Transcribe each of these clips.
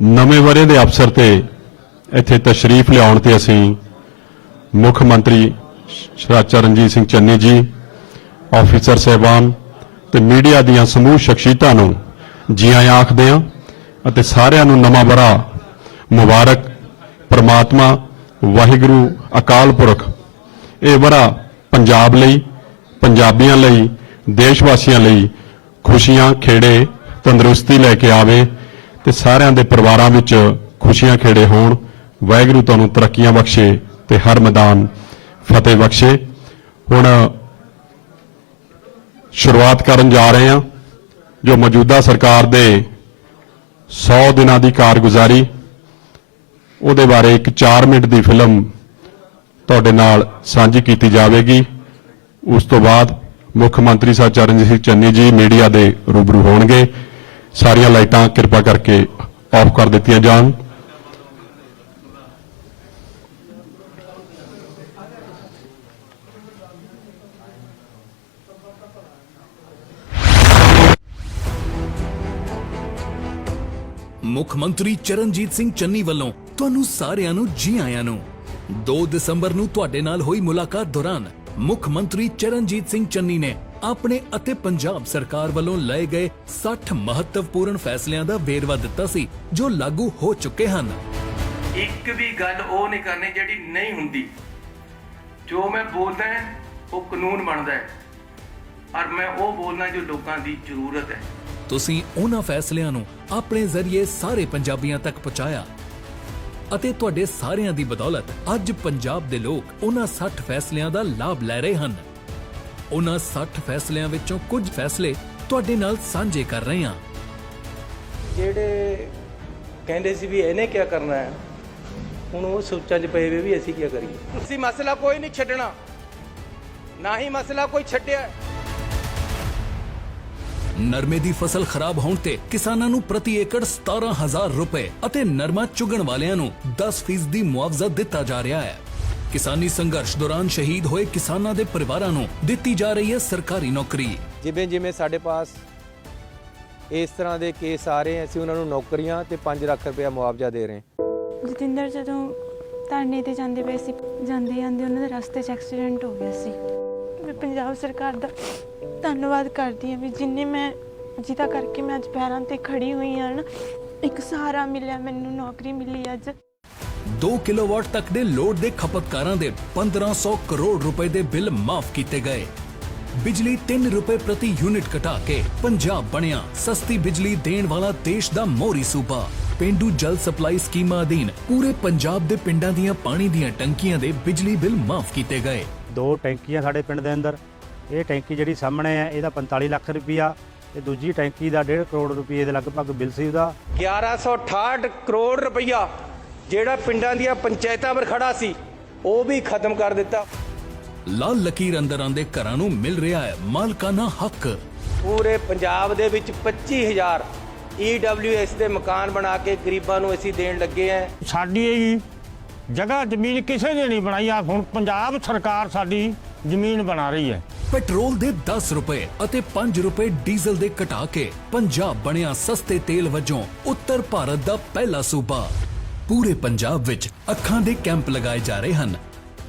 ਨਵੇਂ ਵਰ੍ਹੇ ਦੇ ਅਵਸਰ ਤੇ ਇੱਥੇ ਤਸ਼ਰੀਫ ਲਿਆਉਣ ਤੇ ਅਸੀਂ ਮੁੱਖ ਮੰਤਰੀ ਸ਼੍ਰੀ ਚਰਨਜੀਤ ਸਿੰਘ ਚੰਨੀ ਜੀ, ਆਫੀਸਰ ਸਾਹਿਬਾਨ ਤੇ ਮੀਡੀਆ ਦੀਆਂ ਸਮੂਹ ਸ਼ਖਸੀਅਤਾਂ ਨੂੰ ਜੀ ਆਇਆਂ ਆਖਦੇ ਹਾਂ ਅਤੇ ਸਾਰਿਆਂ ਨੂੰ ਨਵਾਂ ਵਰ੍ਹਾ ਮੁਬਾਰਕ। ਪ੍ਰਮਾਤਮਾ ਵਾਹਿਗੁਰੂ ਅਕਾਲ ਪੁਰਖ ਇਹ ਵਰ੍ਹਾ ਪੰਜਾਬ ਲਈ, ਪੰਜਾਬੀਆਂ ਲਈ, ਦੇਸ਼ ਵਾਸੀਆਂ ਲਈ ਖੁਸ਼ੀਆਂ, ਖੇੜੇ, ਤੰਦਰੁਸਤੀ ਲੈ ਕੇ ਆਵੇ ਤੇ ਸਾਰਿਆਂ ਦੇ ਪਰਿਵਾਰਾਂ ਵਿੱਚ ਖੁਸ਼ੀਆਂ ਖੇੜੇ ਹੋਣ। ਵਾਹਿਗੁਰੂ ਤੁਹਾਨੂੰ ਤਰੱਕੀਆਂ ਬਖਸ਼ੇ ਤੇ ਹਰ ਮੈਦਾਨ ਫਤਿਹ ਬਖਸ਼ੇ। ਹੁਣ ਸ਼ੁਰੂਆਤ ਕਰਨ ਜਾ ਰਹੇ ਹਾਂ ਜੋ ਮੌਜੂਦਾ ਸਰਕਾਰ ਦੇ 100 ਦਿਨਾਂ ਦੀ ਕਾਰਗੁਜ਼ਾਰੀ, ਉਹਦੇ ਬਾਰੇ ਇੱਕ 4 ਮਿੰਟ ਦੀ ਫਿਲਮ ਤੁਹਾਡੇ ਨਾਲ ਸਾਂਝੀ ਕੀਤੀ ਜਾਵੇਗੀ। ਉਸ ਤੋਂ ਬਾਅਦ ਮੁੱਖ ਮੰਤਰੀ ਸਾਹਿਬ ਚਰਨਜੀਤ ਸਿੰਘ ਚੰਨੀ ਜੀ ਮੀਡੀਆ ਦੇ ਰੂਬਰੂ ਹੋਣਗੇ। ਸਾਰੀਆਂ ਲਾਈਟਾਂ ਕਿਰਪਾ ਕਰਕੇ ਆਫ ਕਰ ਦਿੱਤੀਆਂ ਜਾਣ। ਮੁੱਖ ਮੰਤਰੀ ਚਰਨਜੀਤ ਸਿੰਘ ਚੰਨੀ ਵੱਲੋਂ ਤੁਹਾਨੂੰ ਸਾਰਿਆਂ ਨੂੰ ਜੀ ਆਇਆਂ ਨੂੰ। 2 ਦਸੰਬਰ ਨੂੰ ਤੁਹਾਡੇ ਨਾਲ ਹੋਈ ਮੁਲਾਕਾਤ ਦੌਰਾਨ ਮੁੱਖ ਮੰਤਰੀ ਚਰਨਜੀਤ ਸਿੰਘ ਚੰਨੀ ਨੇ ਆਪਣੇ ਅਤੇ ਪੰਜਾਬ ਸਰਕਾਰ ਵੱਲੋਂ ਲਏ ਗਏ 60 ਮਹੱਤਵਪੂਰਨ ਫੈਸਲਿਆਂ ਦਾ ਵੇਰਵਾ ਦਿੱਤਾ ਸੀ ਜੋ ਲਾਗੂ ਹੋ ਚੁੱਕੇ ਹਨ। ਇੱਕ ਵੀ ਗੱਲ ਉਹ ਨਹੀਂ ਕਰਨੀ ਜਿਹੜੀ ਨਹੀਂ ਹੁੰਦੀ। ਜੋ ਮੈਂ ਬੋਲਦਾ ਹੈ ਉਹ ਕਾਨੂੰਨ ਬਣਦਾ ਹੈ ਔਰ ਮੈਂ ਉਹ ਬੋਲਣਾ ਜੋ ਲੋਕਾਂ ਦੀ ਜ਼ਰੂਰਤ ਹੈ। ਤੁਸੀਂ ਉਹਨਾਂ ਫੈਸਲਿਆਂ ਨੂੰ ਆਪਣੇ ਜ਼ਰੀਏ ਸਾਰੇ ਪੰਜਾਬੀਆਂ ਤੱਕ ਪਹੁੰਚਾਇਆ ਅਤੇ ਤੁਹਾਡੇ ਸਾਰਿਆਂ ਦੀ ਬਦੌਲਤ ਅੱਜ ਪੰਜਾਬ ਦੇ ਲੋਕ ਉਹਨਾਂ 60 ਫੈਸਲਿਆਂ ਦਾ ਲਾਭ ਲੈ ਰਹੇ ਹਨ। ਉਹਨਾਂ 60 ਫੈਸਲਿਆਂ ਵਿੱਚੋਂ ਕੁਝ ਫੈਸਲੇ ਤੁਹਾਡੇ ਨਾਲ ਸਾਂਝੇ ਕਰ ਰਹੇ ਹਾਂ। ਜਿਹੜੇ ਕਹਿੰਦੇ ਸੀ ਵੀ ਇਹਨੇ ਕੀ ਕਰਨਾ ਹੈ, ਹੁਣ ਉਹ ਸੋਚਾਂ 'ਚ ਪਏ ਵੇ ਵੀ ਅਸੀਂ ਕੀ ਕਰੀਏ। ਅਸੀਂ ਮਸਲਾ ਕੋਈ ਨਹੀਂ ਛੱਡਣਾ, ਨਾ ਹੀ ਮਸਲਾ ਕੋਈ ਛੱਡਿਆ। ਨਰਮੇ ਦੀ ਫਸਲ ਖਰਾਬ ਹੋਣ ਤੇ ਕਿਸਾਨਾਂ ਨੂੰ ਪ੍ਰਤੀ ਏਕੜ 17,000 ਰੁਪਏ ਅਤੇ ਨਰਮਾ ਚੁਗਣ ਵਾਲਿਆਂ ਨੂੰ 10% ਦੀ ਮੁਆਵਜ਼ਾ ਦਿੱਤਾ ਜਾ ਰਿਹਾ ਹੈ। ਕਿਸਾਨੀ ਸੰਘਰਸ਼ ਦੌਰਾਨ ਸ਼ਹੀਦ ਹੋਏ ਕਿਸਾਨਾਂ ਦੇ ਪਰਿਵਾਰਾਂ ਨੂੰ ਦਿੱਤੀ ਜਾ ਰਹੀ ਹੈ ਸਰਕਾਰੀ ਨੌਕਰੀ। ਜਿਵੇਂ ਜਿਵੇਂ ਸਾਡੇ ਪਾਸ ਇਸ ਤਰ੍ਹਾਂ ਦੇ ਕੇਸ ਆ ਰਹੇ, ਅਸੀਂ ਉਹਨਾਂ ਨੂੰ ਨੌਕਰੀਆਂ ਤੇ 5 ਲੱਖ ਰੁਪਏ ਮੁਆਵਜ਼ਾ ਦੇ ਰਹੇ ਹਾਂ। ਜਤਿੰਦਰ ਜਦੋਂ ਧਰਨੇ ਤੇ ਜਾਂਦੇ ਪਏ ਸੀ, ਜਾਂਦੇ ਉਹਨਾਂ ਦੇ ਰਸਤੇ 'ਚ ਐਕਸੀਡੈਂਟ ਹੋ ਗਿਆ ਸੀ। ਮੈਂ ਪੰਜਾਬ ਸਰਕਾਰ ਦਾ ਧੰਨਵਾਦ ਕਰਦੀ ਹਾਂ ਵੀ ਜਿਹਦਾ ਕਰਕੇ ਮੈਂ ਅੱਜ ਪੈਰਾਂ ਤੇ ਖੜੀ ਹੋਈ ਹਾਂ ਨਾ, ਇੱਕ ਸਹਾਰਾ ਮਿਲਿਆ, ਮੈਨੂੰ ਨੌਕਰੀ ਮਿਲੀ ਅੱਜ। 2 ਕਿਲੋਵਾਟ ਤੱਕ ਦੇ ਲੋਡ ਦੇ ਖਪਤਕਾਰਾਂ ਦੇ 1500 ਕਰੋੜ ਰੁਪਏ ਦੇ ਬਿੱਲ ਮਾਫ ਕੀਤੇ ਗਏ। ਬਿਜਲੀ 3 ਰੁਪਏ ਪ੍ਰਤੀ ਯੂਨਿਟ ਘਟਾ ਕੇ ਪੰਜਾਬ ਬਣਿਆ ਸਸਤੀ ਬਿਜਲੀ ਦੇਣ ਵਾਲਾ ਦੇਸ਼ ਦਾ ਮੋਹਰੀ ਸੂਬਾ। ਪੇਂਡੂ ਜਲ ਸਪਲਾਈ ਸਕੀਮਾਂ ਅਧੀਨ ਪੂਰੇ ਪੰਜਾਬ ਦੇ ਪਿੰਡਾਂ ਦੀਆਂ ਪਾਣੀ ਦੀਆਂ ਟੰਕੀਆਂ ਦੇ ਬਿਜਲੀ ਬਿੱਲ ਮਾਫ ਕੀਤੇ ਗਏ। 2 ਟੈਂਕੀਆਂ ਸਾਡੇ ਪਿੰਡ ਦੇ ਅੰਦਰ। ਇਹ ਟੈਂਕੀ ਜਿਹੜੀ ਸਾਹਮਣੇ ਹੈ ਇਹਦਾ 45 ਲੱਖ ਰੁਪਈਆ ਤੇ ਦੂਜੀ ਟੈਂਕੀ ਦਾ 1.5 ਕਰੋੜ ਰੁਪਏ ਦੇ ਲਗਭਗ ਬਿੱਲ ਸੀ ਉਹਦਾ। 1168 ਕਰੋੜ ਰੁਪਈਆ ਜਿਹੜਾ ਪਿੰਡਾਂ ਦੀਆਂ ਪੰਚਾਇਤਾਂ ਪਰ ਖੜਾ ਸੀ ਉਹ ਵੀ ਖਤਮ ਕਰ ਦਿੱਤਾ। ਲਾਲ ਲਕੀਰ ਅੰਦਰ ਆਂਦੇ ਘਰਾਂ ਨੂੰ ਮਿਲ ਰਿਹਾ ਹੈ ਮਾਲਕਾਨਾ ਹੱਕ। ਪੂਰੇ ਪੰਜਾਬ ਦੇ ਵਿੱਚ 25,000 EWS ਦੇ ਮਕਾਨ ਬਣਾ ਕੇ ਗਰੀਬਾਂ ਨੂੰ ਅਸੀਂ ਦੇਣ ਲੱਗੇ ਆ। ਸਾਡੀ ਇਹ ਜਗ੍ਹਾ ਜ਼ਮੀਨ ਕਿਸੇ ਨੇ ਨਹੀਂ ਬਣਾਈ ਆ, ਹੁਣ ਪੰਜਾਬ ਸਰਕਾਰ ਸਾਡੀ ਜ਼ਮੀਨ ਬਣਾ ਰਹੀ ਹੈ। ਪੈਟਰੋਲ ਦੇ 10 ਰੁਪਏ ਅਤੇ 5 ਰੁਪਏ ਡੀਜ਼ਲ ਦੇ ਘਟਾ ਕੇ ਪੰਜਾਬ ਬਣਿਆ ਸਸਤੇ ਤੇਲ ਵਜੋਂ ਉੱਤਰ ਭਾਰਤ ਦਾ ਪਹਿਲਾ ਸੂਬਾ। ਪੂਰੇ ਪੰਜਾਬ ਵਿੱਚ ਅੱਖਾਂ ਦੇ ਕੈਂਪ ਲਗਾਏ ਜਾ ਰਹੇ ਹਨ।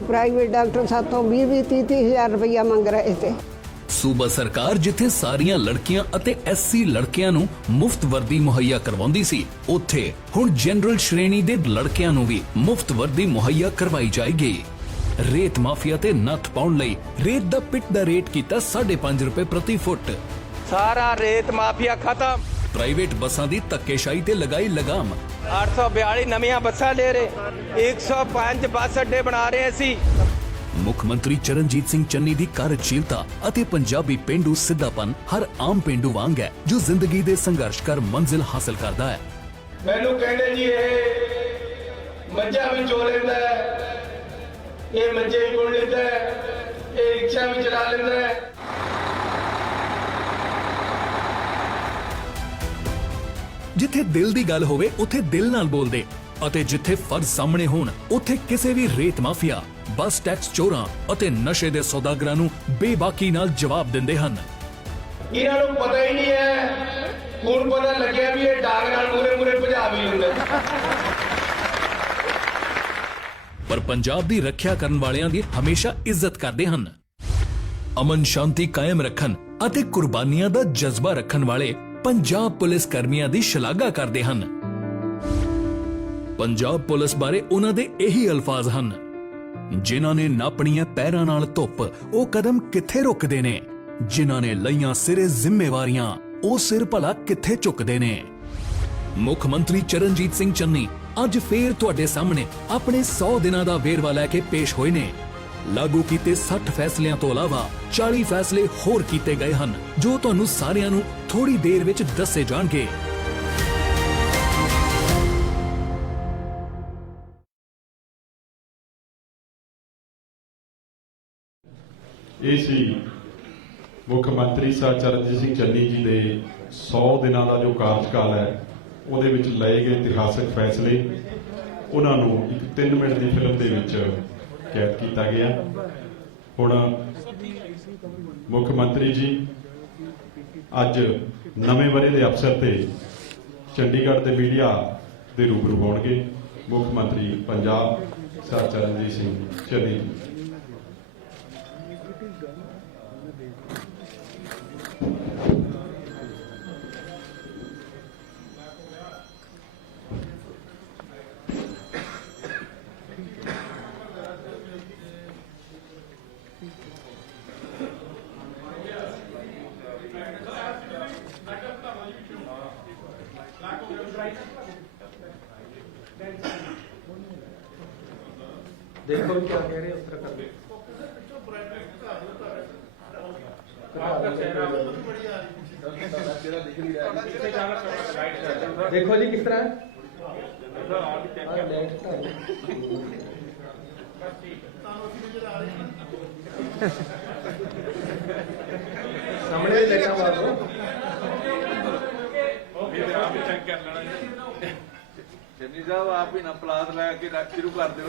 ਪ੍ਰਾਈਵੇਟ ਡਾਕਟਰ ਸਾਥੋਂ 20-30 ਹਜ਼ਾਰ ਰੁਪਇਆ ਮੰਗ ਰਹੇ ਤੇ ਸੂਬਾ ਸਰਕਾਰ ਜਿੱਥੇ ਸਾਰੀਆਂ ਲੜਕੀਆਂ ਅਤੇ SC ਲੜਕਿਆਂ ਨੂੰ ਮੁਫਤ ਵਰਦੀ ਮੁਹੱਈਆ ਕਰਵਾਉਂਦੀ ਸੀ, ਉੱਥੇ ਹੁਣ ਜਨਰਲ ਸ਼੍ਰੇਣੀ ਦੇ ਲੜਕਿਆਂ ਨੂੰ ਵੀ ਮੁਫਤ ਵਰਦੀ ਮੁਹੱਈਆ ਕਰਵਾਈ ਜਾਏਗੀ। ਰੇਤ ਮਾਫੀਆ ਤੇ ਨੱਥ ਪਾਉਣ ਲਈ ਰੇਤ ਦਾ ਪਿੱਟ ਦਾ ਰੇਟ ਕੀਤਾ 5.5 ਰੁਪਏ ਪ੍ਰਤੀ ਫੁੱਟ। ਸਾਰਾ ਰੇਤ ਮਾਫੀਆ ਖਤਮ। ਪ੍ਰਾਈਵੇਟ ਬੱਸਾਂ ਦੀ ਧੱਕੇਸ਼ਾਹੀ ਤੇ ਲਗਾਈ ਲਗਾਮ। 842 ਨਵੀਆਂ ਬੱਸਾਂ ਲੈ ਰਹੇ, 105 ਬੱਸ ਅੱਡੇ ਬਣਾ ਰਹੇ ਸੀ। ਮੁੱਖ ਮੰਤਰੀ ਚਰਨਜੀਤ ਸਿੰਘ ਚੰਨੀ ਦੀ ਕਾਰਜਸ਼ੀਲਤਾ ਅਤੇ ਪੰਜਾਬੀ ਪੇਂਡੂ ਸਿੱਧਾਪਨ ਹਰ ਆਮ ਪੇਂਡੂ ਵਾਂਗ ਹੈ ਜੋ ਜ਼ਿੰਦਗੀ ਦੇ ਸੰਘਰਸ਼ ਕਰ ਮੰਜ਼ਿਲ ਹਾਸਲ ਕਰਦਾ ਹੈ। ਮੈਨੂੰ ਕਹਿੰਦੇ ਜੀ ਇਹ ਮੱਝਾਂ ਵੀ ਚੋ ਲੈਂਦਾ ਹੈ, ਇਹ ਮੰਜੇ ਵੀ ਬੁਣ ਲੈਂਦਾ ਹੈ, ਇਹ ਰਿਕਸ਼ਾ ਵੀ ਚਲਾ ਲੈਂਦਾ ਹੈ। ਜਿੱਥੇ ਦਿਲ ਦੀ ਗੱਲ ਹੋਵੇ ਉੱਥੇ ਦਿਲ ਨਾਲ ਬੋਲਦੇ ਅਤੇ ਜਿੱਥੇ ਫਰਜ਼ ਸਾਹਮਣੇ ਹੋਣ ਉੱਥੇ ਕਿਸੇ ਵੀ ਰੇਤ ਮਾਫੀਆ, ਬੱਸ ਟੈਕਸ ਚੋਰਾਂ ਅਤੇ ਨਸ਼ੇ ਦੇ ਸੌਦਾਗਰਾਂ ਨੂੰ ਬੇਬਾਕੀ ਨਾਲ ਜਵਾਬ ਦਿੰਦੇ ਹਨ। ਇਹਨਾਂ ਨੂੰ ਪਤਾ ਹੀ ਨਹੀਂ ਹੈ, ਹੁਣ ਪਤਾ ਲੱਗਿਆ ਵੀ ਇਹ ਡਾਂਗ ਨਾਲ ਮੂਰੇ ਭਜਾ ਆ ਵੀ ਜਾਂਦਾ। ਪਰ ਪੰਜਾਬ ਦੀ ਰੱਖਿਆ ਕਰਨ ਵਾਲਿਆਂ ਦੀ ਹਮੇਸ਼ਾ ਇੱਜ਼ਤ ਕਰਦੇ ਹਨ। ਅਮਨ ਸ਼ਾਂਤੀ ਕਾਇਮ ਰੱਖਣ ਅਤੇ ਕੁਰਬਾਨੀਆਂ ਦਾ ਜਜ਼ਬਾ ਰੱਖਣ ਵਾਲੇ ਪੰਜਾਬ ਪੁਲਿਸ ਕਰਮੀਆਂ ਦੀ ਸ਼ਲਾਘਾ ਕਰਦੇ ਹਨ। ਪੰਜਾਬ ਪੁਲਿਸ ਬਾਰੇ ਉਹਨਾਂ ਦੇ ਇਹੀ ਅਲਫਾਜ਼ ਹਨ, ਜਿਨ੍ਹਾਂ ਨੇ ਨਾਪਣੀਆਂ ਪੈਰਾਂ ਨਾਲ ਧੁੱਪ ਉਹ ਕਦਮ ਕਿੱਥੇ ਰੁਕਦੇ ਨੇ, ਜਿਨ੍ਹਾਂ ਨੇ ਲਈਆਂ ਸਿਰੇ ਜ਼ਿੰਮੇਵਾਰੀਆਂ ਉਹ ਸਿਰ ਭਲਾ ਕਿੱਥੇ ਝੁਕਦੇ ਨੇ। ਮੁੱਖ ਮੰਤਰੀ ਚਰਨਜੀਤ ਸਿੰਘ ਚੰਨੀ ਅੱਜ ਫੇਰ ਤੁਹਾਡੇ ਸਾਹਮਣੇ ਆਪਣੇ 100 ਦਿਨਾਂ ਦਾ ਵੇਰਵਾ ਲੈ ਕੇ ਪੇਸ਼ ਹੋਏ ਨੇ। ਲਾਗੂ ਕੀਤੇ 60 ਫੈਸਲਿਆਂ ਤੋਂ ਇਲਾਵਾ 40 ਫੈਸਲੇ ਹੋਰ ਕੀਤੇ ਗਏ ਹਨ, ਜੋ ਤੁਹਾਨੂੰ ਸਾਰਿਆਂ ਨੂੰ ਥੋੜੀ ਦੇਰ ਵਿੱਚ ਦੱਸੇ ਜਾਣਗੇ। ਇਹ ਸੀ ਮੁੱਖ ਮੰਤਰੀ ਸਾਹਿਬ ਚਰਨਜੀਤ ਸਿੰਘ ਚੰਨੀ ਜੀ ਦੇ 100 ਦਿਨਾਂ ਦਾ ਜੋ ਕਾਰਜਕਾਲ ਹੈ ਉਹਦੇ ਵਿੱਚ ਲਏ ਗਏ ਇਤਿਹਾਸਕ ਫੈਸਲੇ, ਉਹਨਾਂ ਨੂੰ ਇੱਕ 3 ਮਿੰਟ ਦੀ ਫਿਲਮ ਦੇ ਵਿੱਚ ਕੈਦ ਕੀਤਾ ਗਿਆ। ਹੁਣ ਮੁੱਖ ਮੰਤਰੀ ਜੀ ਅੱਜ ਨਵੇਂ ਵਰ੍ਹੇ ਦੇ ਅਵਸਰ ਤੇ ਚੰਡੀਗੜ੍ਹ ਦੇ ਮੀਡੀਆ ਦੇ ਰੂਬਰੂ ਹੋਣਗੇ। ਮੁੱਖ ਮੰਤਰੀ ਪੰਜਾਬ ਸਾਹਿਬ ਚਰਨਜੀਤ ਸਿੰਘ ਚੰਨੀ ਜੀ। देखो क्या कह रहे हैं उत्तर कर देखो जी किस तरह सामने देखा बात हो चन्नी साहब आप ही ना पलास लैके शुरू कर दो।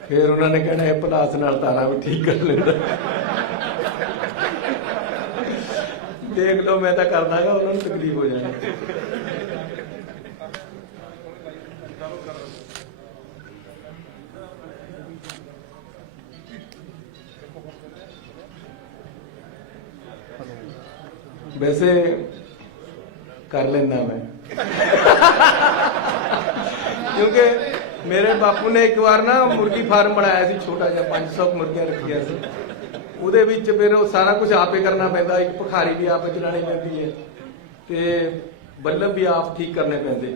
फिर उन्होंने कहना है पलास नाल तारा भी ठीक कर लेता। देख लो मैं तो कर दांगा, उन्होंने तकलीफ हो जानी। वैसे कर लेना मैं क्योंकि मेरे बापू ने एक बार ना मुर्गी फार्म बनाया सी छोटा जिहा 500 मुर्गियां रखियां सी। ਉਹਦੇ ਵਿੱਚ ਫਿਰ ਉਹ ਸਾਰਾ ਕੁਝ ਆਪੇ ਕਰਨਾ ਪੈਂਦਾ, ਇੱਕ ਭਖਾਰੀ ਵੀ ਆਪੇ ਚਲਾਣੀ ਪੈਂਦੀ ਹੈ ਤੇ ਬੱਲਬ ਵੀ ਆਪ ਠੀਕ ਕਰਨੇ ਪੈਂਦੇ।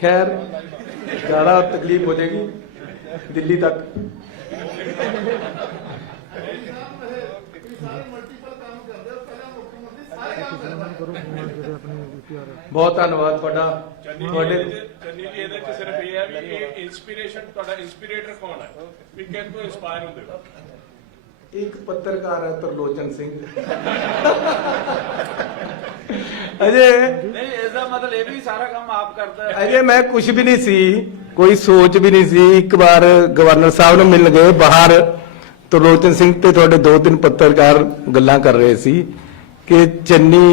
ਖੈਰ ਜ਼ਿਆਦਾ ਤਕਲੀਫ ਹੋ ਜਾਏਗੀ ਦਿੱਲੀ ਤੱਕ। ਬਹੁਤ ਧੰਨਵਾਦ ਤੁਹਾਡਾ। ਤੁਹਾਡੇ ਚੰਨੀ ਜੀ ਇਹਦੇ ਚ ਸਿਰਫ ਇਹ ਹੈ ਵੀ ਇਹ ਇਨਸਪੀਰੇਸ਼ਨ, ਤੁਹਾਡਾ ਇਨਸਪੀਰੇਟਰ ਕੌਣ ਹੈ, ਵੀ ਕਿਸ ਤੋਂ ਇੰਸਪਾਇਰ ਹੁੰਦੇ ਹੋ? ਇੱਕ ਪੱਤਰਕਾਰ ਹੈ ਤਰਲੋਚਨ ਸਿੰਘ। ਅਜੇ नहीं इसका मतलब ये भी सारा काम आप करता है। ਅਜੇ ਮੈਂ ਕੁਝ ਵੀ ਨਹੀਂ ਸੀ, ਕੋਈ ਸੋਚ ਵੀ ਨਹੀਂ ਸੀ। ਇੱਕ ਵਾਰ ਗਵਰਨਰ ਸਾਹਿਬ ਨੂੰ ਮਿਲਣ ਗਏ ਬਾਹਰ, ਤਰਲੋਚਨ ਸਿੰਘ ਤੇ ਤੁਹਾਡੇ 2-3 ਪੱਤਰਕਾਰ ਗੱਲਾਂ ਕਰ ਰਹੇ ਸੀ ਕਿ ਚੰਨੀ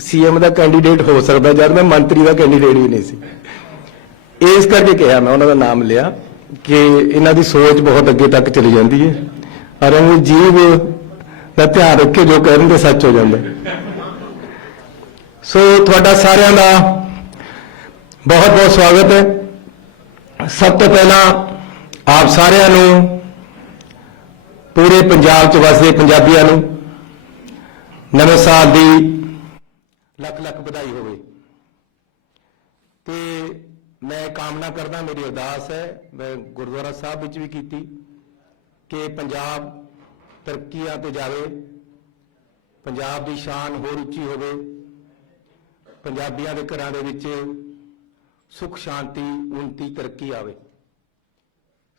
ਸੀਐਮ ਦਾ ਕੈਂਡੀਡੇਟ ਹੋ ਸਕਦਾ, ਜਦ ਮੈਂ ਮੰਤਰੀ ਦਾ ਕੈਂਡੀਡੇਟ ਵੀ ਨਹੀਂ ਸੀ। ਇਸ ਕਰਕੇ ਕਿਹਾ, ਮੈਂ ਉਹਨਾਂ ਦਾ ਨਾਮ ਲਿਆ ਕਿ ਇਹਨਾਂ ਦੀ ਸੋਚ ਬਹੁਤ ਅੱਗੇ ਤੱਕ ਚਲੀ ਜਾਂਦੀ ਹੈ ਔਰ ਉਹ ਜੀਵ ਦਾ ਧਿਆਨ ਰੱਖ ਕੇ ਜੋ ਕਹਿੰਦੇ ਸੱਚ ਹੋ ਜਾਂਦਾ। ਸੋ ਤੁਹਾਡਾ ਸਾਰਿਆਂ ਦਾ ਬਹੁਤ ਬਹੁਤ ਸਵਾਗਤ ਹੈ। ਸਭ ਤੋਂ ਪਹਿਲਾਂ ਆਪ ਸਾਰਿਆਂ ਨੂੰ, ਪੂਰੇ ਪੰਜਾਬ 'ਚ ਵਸਦੇ ਪੰਜਾਬੀਆਂ ਨੂੰ ਨਵੇਂ ਸਾਲ ਦੀ ਲੱਖ ਲੱਖ ਵਧਾਈ ਹੋਵੇ। ਤੇ ਮੈਂ ਕਾਮਨਾ ਕਰਦਾ, ਮੇਰੀ ਅਰਦਾਸ ਹੈ, ਮੈਂ ਗੁਰਦੁਆਰਾ ਸਾਹਿਬ ਵਿੱਚ ਵੀ ਕੀਤੀ ਕਿ ਪੰਜਾਬ ਤਰੱਕੀਆਂ ਤੇ ਜਾਵੇ, ਪੰਜਾਬ ਦੀ ਸ਼ਾਨ ਹੋਰ ਉੱਚੀ ਹੋਵੇ, ਪੰਜਾਬੀਆਂ ਦੇ ਘਰਾਂ ਦੇ ਵਿੱਚ ਸੁੱਖ ਸ਼ਾਂਤੀ ਉੱਨਤੀ ਤਰੱਕੀ ਆਵੇ।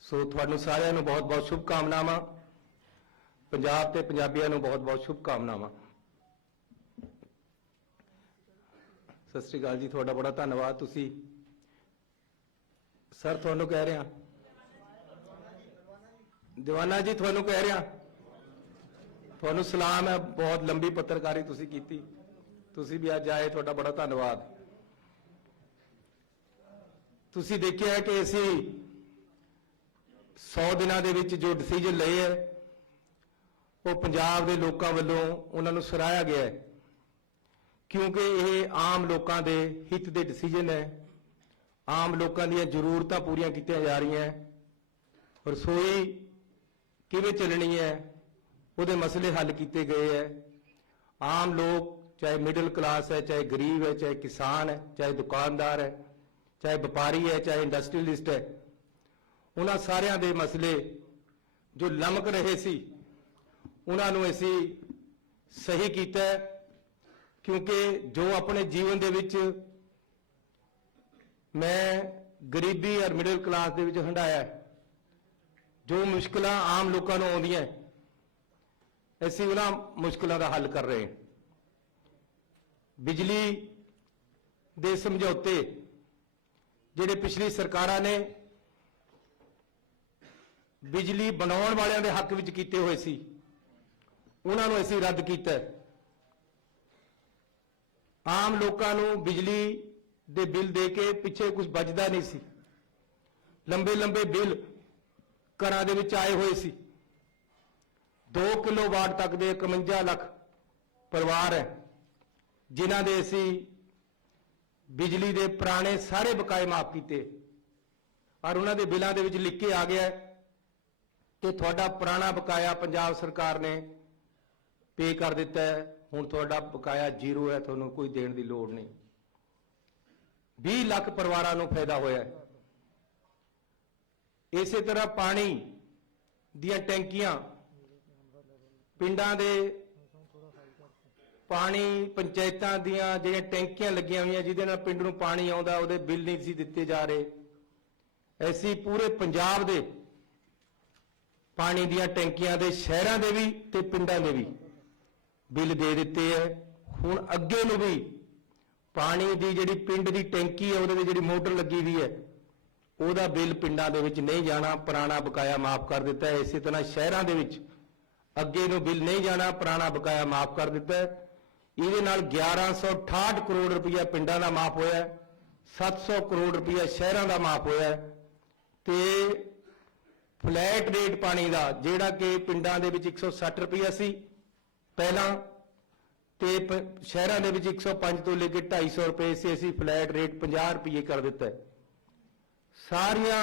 ਸੋ ਤੁਹਾਨੂੰ ਸਾਰਿਆਂ ਨੂੰ ਬਹੁਤ ਬਹੁਤ ਸ਼ੁਭ ਕਾਮਨਾਵਾਂ। ਪੰਜਾਬ ਤੇ ਪੰਜਾਬੀਆਂ ਨੂੰ ਬਹੁਤ ਬਹੁਤ ਸ਼ੁਭ ਕਾਮਨਾਵਾਂ। ਸਤਿ ਸ੍ਰੀ ਅਕਾਲ ਜੀ, ਤੁਹਾਡਾ ਬੜਾ ਧੰਨਵਾਦ। ਤੁਸੀਂ ਸਰ ਤੁਹਾਨੂੰ ਕਹਿ ਰਿਹਾ, ਦੀਵਾਨਾ ਜੀ ਤੁਹਾਨੂੰ ਕਹਿ ਰਿਹਾ, ਤੁਹਾਨੂੰ ਸਲਾਮ ਹੈ। ਬਹੁਤ ਲੰਬੀ ਪੱਤਰਕਾਰੀ ਤੁਸੀਂ ਕੀਤੀ, ਤੁਸੀਂ ਵੀ ਅੱਜ ਆਏ, ਤੁਹਾਡਾ ਬੜਾ ਧੰਨਵਾਦ। ਤੁਸੀਂ ਦੇਖਿਆ ਕਿ ਅਸੀਂ 100 ਦਿਨਾਂ ਦੇ ਵਿੱਚ ਜੋ ਡਿਸੀਜਨ ਲਏ ਹੈ ਉਹ ਪੰਜਾਬ ਦੇ ਲੋਕਾਂ ਵੱਲੋਂ ਉਹਨਾਂ ਨੂੰ ਸਰਾਹਿਆ ਗਿਆ ਹੈ, ਕਿਉਂਕਿ ਇਹ ਆਮ ਲੋਕਾਂ ਦੇ ਹਿੱਤ ਦੇ ਡਿਸੀਜਨ ਹੈ। ਆਮ ਲੋਕਾਂ ਦੀਆਂ ਜ਼ਰੂਰਤਾਂ ਪੂਰੀਆਂ ਕੀਤੀਆਂ ਜਾ ਰਹੀਆਂ ਹੈ। ਰਸੋਈ ਕਿਵੇਂ ਚੱਲਣੀ ਹੈ ਉਹਦੇ ਮਸਲੇ ਹੱਲ ਕੀਤੇ ਗਏ ਹੈ। ਆਮ ਲੋਕ, ਚਾਹੇ ਮਿਡਲ ਕਲਾਸ ਹੈ, ਚਾਹੇ ਗਰੀਬ ਹੈ, ਚਾਹੇ ਕਿਸਾਨ ਹੈ, ਚਾਹੇ ਦੁਕਾਨਦਾਰ ਹੈ, ਚਾਹੇ ਵਪਾਰੀ ਹੈ, ਚਾਹੇ ਇੰਡਸਟਰੀਅਲਿਸਟ ਹੈ, ਉਹਨਾਂ ਸਾਰਿਆਂ ਦੇ ਮਸਲੇ ਜੋ ਲਮਕ ਰਹੇ ਸੀ ਉਹਨਾਂ ਨੂੰ ਅਸੀਂ ਸਹੀ ਕੀਤਾ ਹੈ, ਕਿਉਂਕਿ ਜੋ ਆਪਣੇ ਜੀਵਨ ਦੇ ਵਿੱਚ ਮੈਂ ਗਰੀਬੀ ਔਰ ਮਿਡਲ ਕਲਾਸ ਦੇ ਵਿੱਚ ਹੰਢਾਇਆ ਹੈ, ਜੋ ਮੁਸ਼ਕਲਾਂ ਆਮ ਲੋਕਾਂ ਨੂੰ ਆਉਂਦੀਆਂ ਅਸੀਂ ਉਹਨਾਂ ਮੁਸ਼ਕਲਾਂ ਦਾ ਹੱਲ ਕਰ ਰਹੇ ਹਾਂ। ਬਿਜਲੀ ਦੇ ਸਮਝੌਤੇ ਜਿਹੜੇ ਪਿਛਲੀ ਸਰਕਾਰਾਂ ਨੇ ਬਿਜਲੀ ਬਣਾਉਣ ਵਾਲਿਆਂ ਦੇ ਹੱਕ ਵਿੱਚ ਕੀਤੇ ਹੋਏ ਸੀ ਉਹਨਾਂ ਨੂੰ ਅਸੀਂ ਰੱਦ ਕੀਤਾ ਹੈ। ਆਮ ਲੋਕਾਂ ਨੂੰ ਬਿਜਲੀ ਦੇ ਬਿੱਲ ਦੇ ਕੇ ਪਿੱਛੇ ਕੁਝ ਬਚਦਾ ਨਹੀਂ ਸੀ। ਲੰਬੇ ਲੰਬੇ ਬਿੱਲ ਘਰਾਂ ਦੇ ਵਿੱਚ ਆਏ ਹੋਏ ਸੀ। 2 ਕਿਲੋਵਾਟ ਤੱਕ ਦੇ 51 ਲੱਖ ਪਰਿਵਾਰ ਹੈ ਜਿਨ੍ਹਾਂ ਦੇ ਅਸੀਂ ਬਿਜਲੀ ਦੇ ਪੁਰਾਣੇ ਸਾਰੇ ਬਕਾਏ ਮਾਫ ਕੀਤੇ ਔਰ ਉਹਨਾਂ ਦੇ ਬਿੱਲਾਂ ਦੇ ਵਿੱਚ ਲਿਖ ਕੇ ਆ ਗਿਆ ਕਿ ਤੁਹਾਡਾ ਪੁਰਾਣਾ ਬਕਾਇਆ ਪੰਜਾਬ ਸਰਕਾਰ ਨੇ ਪੇ ਕਰ ਦਿੱਤਾ ਹੈ, ਹੁਣ ਤੁਹਾਡਾ ਬਕਾਇਆ ਜ਼ੀਰੋ ਹੈ, ਤੁਹਾਨੂੰ ਕੋਈ ਦੇਣ ਦੀ ਲੋੜ ਨਹੀਂ। 20 ਲੱਖ ਪਰਿਵਾਰਾਂ ਨੂੰ ਫਾਇਦਾ ਹੋਇਆ ਹੈ। ਇਸੇ ਤਰ੍ਹਾਂ ਪਾਣੀ ਦੀਆਂ ਟੈਂਕੀਆਂ ਪਿੰਡਾਂ ਦੇ ਪਾਣੀ ਪੰਚਾਇਤਾਂ ਦੀਆਂ ਜਿਹੜੀਆਂ ਟੈਂਕੀਆਂ ਲੱਗੀਆਂ ਹੋਈਆਂ ਜਿਹਦੇ ਨਾਲ ਪਿੰਡ ਨੂੰ ਪਾਣੀ ਆਉਂਦਾ ਉਹਦੇ ਬਿੱਲ ਨਹੀਂ ਸੀ ਦਿੱਤੇ ਜਾ ਰਹੇ। ਐਸੀ ਪੂਰੇ ਪੰਜਾਬ ਦੇ ਪਾਣੀ ਦੀਆਂ ਟੈਂਕੀਆਂ ਦੇ ਸ਼ਹਿਰਾਂ ਦੇ ਵੀ ਤੇ ਪਿੰਡਾਂ ਦੇ ਵੀ ਬਿੱਲ ਦੇ ਦਿੱਤੇ ਹੈ। ਹੁਣ ਅੱਗੇ ਨੂੰ ਵੀ ਪਾਣੀ ਦੀ ਜਿਹੜੀ ਪਿੰਡ ਦੀ ਟੈਂਕੀ ਹੈ ਉਹਦੇ ਵਿੱਚ ਜਿਹੜੀ ਮੋਟਰ ਲੱਗੀ ਹੋਈ ਹੈ ਉਹਦਾ ਬਿੱਲ ਪਿੰਡਾਂ ਦੇ ਵਿੱਚ ਨਹੀਂ ਜਾਣਾ, ਪੁਰਾਣਾ ਬਕਾਇਆ ਮਾਫ ਕਰ ਦਿੱਤਾ ਹੈ। ਇਸੇ ਤਰ੍ਹਾਂ ਸ਼ਹਿਰਾਂ ਦੇ ਵਿੱਚ ਅੱਗੇ ਨੂੰ ਬਿੱਲ ਨਹੀਂ ਜਾਣਾ, ਪੁਰਾਣਾ ਬਕਾਇਆ ਮਾਫ ਕਰ ਦਿੱਤਾ ਹੈ। ਇਹਦੇ ਨਾਲ 1168 ਕਰੋੜ ਰੁਪਇਆ ਪਿੰਡਾਂ ਦਾ ਮਾਫ ਹੋਇਆ ਹੈ, 700 ਕਰੋੜ ਰੁਪਇਆ ਸ਼ਹਿਰਾਂ ਦਾ ਮਾਫ ਹੋਇਆ ਹੈ। ਤੇ ਫਲੈਟ ਰੇਟ ਪਾਣੀ ਦਾ ਜਿਹੜਾ ਕਿ ਪਿੰਡਾਂ ਦੇ ਵਿੱਚ 160 ਰੁਪਇਆ ਸੀ ਪਹਿਲਾਂ ਤੇ ਸ਼ਹਿਰਾਂ ਦੇ ਵਿੱਚ 105 ਤੋਂ ਲੈ ਕੇ 250 ਰੁਪਏ ਸੀ, ਅਸੀਂ ਫਲੈਟ ਰੇਟ 50 ਰੁਪਏ ਕਰ ਦਿੱਤਾ ਹੈ। ਸਾਰੀਆਂ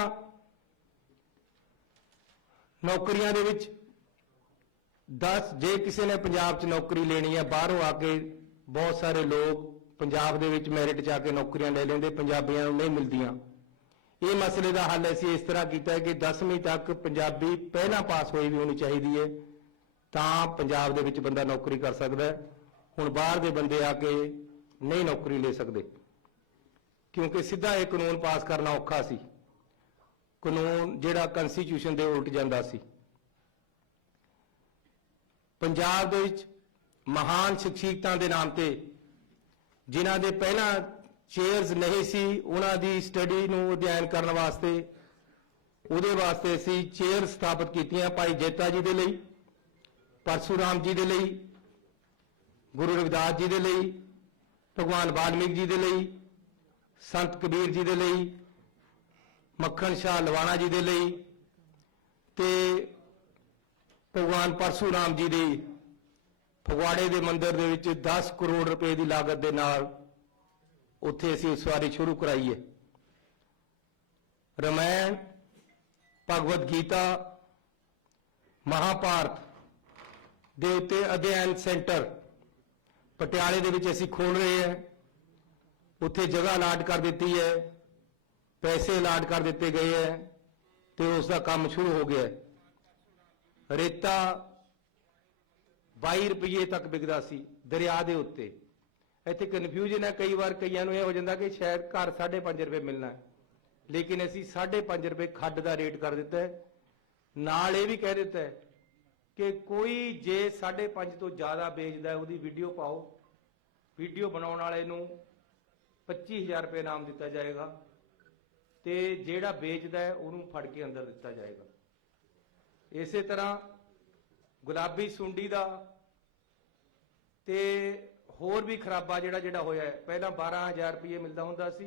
ਨੌਕਰੀਆਂ ਦੇ ਵਿੱਚ 10 ਜੇ ਕਿਸੇ ਨੇ ਪੰਜਾਬ 'ਚ ਨੌਕਰੀ ਲੈਣੀ ਹੈ ਬਾਹਰੋਂ ਆ ਕੇ ਬਹੁਤ ਸਾਰੇ ਲੋਕ ਪੰਜਾਬ ਦੇ ਵਿੱਚ ਮੈਰਿਟ 'ਚ ਆ ਕੇ ਨੌਕਰੀਆਂ ਲੈ ਲੈਂਦੇ, ਪੰਜਾਬੀਆਂ ਨੂੰ ਨਹੀਂ ਮਿਲਦੀਆਂ। ਇਹ ਮਸਲੇ ਦਾ ਹੱਲ ਅਸੀਂ ਇਸ ਤਰ੍ਹਾਂ ਕੀਤਾ ਹੈ ਕਿ 10ਵੀਂ ਤੱਕ ਪੰਜਾਬੀ ਪਹਿਲਾਂ ਪਾਸ ਹੋਈ ਵੀ ਹੋਣੀ ਚਾਹੀਦੀ ਹੈ ਤਾਂ ਪੰਜਾਬ ਦੇ ਵਿੱਚ ਬੰਦਾ ਨੌਕਰੀ ਕਰ ਸਕਦਾ ਹੈ। ਹੁਣ ਬਾਹਰ ਦੇ ਬੰਦੇ ਆ ਕੇ ਨਹੀਂ ਨੌਕਰੀ ਲੈ ਸਕਦੇ ਕਿਉਂਕਿ ਸਿੱਧਾ ਇਹ ਕਾਨੂੰਨ ਪਾਸ ਕਰਨਾ ਔਖਾ ਸੀ। ਕਾਨੂੰਨ ਜਿਹੜਾ ਕਨਸਟੀਟਿਊਸ਼ਨ ਦੇ ਉਲਟ ਜਾਂਦਾ ਸੀ। ਪੰਜਾਬ ਦੇ ਵਿੱਚ ਮਹਾਨ ਸ਼ਖਸੀਅਤਾਂ ਦੇ ਨਾਮ ਤੇ ਜਿਨ੍ਹਾਂ ਦੇ ਪਹਿਲਾਂ ਚੇਅਰਸ ਨਹੀਂ ਸੀ ਉਹਨਾਂ ਦੀ ਸਟੱਡੀ ਨੂੰ ਅਧਿਐਨ ਕਰਨ ਵਾਸਤੇ ਉਹਦੇ ਵਾਸਤੇ ਅਸੀਂ ਚੇਅਰ ਸਥਾਪਿਤ ਕੀਤੀਆਂ। ਭਾਈ ਜੇਤਾ ਜੀ ਦੇ ਲਈ, ਪਰਸ਼ੂਰਾਮ ਜੀ ਦੇ ਲਈ, ਗੁਰੂ ਰਵਿਦਾਸ ਜੀ ਦੇ ਲਈ, ਭਗਵਾਨ ਵਾਲਮੀਕ ਜੀ ਦੇ ਲਈ, ਸੰਤ ਕਬੀਰ ਜੀ ਦੇ ਲਈ, ਮੱਖਣ ਸ਼ਾਹ ਲਵਾਣਾ ਜੀ ਦੇ ਲਈ ਤੇ ਭਗਵਾਨ ਪਰਸ਼ੂਰਾਮ ਜੀ ਦੇ ਫਗਵਾੜੇ ਦੇ ਮੰਦਿਰ ਦੇ ਵਿੱਚ 10 ਕਰੋੜ ਰੁਪਏ ਦੀ ਲਾਗਤ ਦੇ ਨਾਲ ਉੱਥੇ ਅਸੀਂ ਉਸਾਰੀ ਸ਼ੁਰੂ ਕਰਾਈ ਹੈ। ਰਾਮਾਇਣ, ਭਗਵਦ ਗੀਤਾ, ਮਹਾਭਾਰਤ ਦੇ ਉੱਤੇ ਅਧਿਐਨ ਸੈਂਟਰ ਪਟਿਆਲੇ ਦੇ ਵਿੱਚ ਅਸੀਂ ਖੋਲ ਰਹੇ ਹਾਂ। ਉੱਥੇ ਜਗ੍ਹਾ ਅਲਾਟ ਕਰ ਦਿੱਤੀ ਹੈ, ਪੈਸੇ ਅਲਾਟ ਕਰ ਦਿੱਤੇ ਗਏ ਹੈ ਤੇ ਉਸ ਦਾ ਕੰਮ ਸ਼ੁਰੂ ਹੋ ਗਿਆ ਹੈ। ਰੇਤਾ 22 ਰੁਪਏ ਤੱਕ ਵਿਕਦਾ ਸੀ ਦਰਿਆ ਦੇ ਉੱਤੇ। ਇੱਥੇ ਕਨਫਿਊਜ਼ਨ ਹੈ, ਕਈ ਵਾਰ ਕਈਆਂ ਨੂੰ ਇਹ ਹੋ ਜਾਂਦਾ ਕਿ ਸ਼ਾਇਦ ਘਰ 5.5 ਰੁਪਏ ਮਿਲਣਾ ਹੈ, ਲੇਕਿਨ ਅਸੀਂ 5.5 ਰੁਪਏ ਖੱਡ ਦਾ ਰੇਟ ਕਰ ਦਿੱਤਾ ਹੈ। ਨਾਲ ਇਹ ਵੀ ਕਹਿ ਦਿੱਤਾ ਹੈ ਕਿ ਕੋਈ ਜੇ 5.5 ਤੋਂ ਜ਼ਿਆਦਾ ਵੇਚਦਾ ਉਹਦੀ ਵੀਡੀਓ ਪਾਓ, ਵੀਡੀਓ ਬਣਾਉਣ ਵਾਲੇ ਨੂੰ 25,000 ਰੁਪਏ ਇਨਾਮ ਦਿੱਤਾ ਜਾਏਗਾ ਤੇ ਜਿਹੜਾ ਵੇਚਦਾ ਹੈ ਉਹਨੂੰ ਫੜ ਕੇ ਅੰਦਰ ਦਿੱਤਾ ਜਾਏਗਾ। ਇਸੇ ਤਰ੍ਹਾਂ ਗੁਲਾਬੀ ਸੁੰਡੀ ਦਾ ਤੇ ਹੋਰ ਵੀ ਖਰਾਬਾ ਜਿਹੜਾ ਹੋਇਆ ਹੈ। ਪਹਿਲਾਂ 12,000 ਰੁਪਏ ਮਿਲਦਾ ਹੁੰਦਾ ਸੀ,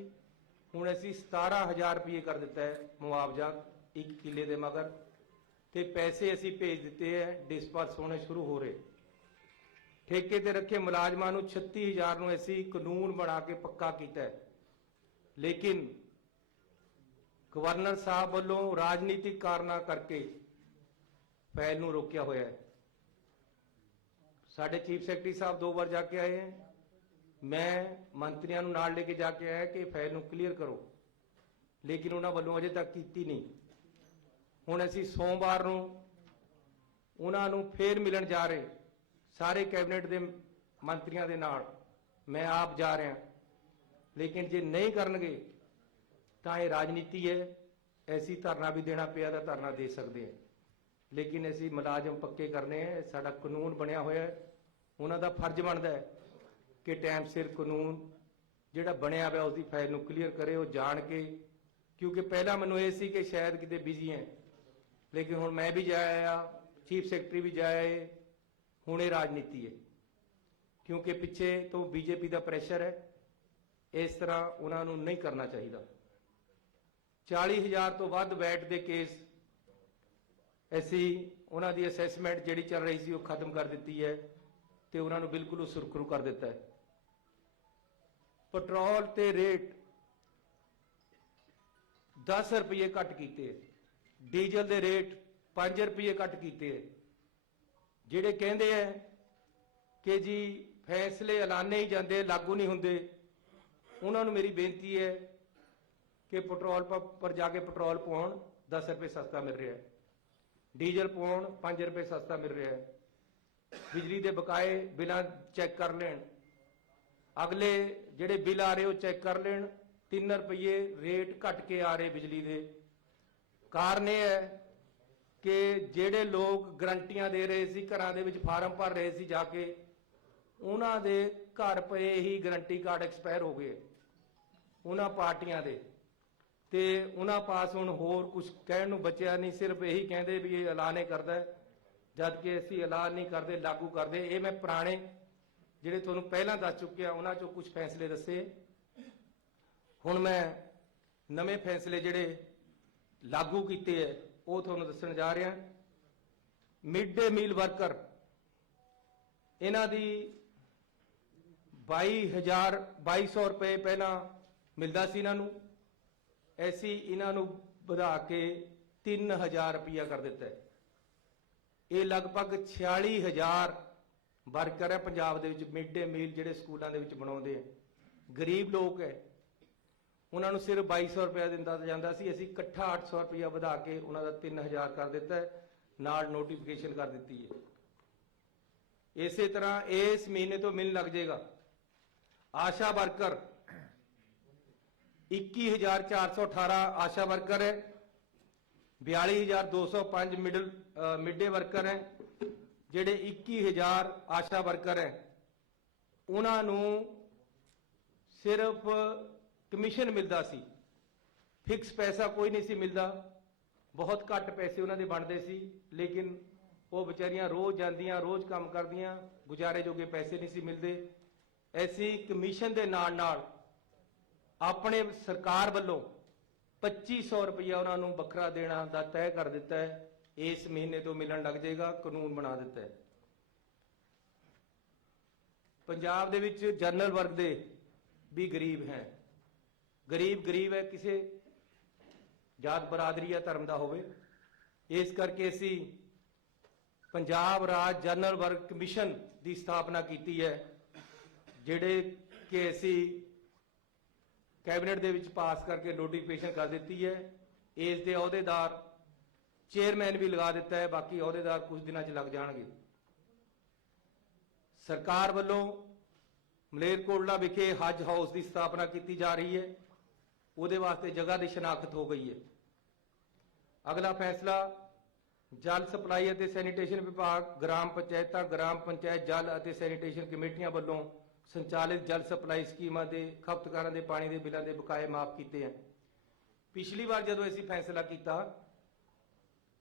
ਹੁਣ ਅਸੀਂ 17000 ਰੁਪਏ ਕਰ ਦਿੱਤਾ ਹੈ ਮੁਆਵਜ਼ਾ 1 ਕਿੱਲੇ ਦੇ ਮਗਰ, ਤੇ ਪੈਸੇ ਅਸੀਂ ਭੇਜ ਦਿੱਤੇ ਹੈ, ਡਿਸਪਰਸ ਹੋਣੇ ਸ਼ੁਰੂ ਹੋ ਰਹੇ। ਠੇਕੇ ਤੇ ਰੱਖੇ ਮੁਲਾਜ਼ਮਾਂ ਨੂੰ 36000 ਨੂੰ ਅਸੀਂ ਕਾਨੂੰਨ ਬਣਾ ਕੇ ਪੱਕਾ ਕੀਤਾ ਹੈ, ਲੇਕਿਨ ਗਵਰਨਰ ਸਾਹਿਬ ਵੱਲੋਂ ਰਾਜਨੀਤਿਕ ਕਾਰਨਾਂ ਕਰਕੇ ਫਾਈਲ ਨੂੰ ਰੋਕਿਆ ਹੋਇਆ ਹੈ। ਸਾਡੇ ਚੀਫ ਸੈਕਟਰੀ ਸਾਹਿਬ 2 ਵਾਰ ਜਾ ਕੇ ਆਏ ਹੈ, ਮੈਂ ਮੰਤਰੀਆਂ ਨੂੰ ਨਾਲ ਲੈ ਕੇ ਜਾ ਕੇ ਆਇਆ ਕਿ ਫਾਈਲ ਨੂੰ ਕਲੀਅਰ ਕਰੋ, ਲੇਕਿਨ ਉਹਨਾਂ ਵੱਲੋਂ ਅਜੇ ਤੱਕ ਕੀਤੀ ਨਹੀਂ। ਹੁਣ ਅਸੀਂ ਸੋਮਵਾਰ ਨੂੰ ਉਹਨਾਂ ਨੂੰ ਫੇਰ ਮਿਲਣ ਜਾ ਰਹੇ, ਸਾਰੇ ਕੈਬਨਿਟ ਦੇ ਮੰਤਰੀਆਂ ਦੇ ਨਾਲ ਮੈਂ ਆਪ ਜਾ ਰਿਹਾ, ਲੇਕਿਨ ਜੇ ਨਹੀਂ ਕਰਨਗੇ ਤਾਂ ਇਹ ਰਾਜਨੀਤੀ ਹੈ। ਐਸੀ ਧਰਨਾ ਵੀ ਦੇਣਾ ਪਿਆ ਤਾਂ ਧਰਨਾ ਦੇ ਸਕਦੇ ਹਾਂ, ਲੇਕਿਨ ਅਸੀਂ ਮੁਲਾਜ਼ਮ ਪੱਕੇ ਕਰਨੇ ਹੈ। ਸਾਡਾ ਕਾਨੂੰਨ ਬਣਿਆ ਹੋਇਆ ਹੈ, ਉਹਨਾਂ ਦਾ ਫਰਜ਼ ਬਣਦਾ ਹੈ ਕਿ ਟਾਈਮ ਸਿਰ ਕਾਨੂੰਨ ਜਿਹੜਾ ਬਣਿਆ ਹੋਇਆ ਉਸ ਦੀ ਫਾਈਲ ਨੂੰ ਕਲੀਅਰ ਕਰੇ, ਉਹ ਜਾਣ ਕੇ। ਕਿਉਂਕਿ ਪਹਿਲਾਂ ਮੈਨੂੰ ਇਹ ਸੀ ਕਿ ਸ਼ਾਇਦ ਕਿਤੇ ਬਿਜ਼ੀ ਹੈ, ਲੇਕਿਨ ਹੁਣ ਮੈਂ ਵੀ ਜਾਇਆ, ਚੀਫ ਸੈਕਟਰੀ ਵੀ ਜਾਇਆ। ਹੁਣ ਇਹ ਰਾਜਨੀਤੀ ਹੈ, ਕਿਉਂਕਿ ਪਿੱਛੇ ਤੋਂ ਬੀਜੇਪੀ ਦਾ ਪ੍ਰੈਸ਼ਰ ਹੈ। ਇਸ ਤਰ੍ਹਾਂ ਉਹਨਾਂ ਨੂੰ ਨਹੀਂ ਕਰਨਾ ਚਾਹੀਦਾ। 40000 ਤੋਂ ਵੱਧ ਵੈਟ ਦੇ ਕੇਸ ਅਸੀਂ ਉਹਨਾਂ ਦੀ ਅਸੈਸਮੈਂਟ ਜਿਹੜੀ ਚੱਲ ਰਹੀ ਸੀ ਉਹ ਖਤਮ ਕਰ ਦਿੱਤੀ ਹੈ, ਤੇ ਉਹਨਾਂ ਨੂੰ ਬਿਲਕੁਲ ਸੁਰਖਰੂ ਕਰ ਦਿੱਤਾ ਹੈ। ਪੈਟਰੋਲ ਤੇ ਰੇਟ 10 ਰੁਪਏ ਘੱਟ ਕੀਤੇ, ਡੀਜ਼ਲ ਦੇ ਰੇਟ 5 ਰੁਪਏ ਘੱਟ ਕੀਤੇ। ਜਿਹੜੇ ਕਹਿੰਦੇ ਆ ਕਿ ਜੀ ਫੈਸਲੇ ਐਲਾਨੇ ਹੀ ਜਾਂਦੇ, ਲਾਗੂ ਨਹੀਂ ਹੁੰਦੇ, ਉਹਨਾਂ ਨੂੰ ਮੇਰੀ ਬੇਨਤੀ ਹੈ ਕਿ ਪੈਟਰੋਲ ਪੰਪ ਪਰ ਜਾ ਕੇ ਪੈਟਰੋਲ ਪਾਉਣ, 10 ਰੁਪਏ ਸਸਤਾ ਮਿਲ ਰਿਹਾ ਹੈ। ਡੀਜ਼ਲ ਪਾਉਣ 5 ਰੁਪਏ ਸਸਤਾ ਮਿਲ ਰਿਹਾ ਹੈ। ਬਿਜਲੀ ਦੇ ਬਕਾਏ ਬਿੱਲਾਂ ਚੈੱਕ ਕਰ ਲੈਣ, ਅਗਲੇ ਜਿਹੜੇ ਬਿੱਲ ਆ ਰਹੇ ਉਹ ਚੈੱਕ ਕਰ ਲੈਣ। 3 ਰੁਪਏ ਰੇਟ ਘਟ ਕੇ ਆ ਰਹੇ ਬਿਜਲੀ ਦੇ। ਕਾਰਨ ਇਹ ਹੈ ਕਿ ਜਿਹੜੇ ਲੋਕ ਗਰੰਟੀਆਂ ਦੇ ਰਹੇ ਸੀ, ਘਰਾਂ ਦੇ ਵਿੱਚ ਫਾਰਮ ਭਰ ਰਹੇ ਸੀ ਜਾ ਕੇ, ਉਹਨਾਂ ਦੇ ਘਰ ਪਏ ਹੀ ਗਰੰਟੀ ਕਾਰਡ ਐਕਸਪਾਇਰ ਹੋ ਗਏ ਉਹਨਾਂ ਪਾਰਟੀਆਂ ਦੇ, ਤੇ ਉਹਨਾਂ ਪਾਸ ਹੁਣ ਹੋਰ ਕੁਝ ਕਹਿਣ ਨੂੰ ਬਚਿਆ ਨਹੀਂ। ਸਿਰਫ ਇਹੀ ਕਹਿੰਦੇ ਵੀ ਇਹ ਐਲਾਨ ਹੀ ਕਰਦਾ ਹੈ, ਜਦ ਕਿ ਅਸੀਂ ਐਲਾਨ ਨਹੀਂ ਕਰਦੇ, ਲਾਗੂ ਕਰਦੇ। ਇਹ ਮੈਂ ਪੁਰਾਣੇ ਜਿਹੜੇ ਤੁਹਾਨੂੰ ਪਹਿਲਾਂ ਦੱਸ ਚੁੱਕਿਆ ਉਹਨਾਂ ਚੋਂ ਕੁਝ ਫੈਸਲੇ ਦੱਸੇ। ਹੁਣ ਮੈਂ ਨਵੇਂ ਫੈਸਲੇ ਜਿਹੜੇ ਲਾਗੂ ਕੀਤੇ ਹੈ ਉਹ ਤੁਹਾਨੂੰ ਦੱਸਣ ਜਾ ਰਿਹਾ। ਮਿਡ ਡੇ ਮੀਲ ਵਰਕਰ, ਇਹਨਾਂ ਦੀ 2200 ਰੁਪਏ ਪਹਿਲਾਂ ਮਿਲਦਾ ਸੀ ਇਹਨਾਂ ਨੂੰ, ਐਸੀ ਇਹਨਾਂ ਨੂੰ ਵਧਾ ਕੇ 3000 ਰੁਪਇਆ ਕਰ ਦਿੱਤਾ ਹੈ। ਇਹ ਲਗਭਗ 46000 ਵਰਕਰ ਹੈ ਪੰਜਾਬ ਦੇ ਵਿੱਚ ਮਿਡ ਡੇ ਮੀਲ ਜਿਹੜੇ ਸਕੂਲਾਂ ਦੇ ਵਿੱਚ ਬਣਾਉਂਦੇ ਆ। ਗਰੀਬ ਲੋਕ ਹੈ, ਉਹਨਾਂ ਨੂੰ ਸਿਰਫ 2200 ਰੁਪਇਆ ਦਿੰਦਾ ਜਾਂਦਾ ਸੀ, ਅਸੀਂ ਇਕੱਠਾ 800 ਰੁਪਇਆ ਵਧਾ ਕੇ ਉਹਨਾਂ ਦਾ 3000 ਕਰ ਦਿੱਤਾ ਹੈ, ਨਾਲ ਨੋਟੀਫਿਕੇਸ਼ਨ ਕਰ ਦਿੱਤੀ ਹੈ। ਇਸੇ ਤਰ੍ਹਾਂ ਇਸ ਮਹੀਨੇ ਤੋਂ ਮਿਲਣ ਲੱਗ ਜਾਏਗਾ। ਆਸ਼ਾ ਵਰਕਰ 21418 ਆਸ਼ਾ ਵਰਕਰ ਹੈ, 42205 ਮਿਡ ਡੇ ਵਰਕਰ ਹੈ। ਜਿਹੜੇ 21000 ਆਸ਼ਾ ਵਰਕਰ ਹੈ ਉਹਨਾਂ ਨੂੰ ਸਿਰਫ ਕਮਿਸ਼ਨ ਮਿਲਦਾ ਸੀ, ਫਿਕਸ ਪੈਸਾ ਕੋਈ ਨਹੀਂ ਸੀ ਮਿਲਦਾ। ਬਹੁਤ ਘੱਟ ਪੈਸੇ ਉਹਨਾਂ ਦੇ ਬਣਦੇ ਸੀ, ਲੇਕਿਨ ਉਹ ਵਿਚਾਰੀਆਂ ਰੋਜ਼ ਜਾਂਦੀਆਂ, ਰੋਜ਼ ਕੰਮ ਕਰਦੀਆਂ, ਗੁਜ਼ਾਰੇ ਜੋਗੇ ਪੈਸੇ ਨਹੀਂ ਸੀ ਮਿਲਦੇ। ਐਸੀ ਕਮਿਸ਼ਨ ਦੇ ਨਾਲ ਨਾਲ ਆਪਣੇ ਸਰਕਾਰ ਵੱਲੋਂ 2500 ਰੁਪਇਆ ਉਹਨਾਂ ਨੂੰ ਵੱਖਰਾ ਦੇਣਾ ਦਾ ਤੈਅ ਕਰ ਦਿੱਤਾ ਹੈ। ਇਸ ਮਹੀਨੇ ਤੋਂ ਮਿਲਣ ਲੱਗ ਜਾਏਗਾ, ਕਾਨੂੰਨ ਬਣਾ ਦਿੱਤਾ ਹੈ। ਪੰਜਾਬ ਦੇ ਵਿੱਚ ਜਨਰਲ ਵਰਗ ਦੇ ਵੀ ਗਰੀਬ ਹੈ। ਗਰੀਬ ਹੈ, ਕਿਸੇ ਜਾਤ ਬਰਾਦਰੀ ਜਾਂ ਧਰਮ ਦਾ ਹੋਵੇ। ਇਸ ਕਰਕੇ ਅਸੀਂ ਪੰਜਾਬ ਰਾਜ ਜਨਰਲ ਵਰਗ ਕਮਿਸ਼ਨ ਦੀ ਸਥਾਪਨਾ ਕੀਤੀ ਹੈ, ਜਿਹੜੇ ਕਿ ਅਸੀਂ ਕੈਬਨਿਟ ਦੇ ਵਿੱਚ ਪਾਸ ਕਰਕੇ ਨੋਟੀਫਿਕੇਸ਼ਨ ਕਰ ਦਿੱਤੀ ਹੈ। ਇਸ ਦੇ ਅਹੁਦੇਦਾਰ ਚੇਅਰਮੈਨ ਵੀ ਲਗਾ ਦਿੱਤਾ ਹੈ, ਬਾਕੀ ਅਹੁਦੇਦਾਰ ਕੁਝ ਦਿਨਾਂ 'ਚ ਲੱਗ ਜਾਣਗੇ। ਸਰਕਾਰ ਵੱਲੋਂ ਮਲੇਰਕੋਟਲਾ ਵਿਖੇ ਹਜ ਹਾਊਸ ਦੀ ਸਥਾਪਨਾ ਕੀਤੀ ਜਾ ਰਹੀ ਹੈ, ਉਹਦੇ ਵਾਸਤੇ ਜਗ੍ਹਾ ਦੀ ਸ਼ਨਾਖਤ ਹੋ ਗਈ ਹੈ। ਅਗਲਾ ਫੈਸਲਾ ਜਲ ਸਪਲਾਈ ਅਤੇ ਸੈਨੀਟੇਸ਼ਨ ਵਿਭਾਗ, ਗ੍ਰਾਮ ਪੰਚਾਇਤਾਂ, ਗ੍ਰਾਮ ਪੰਚਾਇਤ ਜਲ ਅਤੇ ਸੈਨੀਟੇਸ਼ਨ ਕਮੇਟੀਆਂ ਵੱਲੋਂ ਸੰਚਾਲਿਤ ਜਲ ਸਪਲਾਈ ਸਕੀਮਾਂ ਦੇ ਖਪਤਕਾਰਾਂ ਦੇ ਪਾਣੀ ਦੇ ਬਿੱਲਾਂ ਦੇ ਬਕਾਏ ਮਾਫ ਕੀਤੇ ਹਨ। ਪਿਛਲੀ ਵਾਰ ਜਦੋਂ ਅਸੀਂ ਫੈਸਲਾ ਕੀਤਾ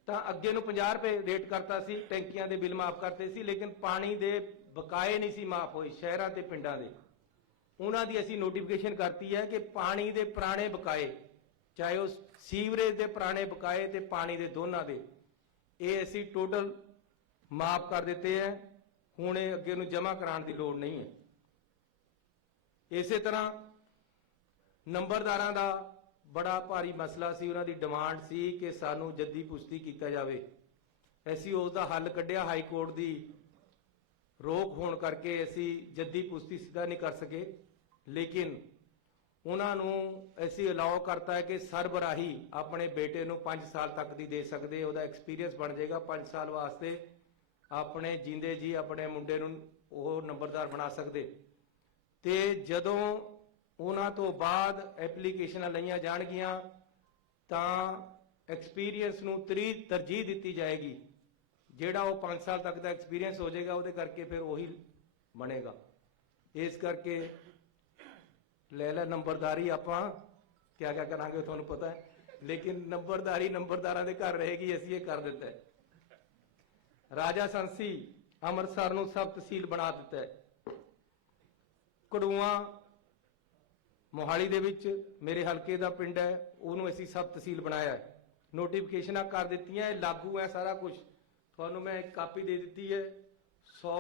ਤਾਂ ਅੱਗੇ ਨੂੰ 50 ਰੁਪਏ ਰੇਟ ਕਰਤਾ ਸੀ, ਟੈਂਕੀਆਂ ਦੇ ਬਿੱਲ ਮਾਫ ਕਰਤੇ ਸੀ, ਲੇਕਿਨ ਪਾਣੀ ਦੇ ਬਕਾਏ ਨਹੀਂ ਸੀ ਮਾਫ ਹੋਏ ਸ਼ਹਿਰਾਂ ਤੇ ਪਿੰਡਾਂ ਦੇ। ਉਹਨਾਂ ਦੀ ਅਸੀਂ ਨੋਟੀਫਿਕੇਸ਼ਨ ਕਰਤੀ ਹੈ ਕਿ ਪਾਣੀ ਦੇ ਪੁਰਾਣੇ ਬਕਾਏ, ਚਾਹੇ ਉਹ ਸੀਵਰੇਜ ਦੇ ਪੁਰਾਣੇ ਬਕਾਏ ਤੇ ਪਾਣੀ ਦੇ ਦੋਨਾਂ ਦੇ, ਇਹ ਅਸੀਂ ਟੋਟਲ ਮਾਫ ਕਰ ਦਿੱਤੇ ਹੈ। ਹੁਣ ਇਹ ਅੱਗੇ ਨੂੰ ਜਮ੍ਹਾਂ ਕਰਾਉਣ ਦੀ ਲੋੜ ਨਹੀਂ ਹੈ। ਇਸੇ ਤਰ੍ਹਾਂ ਨੰਬਰਦਾਰਾਂ ਦਾ ਬੜਾ ਭਾਰੀ ਮਸਲਾ ਸੀ, ਉਹਨਾਂ ਦੀ ਡਿਮਾਂਡ ਸੀ ਕਿ ਸਾਨੂੰ ਜੱਦੀ ਪੁਸ਼ਤੀ ਕੀਤਾ ਜਾਵੇ। ਅਸੀਂ ਉਸ ਦਾ ਹੱਲ ਕੱਢਿਆ, ਹਾਈ ਕੋਰਟ ਦੀ ਰੋਕ ਹੋਣ ਕਰਕੇ ਅਸੀਂ ਜੱਦੀ ਪੁਸ਼ਤੀ ਸਿੱਧਾ ਨਹੀਂ ਕਰ ਸਕੇ, ਲੇਕਿਨ ਉਹਨਾਂ ਨੂੰ ਅਸੀਂ ਅਲਾਉ ਕਰਤਾ ਹੈ ਕਿ ਸਰਬਰਾਹੀ ਆਪਣੇ ਬੇਟੇ ਨੂੰ 5 ਸਾਲ ਤੱਕ ਦੀ ਦੇ ਸਕਦੇ, ਉਹਦਾ ਐਕਸਪੀਰੀਅੰਸ ਬਣ ਜਾਏਗਾ 5 ਸਾਲ ਵਾਸਤੇ, ਆਪਣੇ ਜਿੰਦੇ ਜੀ ਆਪਣੇ ਮੁੰਡੇ ਨੂੰ ਉਹ ਨੰਬਰਦਾਰ ਬਣਾ ਸਕਦੇ। ਤੇ ਜਦੋਂ ਉਹਨਾਂ ਤੋਂ ਬਾਅਦ ਐਪਲੀਕੇਸ਼ਨਾਂ ਲਈਆਂ ਜਾਣਗੀਆਂ ਤਾਂ ਐਕਸਪੀਰੀਅੰਸ ਨੂੰ ਤਰਜੀਹ ਦਿੱਤੀ ਜਾਏਗੀ। ਜਿਹੜਾ ਉਹ 5 ਸਾਲ ਤੱਕ ਦਾ ਐਕਸਪੀਰੀਅੰਸ ਹੋ ਜਾਏਗਾ ਉਹਦੇ ਕਰਕੇ ਫਿਰ ਉਹੀ ਬਣੇਗਾ। ਇਸ ਕਰਕੇ ਲੈ ਲੈ ਨੰਬਰਦਾਰੀ ਆਪਾਂ ਕਿਆ ਕਿਆ ਕਰਾਂਗੇ ਤੁਹਾਨੂੰ ਪਤਾ ਹੈ, ਲੇਕਿਨ ਨੰਬਰਦਾਰੀ ਨੰਬਰਦਾਰਾਂ ਦੇ ਘਰ ਰਹੇਗੀ, ਅਸੀਂ ਇਹ ਕਰ ਦਿੱਤਾ ਹੈ। ਰਾਜਾ ਸੰਸੀ ਅੰਮ੍ਰਿਤਸਰ ਨੂੰ ਸਬ ਤਹਿਸੀਲ ਬਣਾ ਦਿੱਤਾ ਹੈ। ਕੜੂਆ ਮੋਹਾਲੀ ਦੇ ਵਿੱਚ ਮੇਰੇ ਹਲਕੇ ਦਾ ਪਿੰਡ ਹੈ, ਉਹਨੂੰ ਅਸੀਂ ਸਬ ਤਹਿਸੀਲ ਬਣਾਇਆ ਹੈ। ਨੋਟੀਫਿਕੇਸ਼ਨਾਂ ਕਰ ਦਿੱਤੀਆਂ, ਇਹ ਲਾਗੂ ਹੈ ਸਾਰਾ ਕੁਝ। ਤੁਹਾਨੂੰ ਮੈਂ ਇੱਕ ਕਾਪੀ ਦੇ ਦਿੱਤੀ ਹੈ। 100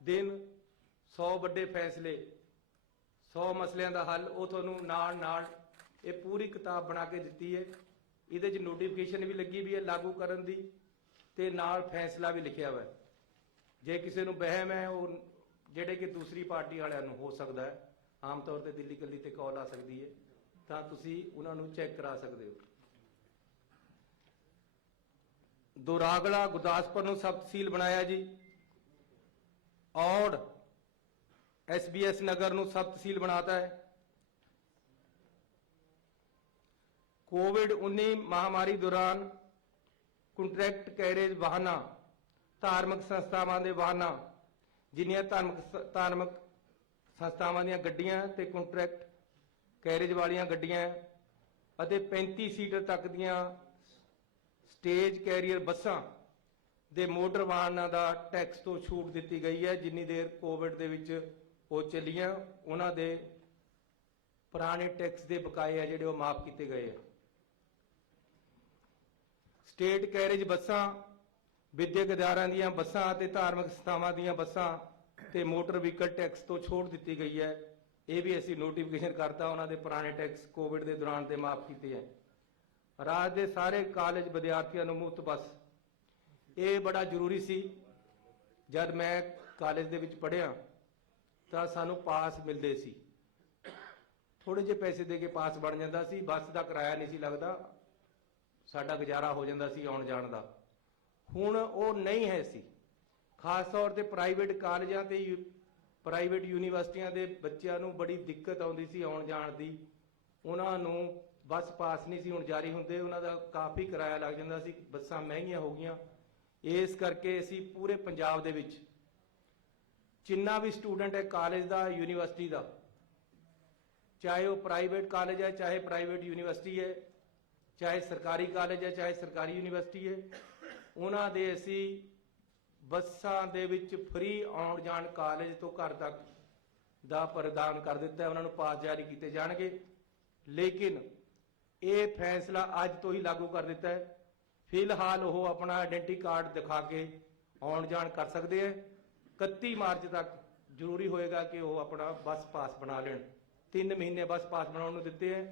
ਦਿਨ 100 ਵੱਡੇ ਫੈਸਲੇ 100 ਮਸਲਿਆਂ ਦਾ ਹੱਲ, ਉਹ ਤੁਹਾਨੂੰ ਨਾਲ ਨਾਲ ਇਹ ਪੂਰੀ ਕਿਤਾਬ ਬਣਾ ਕੇ ਦਿੱਤੀ ਹੈ। ਇਹਦੇ 'ਚ ਨੋਟੀਫਿਕੇਸ਼ਨ ਵੀ ਲੱਗੀ ਵੀ ਹੈ ਲਾਗੂ ਕਰਨ ਦੀ, ਤੇ ਨਾਲ ਫੈਸਲਾ ਵੀ ਲਿਖਿਆ ਹੋਇਆ ਹੈ। ਜੇ ਕਿਸੇ ਨੂੰ ਵਹਿਮ ਹੈ, ਉਹ ਜਿਹੜੇ ਕਿ ਦੂਸਰੀ ਪਾਰਟੀ ਵਾਲਿਆਂ ਨੂੰ ਹੋ ਸਕਦਾ ਹੈ, ਆਮ ਤੌਰ ਤੇ ਦਿੱਲੀ ਕੱਲੀ ਤੇ ਕਾਲ ਆ ਸਕਦੀ ਹੈ, ਤਾਂ ਤੁਸੀਂ ਉਹਨਾਂ ਨੂੰ ਚੈੱਕ ਕਰਾ ਸਕਦੇ ਹੋ। ਦੁਰਾਗਲਾ ਗੁਰਦਾਸਪੁਰ ਨੂੰ ਸਬ ਤਹਿਸੀਲ ਬਣਾਇਆ ਜੀ। ਔੜ SBS ਨਗਰ ਨੂੰ ਸਬ ਤਹਿਸੀਲ ਬਣਾਤਾ है। कोविड-19 महामारी दौरान ਕੰਟਰੈਕਟ ਕੈਰੇਜ ਵਾਹਨਾਂ, ਧਾਰਮਿਕ ਸੰਸਥਾਵਾਂ ਦੇ ਵਾਹਨਾਂ, ਜਿੰਨੀਆਂ ਧਾਰਮਿਕ ਸੰਸਥਾਵਾਂ ਦੀਆਂ ਗੱਡੀਆਂ ਤੇ ਕੰਟਰੈਕਟ ਕੈਰੇਜ ਵਾਲੀਆਂ ਗੱਡੀਆਂ ਅਤੇ 35 ਸੀਟਰ ਤੱਕ ਦੀਆਂ ਸਟੇਜ ਕੈਰੀਅਰ ਬੱਸਾਂ ਦੇ ਮੋਟਰ ਵਾਹਨਾਂ ਦਾ ਟੈਕਸ ਤੋਂ ਛੂਟ ਦਿੱਤੀ ਗਈ ਹੈ। ਜਿੰਨੀ ਦੇਰ ਕੋਵਿਡ ਦੇ ਵਿੱਚ ਉਹ ਚੱਲੀਆਂ, ਉਹਨਾਂ ਦੇ ਪੁਰਾਣੇ ਟੈਕਸ ਦੇ ਬਕਾਏ ਆ ਜਿਹੜੇ ਉਹ ਮਾਫ ਕੀਤੇ ਗਏ ਆ। ਸਟੇਟ ਕੈਰੇਜ ਬੱਸਾਂ, ਵਿਦਿਅਕ ਅਦਾਰਿਆਂ ਦੀਆਂ ਬੱਸਾਂ ਅਤੇ ਧਾਰਮਿਕ ਸੰਸਥਾਵਾਂ ਦੀਆਂ ਬੱਸਾਂ ਤੇ ਮੋਟਰ ਵਹੀਕਲ ਟੈਕਸ ਤੋਂ ਛੋਟ ਦਿੱਤੀ ਗਈ ਹੈ। ਇਹ ਵੀ ਅਸੀਂ ਨੋਟੀਫਿਕੇਸ਼ਨ ਕਰਤਾ, ਉਹਨਾਂ ਦੇ ਪੁਰਾਣੇ ਟੈਕਸ ਕੋਵਿਡ ਦੇ ਦੌਰਾਨ ਤੇ ਮਾਫ ਕੀਤੇ ਹੈ। ਰਾਜ ਦੇ ਸਾਰੇ ਕਾਲਜ ਵਿਦਿਆਰਥੀਆਂ ਨੂੰ ਮੁਫਤ ਬੱਸ, ਇਹ ਬੜਾ ਜ਼ਰੂਰੀ ਸੀ। ਜਦ ਮੈਂ ਕਾਲਜ ਦੇ ਵਿੱਚ ਪੜ੍ਹਿਆ ਤਾਂ ਸਾਨੂੰ ਪਾਸ ਮਿਲਦੇ ਸੀ, ਥੋੜੇ ਜਿਹੇ ਪੈਸੇ ਦੇ ਕੇ ਪਾਸ ਬਣ ਜਾਂਦਾ ਸੀ, ਬੱਸ ਦਾ ਕਿਰਾਇਆ ਨਹੀਂ ਸੀ ਲੱਗਦਾ, ਸਾਡਾ ਗੁਜ਼ਾਰਾ ਹੋ ਜਾਂਦਾ ਸੀ ਆਉਣ ਜਾਣ ਦਾ। ਹੁਣ ਉਹ ਨਹੀਂ ਹੈ ਸੀ। ਖਾਸ ਤੌਰ ਤੇ ਪ੍ਰਾਈਵੇਟ ਕਾਲਜਾਂ ਤੇ ਪ੍ਰਾਈਵੇਟ ਯੂਨੀਵਰਸਿਟੀਆਂ ਦੇ ਬੱਚਿਆਂ ਨੂੰ ਬੜੀ ਦਿੱਕਤ ਆਉਂਦੀ ਸੀ ਆਉਣ ਜਾਣ ਦੀ। ਉਹਨਾਂ ਨੂੰ ਬੱਸ ਪਾਸ ਨਹੀਂ ਸੀ ਹੁਣ ਜਾਰੀ ਹੁੰਦੇ, ਉਹਨਾਂ ਦਾ ਕਾਫੀ ਕਿਰਾਇਆ ਲੱਗ ਜਾਂਦਾ ਸੀ, ਬੱਸਾਂ ਮਹਿੰਗੀਆਂ ਹੋ ਗਈਆਂ। ਇਸ ਕਰਕੇ ਅਸੀਂ ਪੂਰੇ ਪੰਜਾਬ ਦੇ ਵਿੱਚ ਜਿੰਨਾ ਵੀ ਸਟੂਡੈਂਟ ਹੈ ਕਾਲਜ ਦਾ, ਯੂਨੀਵਰਸਿਟੀ ਦਾ, ਚਾਹੇ ਉਹ ਪ੍ਰਾਈਵੇਟ ਕਾਲਜ ਹੈ, ਚਾਹੇ ਪ੍ਰਾਈਵੇਟ ਯੂਨੀਵਰਸਿਟੀ ਹੈ, ਚਾਹੇ ਸਰਕਾਰੀ ਕਾਲਜ ਹੈ, ਚਾਹੇ ਸਰਕਾਰੀ ਯੂਨੀਵਰਸਿਟੀ ਹੈ, ਉਹਨਾਂ ਦੇ ਅਸੀਂ ਬੱਸਾਂ ਦੇ ਵਿੱਚ ਫ੍ਰੀ ਆਉਣ ਜਾਣ ਕਾਲਜ ਤੋਂ ਘਰ ਤੱਕ ਦਾ ਪ੍ਰਦਾਨ ਕਰ ਦਿੱਤਾ ਹੈ। ਉਹਨਾਂ ਨੂੰ ਪਾਸ ਜਾਰੀ ਕੀਤੇ ਜਾਣਗੇ, ਲੇਕਿਨ ਇਹ ਫੈਸਲਾ ਅੱਜ ਤੋਂ ਹੀ ਲਾਗੂ ਕਰ ਦਿੱਤਾ ਹੈ। ਫਿਲਹਾਲ ਉਹ ਆਪਣਾ ਆਇਡੈਂਟੀ ਕਾਰਡ ਦਿਖਾ ਕੇ ਆਉਣ ਜਾਣ ਕਰ ਸਕਦੇ ਹੈ। 31 ਮਾਰਚ ਤੱਕ ਜ਼ਰੂਰੀ ਹੋਏਗਾ ਕਿ ਉਹ ਆਪਣਾ ਬੱਸ ਪਾਸ ਬਣਾ ਲੈਣ। 3 ਮਹੀਨੇ ਬੱਸ ਪਾਸ ਬਣਾਉਣ ਨੂੰ ਦਿੱਤੇ ਹੈ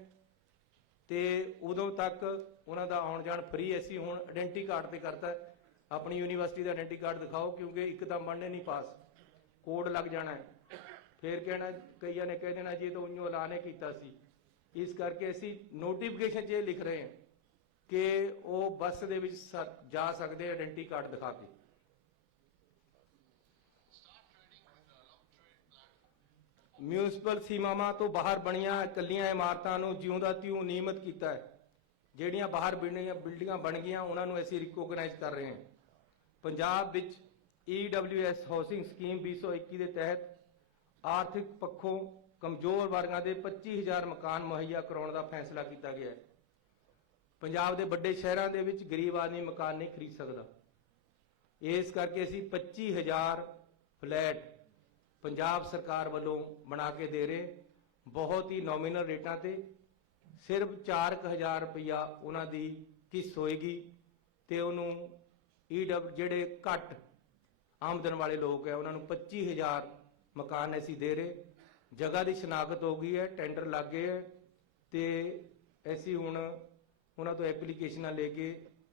ਤੇ ਉਦੋਂ ਤੱਕ ਉਹਨਾਂ ਦਾ ਆਉਣ ਜਾਣ ਫ੍ਰੀ। ਅਸੀਂ ਹੁਣ ਆਇਡੈਂਟੀ ਕਾਰਡ ਤੇ ਕਰਤਾ, ਆਪਣੀ ਯੂਨੀਵਰਸਿਟੀ ਦਾ ਆਇਡੈਂਟੀ ਕਾਰਡ ਦਿਖਾਓ, ਕਿਉਂਕਿ ਇੱਕਦਮ ਬਣਨੇ ਨਹੀਂ ਪਾਸ, ਕੋਡ ਲੱਗ ਜਾਣਾ ਹੈ। ਫਿਰ ਕਹਿਣਾ, ਕਈਆਂ ਨੇ ਕਹਿ ਦੇਣਾ ਜੀ ਇਹ ਤਾਂ ਉਈਓ ਐਲਾਨ ਨੇ ਕੀਤਾ ਸੀ। ਇਸ ਕਰਕੇ ਅਸੀਂ ਨੋਟੀਫਿਕੇਸ਼ਨ 'ਚ ਇਹ ਲਿਖ ਰਹੇ ਹਾਂ ਕਿ ਉਹ ਬੱਸ ਦੇ ਵਿੱਚ ਜਾ ਸਕਦੇ ਆਇਡੈਂਟੀ ਕਾਰਡ ਦਿਖਾ ਕੇ। ਮਿਊਨਿਸਪਲ ਸੀਮਾਵਾਂ ਤੋਂ ਬਾਹਰ ਬਣੀਆਂ ਇਕੱਲੀਆਂ ਇਮਾਰਤਾਂ ਨੂੰ ਜਿਉਂਦਾ ਤਿਉਂ ਨਿਯਮਿਤ ਕੀਤਾ ਹੈ। ਜਿਹੜੀਆਂ ਬਾਹਰ ਬਿਲਡਿੰਗਾਂ ਬਣ ਗਈਆਂ ਉਹਨਾਂ ਨੂੰ ਅਸੀਂ ਰਿਕੋਗਨਾਈਜ਼ ਕਰ ਰਹੇ ਹਾਂ। ਪੰਜਾਬ ਵਿੱਚ EWS ਹਾਊਸਿੰਗ ਸਕੀਮ 2021 ਦੇ ਤਹਿਤ ਆਰਥਿਕ ਪੱਖੋਂ ਕਮਜ਼ੋਰ ਵਰਗਾਂ ਦੇ 25,000 ਮਕਾਨ ਮੁਹੱਈਆ ਕਰਾਉਣ ਦਾ ਫੈਸਲਾ ਕੀਤਾ ਗਿਆ ਹੈ। ਪੰਜਾਬ ਦੇ ਵੱਡੇ ਸ਼ਹਿਰਾਂ ਦੇ ਵਿੱਚ ਗਰੀਬ ਆਦਮੀ ਮਕਾਨ ਨਹੀਂ ਖਰੀਦ ਸਕਦਾ, ਇਸ ਕਰਕੇ ਅਸੀਂ 25,000 ਫਲੈਟ ਪੰਜਾਬ ਸਰਕਾਰ ਵੱਲੋਂ ਬਣਾ ਕੇ ਦੇ ਰਹੇ, ਬਹੁਤ ਹੀ ਨੋਮੀਨਲ ਰੇਟਾਂ ਤੇ ਸਿਰਫ 4000 ਰੁਪਇਆ ਉਹਨਾਂ ਦੀ ਕਿਸ਼ਤ ਹੋਏਗੀ ਤੇ ਉਹਨੂੰ ਜਿਹੜੇ ਘੱਟ ਆਮਦਨ ਵਾਲੇ ਲੋਕ ਹੈ ਉਹਨਾਂ ਨੂੰ 25000 ਮਕਾਨ ਅਸੀਂ ਦੇ ਰਹੇ। ਜਗ੍ਹਾ ਦੀ ਸ਼ਨਾਖਤ ਹੋ ਗਈ ਹੈ, ਟੈਂਡਰ ਲੱਗ ਗਏ ਹੈ ਤੇ ਅਸੀਂ ਹੁਣ ਉਹਨਾਂ ਤੋਂ ਐਪਲੀਕੇਸ਼ਨਾਂ ਲੈ ਕੇ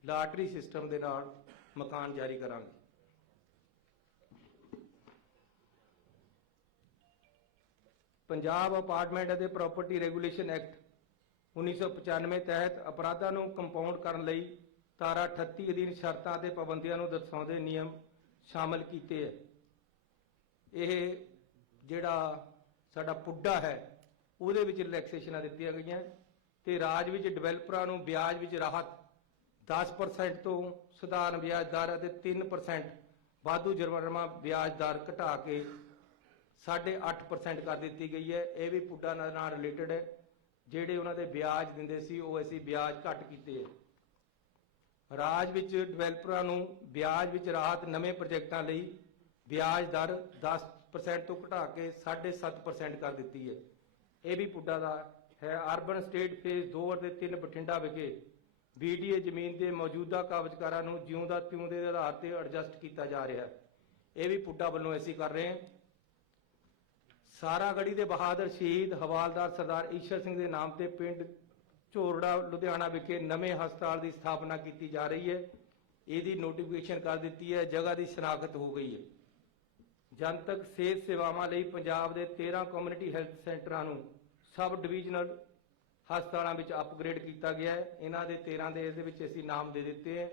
ਲਾਟਰੀ ਸਿਸਟਮ ਦੇ ਨਾਲ ਮਕਾਨ ਜਾਰੀ ਕਰਾਂਗੇ। ਪੰਜਾਬ ਅਪਾਰਟਮੈਂਟ ਅਤੇ ਪ੍ਰਾਪਰਟੀ ਰੈਗੂਲੇਸ਼ਨ ਐਕਟ 1995 ਤਹਿਤ ਅਪਰਾਧਾਂ ਨੂੰ ਕੰਪਾਊਂਡ ਕਰਨ ਲਈ ਧਾਰਾ 38 ਅਧੀਨ ਸ਼ਰਤਾਂ ਅਤੇ ਪਾਬੰਦੀਆਂ ਨੂੰ ਦਰਸਾਉਂਦੇ ਨਿਯਮ ਸ਼ਾਮਲ ਕੀਤੇ ਹੈ। ਇਹ ਜਿਹੜਾ ਸਾਡਾ ਪੁੱਡਾ ਹੈ ਉਹਦੇ ਵਿੱਚ ਰਿਲੈਕਸੇਸ਼ਨਾਂ ਦਿੱਤੀਆਂ ਗਈਆਂ ਤੇ ਰਾਜ ਵਿੱਚ ਡਿਵੈਲਪਰਾਂ ਨੂੰ ਵਿਆਜ ਵਿੱਚ ਰਾਹਤ 10% ਤੋਂ ਸਧਾਰਨ ਵਿਆਜ ਦਰ ਅਤੇ 3% ਵਾਧੂ ਜੁਰਮਾਨਾ ਵਿਆਜ ਦਰ ਘਟਾ ਕੇ 8.5% ਕਰ ਦਿੱਤੀ ਗਈ ਹੈ। ਇਹ ਵੀ ਪੁੱਡਾ ਨਾਲ ਰਿਲੇਟਡ ਹੈ। ਜਿਹੜੇ ਉਹਨਾਂ ਦੇ ਵਿਆਜ ਦਿੰਦੇ ਸੀ ਉਹ ਅਸੀਂ ਵਿਆਜ ਘੱਟ ਕੀਤੇ ਹੈ। ਰਾਜ ਵਿੱਚ ਡਿਵੈਲਪਰਾਂ ਨੂੰ ਵਿਆਜ ਵਿੱਚ ਰਾਹਤ ਨਵੇਂ ਪ੍ਰੋਜੈਕਟਾਂ ਲਈ ਵਿਆਜ ਦਰ 10% ਤੋਂ ਘਟਾ ਕੇ 7.5% ਕਰ ਦਿੱਤੀ ਹੈ। ਇਹ ਵੀ ਪੁੱਡਾ ਦਾ ਹੈ। ਅਰਬਨ ਸਟੇਟ ਫੇਜ਼ 2 ਅਤੇ 3 ਬਠਿੰਡਾ ਵਿਖੇ BDA ਜ਼ਮੀਨ ਦੇ ਮੌਜੂਦਾ ਕਬਜ਼ਕਾਰਾਂ ਨੂੰ ਜਿਉਂ ਦਾ ਤਿਉਂ ਦੇ ਆਧਾਰ ਤੇ ਐਡਜਸਟ ਕੀਤਾ ਜਾ ਰਿਹਾ ਹੈ। ਇਹ ਵੀ ਪੁੱਡਾ ਵੱਲੋਂ ਅਸੀਂ ਕਰ ਰਹੇ ਹਾਂ। ਸਾਰਾਗੜ੍ਹੀ ਦੇ ਬਹਾਦਰ ਸ਼ਹੀਦ ਹਵਾਲਦਾਰ ਸਰਦਾਰ ਈਸ਼ਰ ਸਿੰਘ ਦੇ ਨਾਮ ਤੇ ਪਿੰਡ ਝੋਰੜਾ ਲੁਧਿਆਣਾ ਵਿਖੇ ਨਵੇਂ ਹਸਪਤਾਲ ਦੀ ਸਥਾਪਨਾ ਕੀਤੀ ਜਾ ਰਹੀ ਹੈ। ਇਹਦੀ ਨੋਟੀਫਿਕੇਸ਼ਨ ਕਰ ਦਿੱਤੀ ਹੈ। ਜਗ੍ਹਾ ਦੀ ਸ਼ਨਾਖਤ ਹੋ ਗਈ ਹੈ। ਜਨਤਕ ਸਿਹਤ ਸੇਵਾਵਾਂ ਲਈ ਪੰਜਾਬ ਦੇ 13 ਕਮਿਊਨਿਟੀ ਹੈਲਥ ਸੈਂਟਰਾਂ ਨੂੰ ਸਬ ਡਿਵੀਜ਼ਨਲ ਹਸਪਤਾਲਾਂ ਵਿੱਚ ਅਪਗ੍ਰੇਡ ਕੀਤਾ ਗਿਆ ਹੈ। ਇਹਨਾਂ ਦੇ 13 ਦੇ ਇਹਦੇ ਵਿੱਚ ਅਸੀਂ ਨਾਮ ਦੇ ਦਿੱਤੇ ਹੈ।